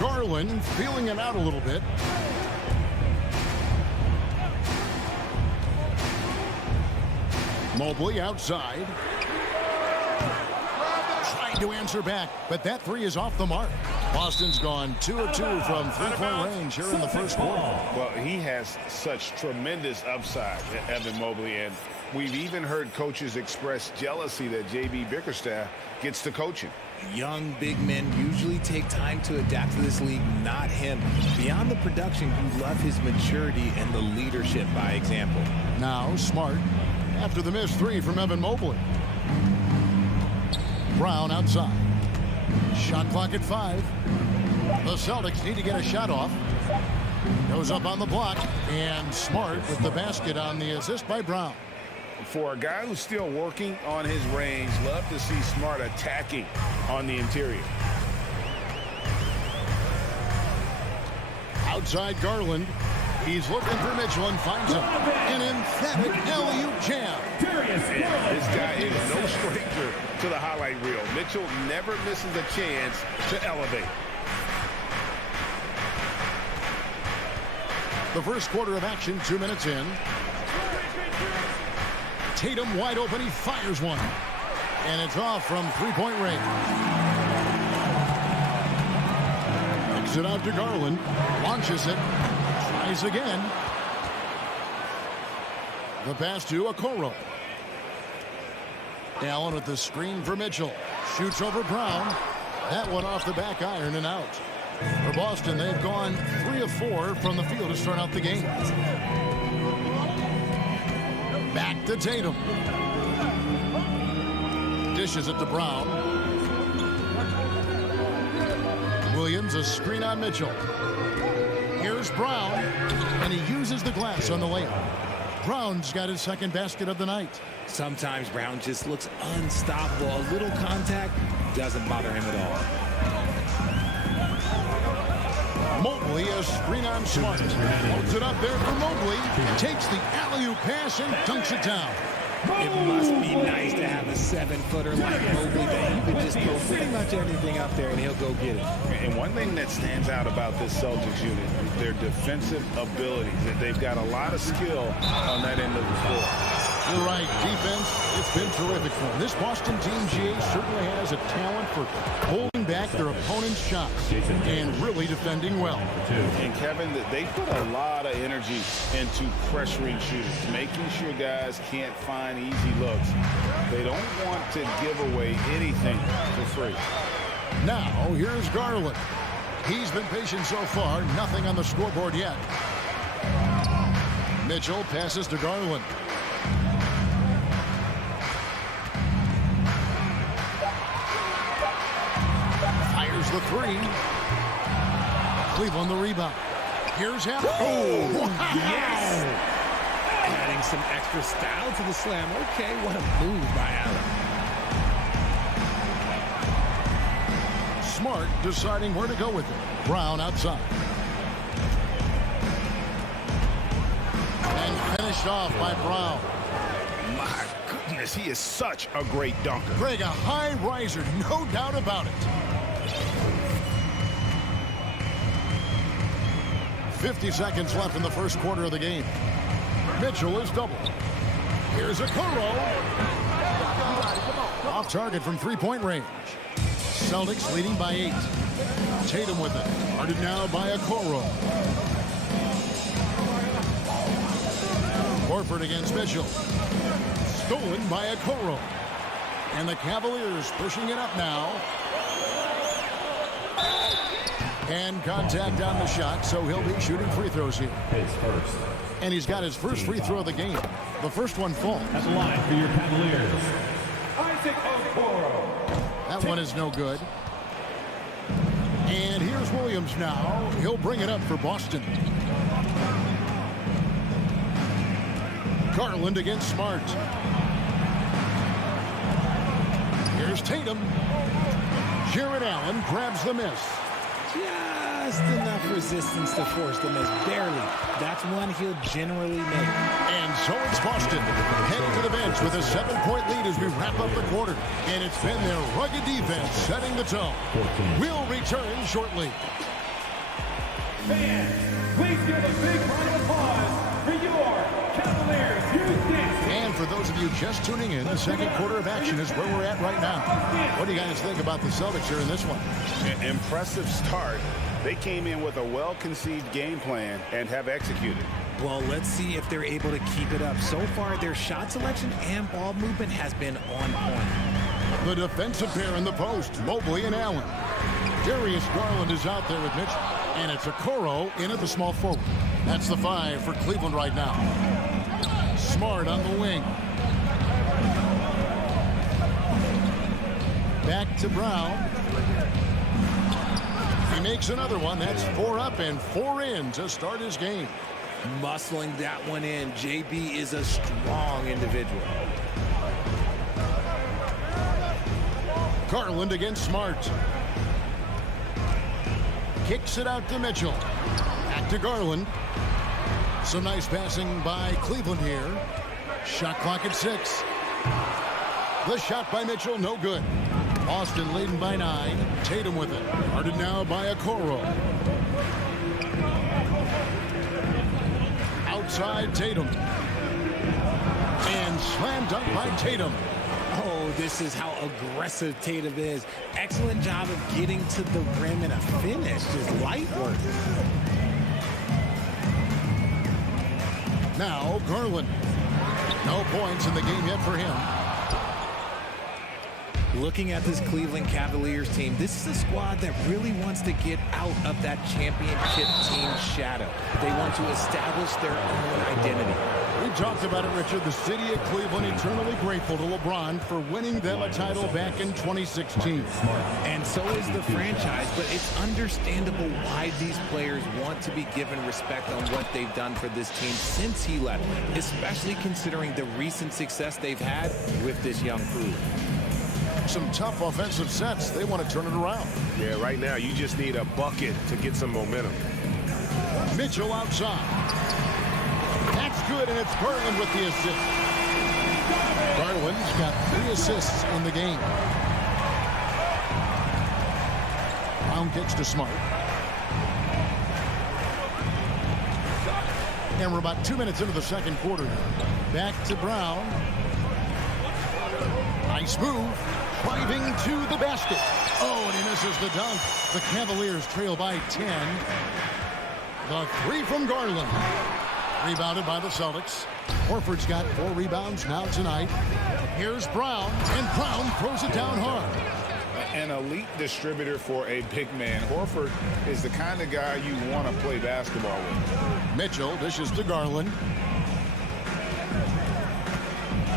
Garland feeling it out a little bit. Mobley outside. Trying to answer back, but that three is off the mark. Boston's gone 2 of 2 from three-point range here in the first quarter. Well, he has such tremendous upside, Evan Mobley, and we've even heard coaches express jealousy that J.B. Bickerstaff gets to coaching. Young big men usually take time to adapt to this league, not him. Beyond the production, you love his maturity and the leadership by example. Now Smart after the missed three from Evan Mobley. Brown outside. Shot clock at 5. The Celtics need to get a shot off. Goes up on the block, and Smart with the basket on the assist by Brown. For a guy who's still working on his range, love to see Smart attacking on the interior. Outside Garland. He's looking for Mitchell and finds him. An emphatic alley-oop jam. This guy is no stranger to the highlight reel. Mitchell never misses a chance to elevate. The first quarter of action, 2 minutes in. Tatum wide open, he fires one. And it's off from three-point range. Kicks it out to Garland. Launches it. Tries again. The pass to Okoro. Allen with the screen for Mitchell. Shoots over Brown. That one off the back iron and out. For Boston, they've gone 3 of 4 from the field to start out the game. Back to Tatum. Dishes it to Brown. Williams, a screen on Mitchell. Here's Brown, and he uses the glass on the layup. Brown's got his second basket of the night. Sometimes Brown just looks unstoppable. A little contact doesn't bother him at all. Mobley, a screen on Smart. Holds it up there for Mobley. Takes the alley-oop pass and dunks it down. It must be nice to have a 7-footer like Mobley that you can just throw pretty much anything up there and he'll go get it. And one thing that stands out about this Celtics unit is their defensive abilities. They've got a lot of skill on that end of the floor. You're right. Defense, it's been terrific for them. This Boston team, GA, certainly has a talent for holding back their opponent's shots and really defending well. And Kevin, they put a lot of energy into pressuring shooters, making sure guys can't find easy looks. They don't want to give away anything for free. Now, here's Garland. He's been patient so far. Nothing on the scoreboard yet. Mitchell passes to Garland. Fires the three. Cleveland the rebound. Here's Allen. Oh, wow. Yes! Adding some extra style to the slam. Okay, what a move by Allen. Smart deciding where to go with it. Brown outside. And finished off by Brown. My goodness, he is such a great dunker. Greg, a high riser, no doubt about it. 50 seconds left in the first quarter of the game. Mitchell is doubled. Here's Okoro. Off off target from three-point range. Celtics leading by 8. Tatum with it. Guarded now by Okoro. Horford against Mitchell. Stolen by Okoro. And the Cavaliers pushing it up now. And contact on the shot, so he'll be shooting free throws here. His first. And he's got his first free throw of the game. The first one falls. At the line for your Cavaliers, Isaac Okoro. That one is no good. And here's Williams now. He'll bring it up for Boston. Garland against Smart. Here's Tatum. Jared Allen grabs the miss. Just enough resistance to force the miss. Barely. That's one he'll generally make. And so it's Boston heading to the bench with a 7-point lead as we wrap up the quarter. And it's been their rugged defense setting the tone. We'll return shortly. Fans, please give a big round of applause for your Cavaliers. And for those of you just tuning in, the second quarter of action is where we're at right now. What do you guys think about the Celtics here in this one? An impressive start. They came in with a well-conceived game plan and have executed. Well, let's see if they're able to keep it up. So far, their shot selection and ball movement has been on point. The defensive pair in the post, Mobley and Allen. Darius Garland is out there with Mitchell. And it's Okoro in at the small forward. That's the 5 for Cleveland right now. Smart on the wing. Back to Brown. He makes another one. That's 4 up and 4 in to start his game. Muscling that one in. JB is a strong individual. Garland against Smart. Kicks it out to Mitchell. Back to Garland. Some nice passing by Cleveland here. Shot clock at 6. The shot by Mitchell, no good. Boston leading by 9. Tatum with it. Guarded now by Okoro. Outside Tatum. And slam dunk by Tatum. Oh, this is how aggressive Tatum is. Excellent job of getting to the rim and a finish. Just light work. Now Garland. No points in the game yet for him. Looking at this Cleveland Cavaliers team, this is a squad that really wants to get out of that championship team shadow. They want to establish their own identity. We talked about it, Richard. The city of Cleveland eternally grateful to LeBron for winning them a title back in 2016. And so is the franchise, but it's understandable why these players want to be given respect on what they've done for this team since he left, especially considering the recent success they've had with this young crew. Some tough offensive sets. They want to turn it around. Yeah, right now you just need a bucket to get some momentum. Mitchell outside. That's good, and it's Garland with the assist. Garland's got 3 assists in the game. Brown kicks to Smart. And we're about 2 minutes into the second quarter. Back to Brown. Nice move. Driving to the basket. Oh, and he misses the dunk. The Cavaliers trail by 10. The 3 from Garland. Rebounded by the Celtics. Horford's got 4 rebounds now tonight. Here's Brown, and Brown throws it down hard. An elite distributor for a big man. Horford is the kind of guy you want to play basketball with. Mitchell dishes to Garland.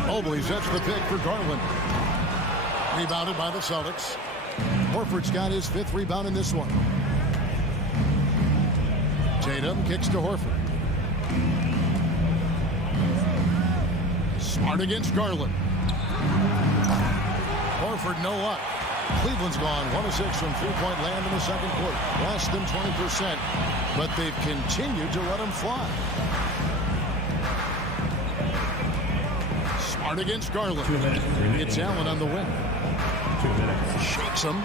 Mobley sets the pick for Garland. Rebounded by the Celtics. Horford's got his 5th rebound in this one. Tatum kicks to Horford. Smart against Garland. Horford no luck. Cleveland's gone 1 of 6 from three-point land in the second quarter. Less than 20%, but they've continued to let them fly. Smart against Garland. It's Allen on the wing. Shakes him.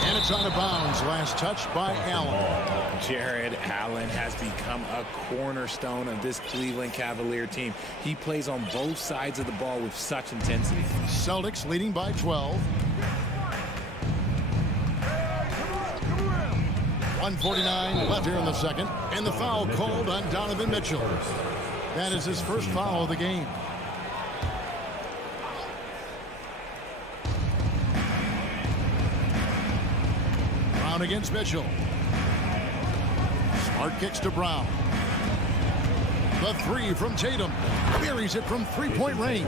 And it's out of bounds. Last touch by Allen. Jared Allen has become a cornerstone of this Cleveland Cavalier team. He plays on both sides of the ball with such intensity. Celtics leading by 12. 1:49 left here in the second. And the foul called on Donovan Mitchell. That is his first foul of the game. Brown against Mitchell. Smart kicks to Brown. The three from Tatum. Buries it from three-point range.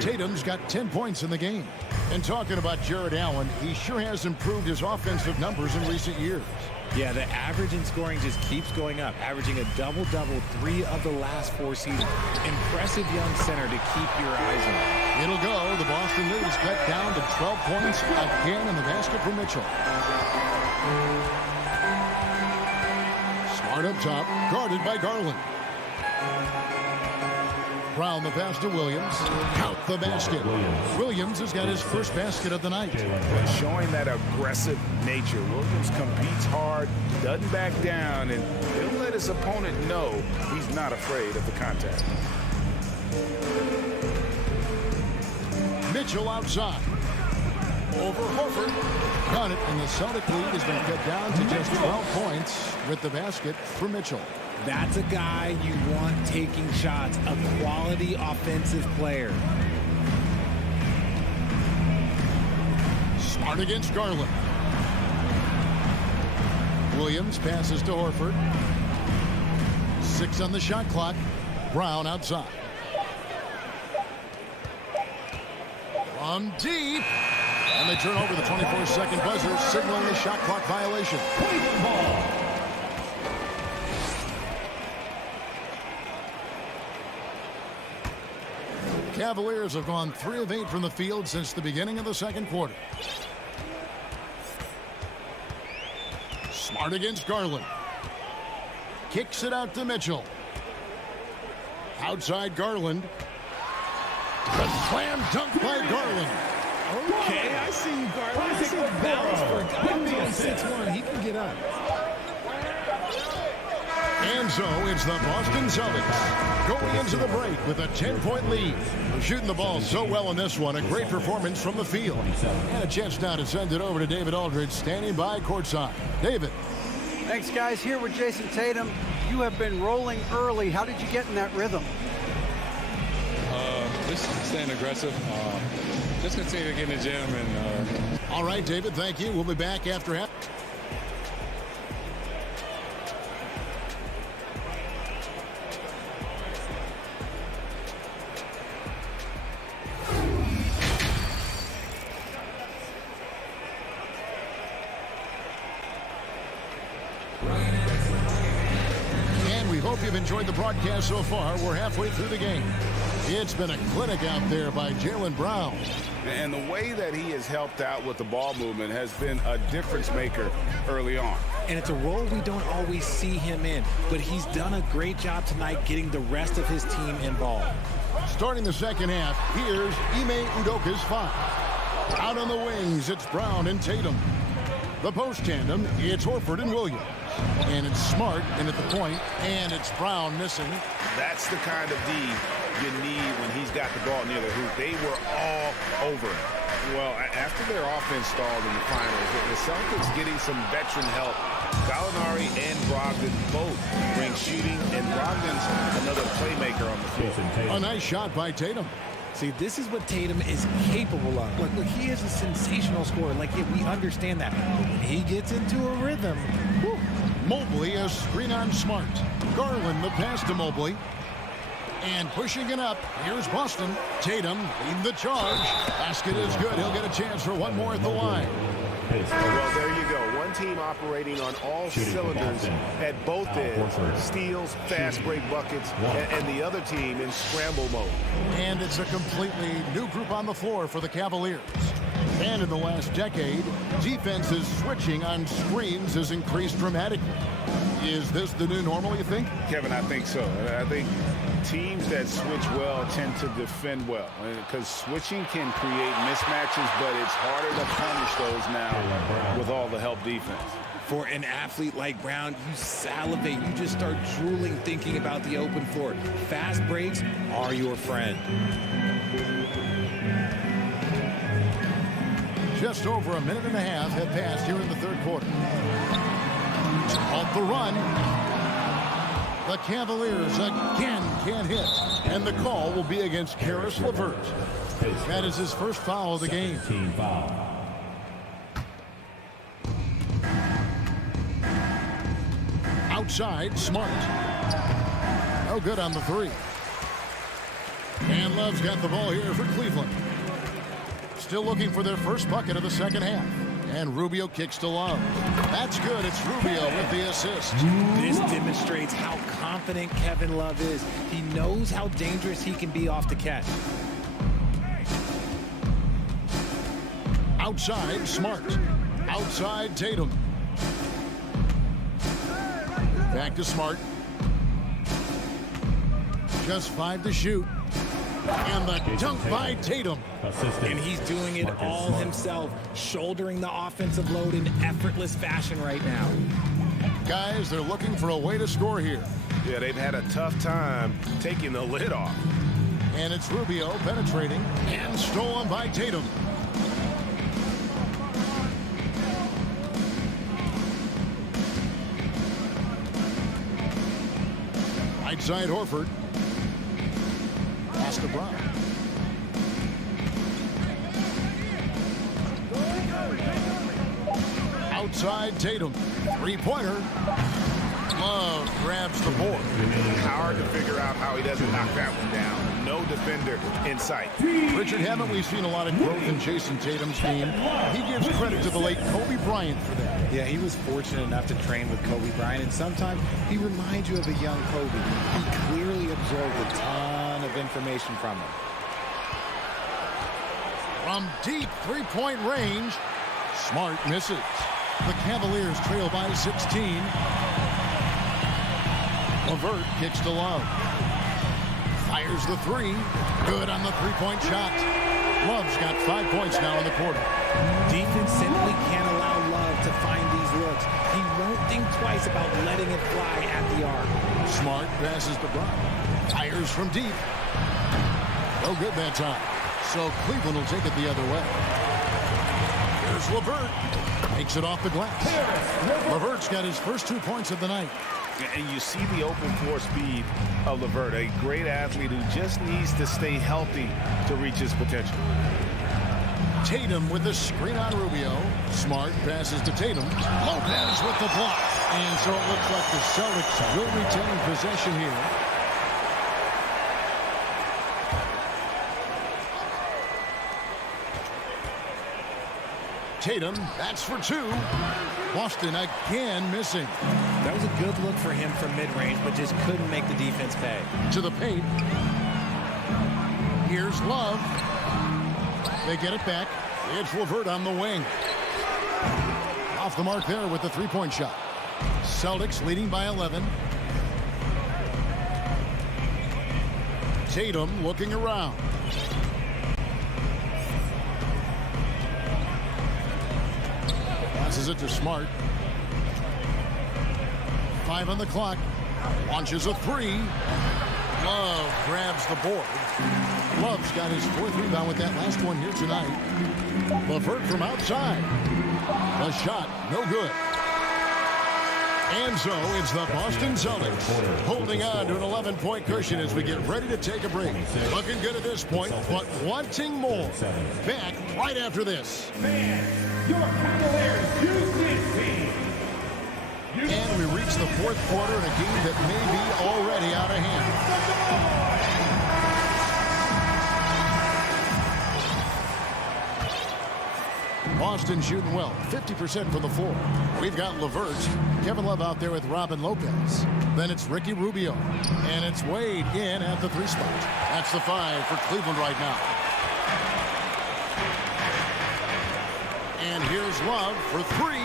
Tatum's got 10 points in the game. And talking about Jared Allen, he sure has improved his offensive numbers in recent years. Yeah, the average in scoring just keeps going up, averaging a double-double 3 of the last 4 seasons. Impressive young center to keep your eyes on. It'll go. The Boston lead is cut down to 12 points again in the basket for Mitchell. Smart up top, guarded by Garland. Brown the pass to Williams. Count the basket. Williams has got his first basket of the night. Showing that aggressive nature. Williams competes hard, doesn't back down, and he'll let his opponent know he's not afraid of the contact. Mitchell outside. Over Horford. Got it, and the Celtic lead has been cut down to just 12 points with the basket for Mitchell. That's a guy you want taking shots, a quality offensive player. Smart against Garland. Williams passes to Horford. 6 on the shot clock. Brown outside. From deep. And they turn over the 24-second buzzer, signaling the shot clock violation. Cavaliers have gone 3 of 8 from the field since the beginning of the second quarter. Smart against Garland. Kicks it out to Mitchell. Outside Garland. The slam dunk by Garland. Okay, I see you, Garland. I see the balance for a guy who's 6'1". He can get up. And so it's the Boston Celtics going into the break with a 10-point lead. Shooting the ball so well in this one. A great performance from the field. And a chance now to send it over to David Aldridge, standing by courtside. David. Thanks, guys. Here with Jason Tatum. You have been rolling early. How did you get in that rhythm? Just staying aggressive. Just continue to get in the gym. And all right, David, thank you. We'll be back after half. Hope you've enjoyed the broadcast so far. We're halfway through the game. It's been a clinic out there by Jaylen Brown. And the way that he has helped out with the ball movement has been a difference maker early on. And it's a role we don't always see him in, but he's done a great job tonight getting the rest of his team involved. Starting the second half, here's Ime Udoka's 5. Out on the wings, it's Brown and Tatum. The post tandem, it's Horford and Williams. And it's Smart in at the point, and it's Brown missing. That's the kind of D you need when he's got the ball near the hoop. They were all over it. Well, after their offense stalled in the finals, the Celtics getting some veteran help. Gallinari and Brogdon both bring shooting, and Brogdon's another playmaker on the field. A nice shot by Tatum. See, this is what Tatum is capable of. Look, he is a sensational scorer. Like, we understand that. But when he gets into a rhythm, whew. Mobley a screen on Smart. Garland the pass to Mobley. And pushing it up, here's Boston. Tatum leading the charge. Basket is good. He'll get a chance for one more at the line. Well, there you go. One team operating on all cylinders at both ends. Steals, fast break buckets, and the other team in scramble mode. And it's a completely new group on the floor for the Cavaliers. And in the last decade, defenses switching on screens has increased dramatically. Is this the new normal, you think? Kevin, I think so. I think teams that switch well tend to defend well because switching can create mismatches, but it's harder to punish those now with all the help defense. For an athlete like Brown, you salivate. You just start drooling thinking about the open floor. Fast breaks are your friend. Just over a minute and a half have passed here in the third quarter. Off the run. The Cavaliers again can't hit. And the call will be against Caris LeVert. That is his first foul of the game. Outside, Smart. No good on the three. And Love's got the ball here for Cleveland. Still looking for their first bucket of the second half. And Rubio kicks to Love. That's good. It's Rubio with the assist. This demonstrates how confident Kevin Love is. He knows how dangerous he can be off the catch. Outside, Smart. Outside, Tatum. Back to Smart. Just 5 to shoot. And the dunk by Tatum. And he's doing it all himself, shouldering the offensive load in effortless fashion right now. Guys, they're looking for a way to score here. Yeah, they've had a tough time taking the lid off. And it's Rubio penetrating and stolen by Tatum. Right side, Horford. Pass to Brown. Outside, Tatum. Three-pointer. Love grabs the board. Hard to figure out how he doesn't knock that one down. No defender in sight. Richard, haven't we seen a lot of growth in Jason Tatum's game? He gives credit to the late Kobe Bryant for that. Yeah, he was fortunate enough to train with Kobe Bryant, and sometimes he reminds you of a young Kobe. He clearly absorbed a ton of information from him. From deep three-point range, Smart misses. The Cavaliers trail by 16. LeVert kicks to Love. Fires the three. Good on the three-point shot. Love's got 5 points now in the quarter. Defense simply can't allow Love to find these looks. He won't think twice about letting it fly at the arc. Smart passes to Brown. Fires from deep. No good that time. So Cleveland will take it the other way. Here's LeVert. Takes it off the glass. LeVert's got his first 2 points of the night. And you see the open floor speed of LeVert, a great athlete who just needs to stay healthy to reach his potential. Tatum with the screen on Rubio. Smart passes to Tatum. Lopez with the block. And so it looks like the Celtics will retain possession here. Tatum, that's for 2. Boston again missing. That was a good look for him from mid-range, but just couldn't make the defense pay. To the paint. Here's Love. They get it back. It's LeVert on the wing. Off the mark there with the three-point shot. Celtics leading by 11. Tatum looking around. Passes it to Smart. 5 on the clock. Launches a three. Love grabs the board. Love's got his 4th rebound with that last one here tonight. LeVert from outside. The shot, no good. And so it's the Boston Celtics holding on to an 11-point cushion as we get ready to take a break. Looking good at this point, but wanting more. Back right after this. Fans, your Cavaliers use this team. And we reach the 4th quarter in a game that may be already out of hand. Boston shooting well, 50% from the floor. We've got LeVert, Kevin Love out there with Robin Lopez. Then it's Ricky Rubio, and it's Wade in at the 3 spot. That's the 5 for Cleveland right now. And here's Love for 3.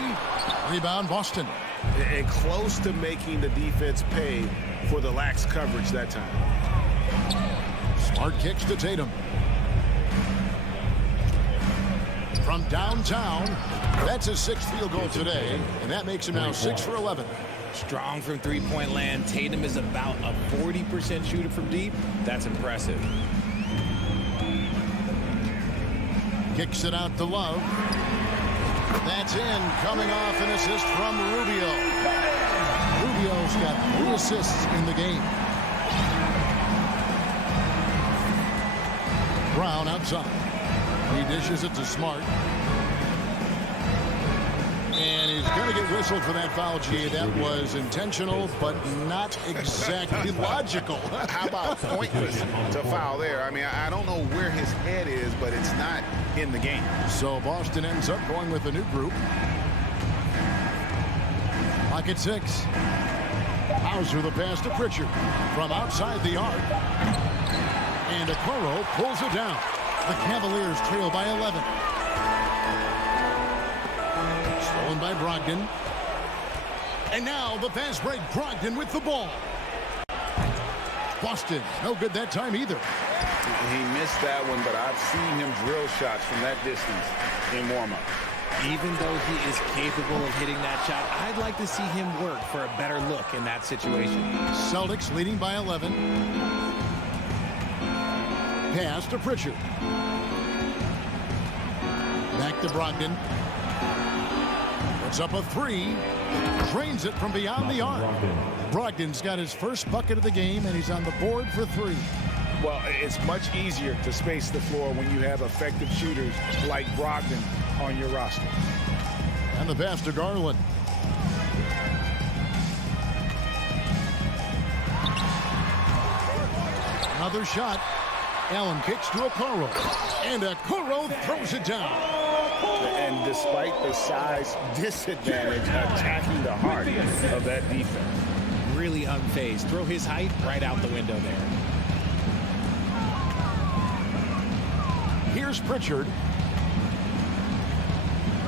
Rebound Boston. And close to making the defense pay for the lax coverage that time. Smart kicks to Tatum. From downtown, that's his 6th field goal today, and that makes him now 6 for 11. Strong from three-point land. Tatum is about a 40% shooter from deep. That's impressive. Kicks it out to Love. That's in, coming off an assist from Rubio. Rubio's got 3 assists in the game. Brown outside. He dishes it to Smart. And he's going to get whistled for that foul, G. That was intentional, but not exactly logical. How about pointless to foul there? I mean, I don't know where his head is, but it's not in the game. So Boston ends up going with a new group. Pocket 6. Hauser the pass to Pritchard from outside the arc. And Okoro pulls it down. The Cavaliers trail by 11. Stolen by Brogdon. And now the fast break. Brogdon with the ball. Boston, no good that time either. He missed that one, but I've seen him drill shots from that distance in warm-up. Even though he is capable of hitting that shot, I'd like to see him work for a better look in that situation. Celtics leading by 11. Pass to Pritchard. Back to Brogdon. Puts up a 3. Drains it from beyond the arc. Brogdon's got his first bucket of the game, and he's on the board for 3. Well, it's much easier to space the floor when you have effective shooters like Brogdon on your roster. And the pass to Garland. Another shot. Allen kicks to Okoro. And Okoro throws it down. And despite the size disadvantage, attacking the heart of that defense. Really unfazed. Throw his height right out the window there. Here's Pritchard.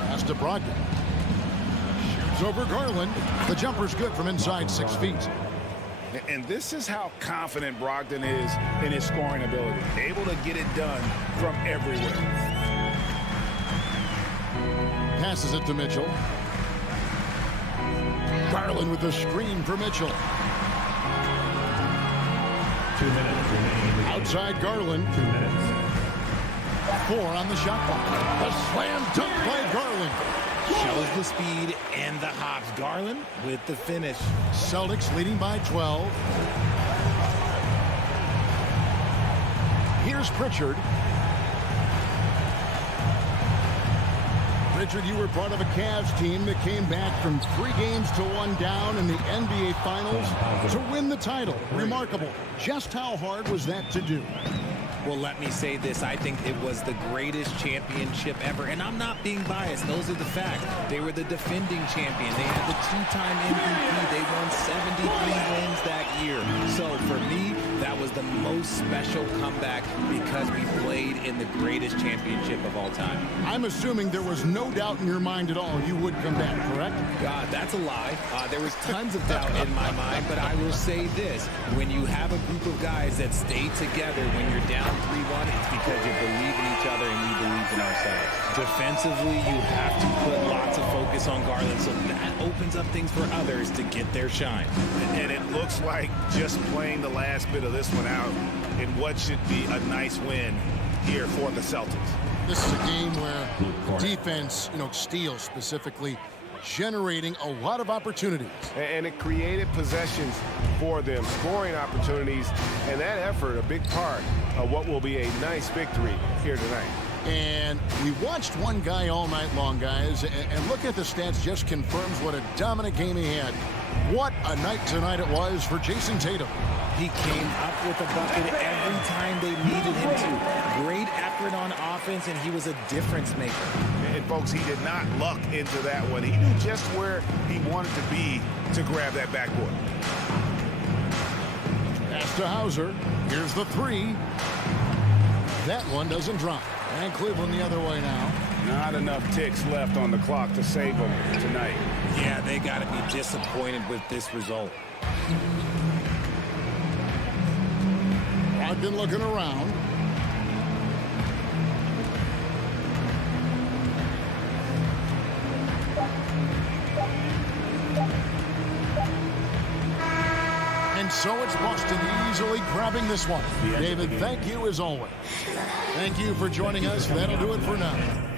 Pass to Brogdon. Shoots over Garland. The jumper's good from inside 6 feet. And this is how confident Brogdon is in his scoring ability. Able to get it done from everywhere. Passes it to Mitchell. Garland with the screen for Mitchell. 2 minutes remaining. Outside Garland. 2 minutes. 4 on the shot clock. A slam dunk by Garland. Shows the speed and the hops. Garland with the finish. Celtics leading by 12. Here's Pritchard. Pritchard, you were part of a Cavs team that came back from 3 games to 1 down in the NBA Finals to win the title. Remarkable. Just how hard was that to do? Well, let me say this. I think it was the greatest championship ever. And I'm not being biased. Those are the facts. They were the defending champion. They had the 2-time MVP. They won 73 wins that year. So for me, that was the most special comeback because we played in the greatest championship of all time. I'm assuming there was no doubt in your mind at all you would come back, correct? God, that's a lie. There was tons of doubt in my mind, but I will say this. When you have a group of guys that stay together when you're down 3-1, it's because you believe in each other and we believe in ourselves. Defensively, you have to put lots of focus on Garland, so that opens up things for others to get their shine. And it looks like just playing the last bit of this one out in what should be a nice win here for the Celtics. This is a game where defense, steals specifically, generating a lot of opportunities. And it created possessions for them, scoring opportunities, and that effort a big part of what will be a nice victory here tonight. And we watched one guy all night long, guys, and look at the stats just confirms what a dominant game he had. What a night tonight it was for Jason Tatum. He came up with a bucket every time they needed him to. Great effort on offense, and he was a difference maker. And folks, he did not luck into that one. He knew just where he wanted to be to grab that backboard. Pass to Hauser. Here's the 3. That one doesn't drop. And Cleveland the other way now. Not enough ticks left on the clock to save them tonight. Yeah, they got to be disappointed with this result. Stockton looking around. And so it's Boston easily grabbing this one. David, thank you as always. Thank you for joining us. That'll do it for now.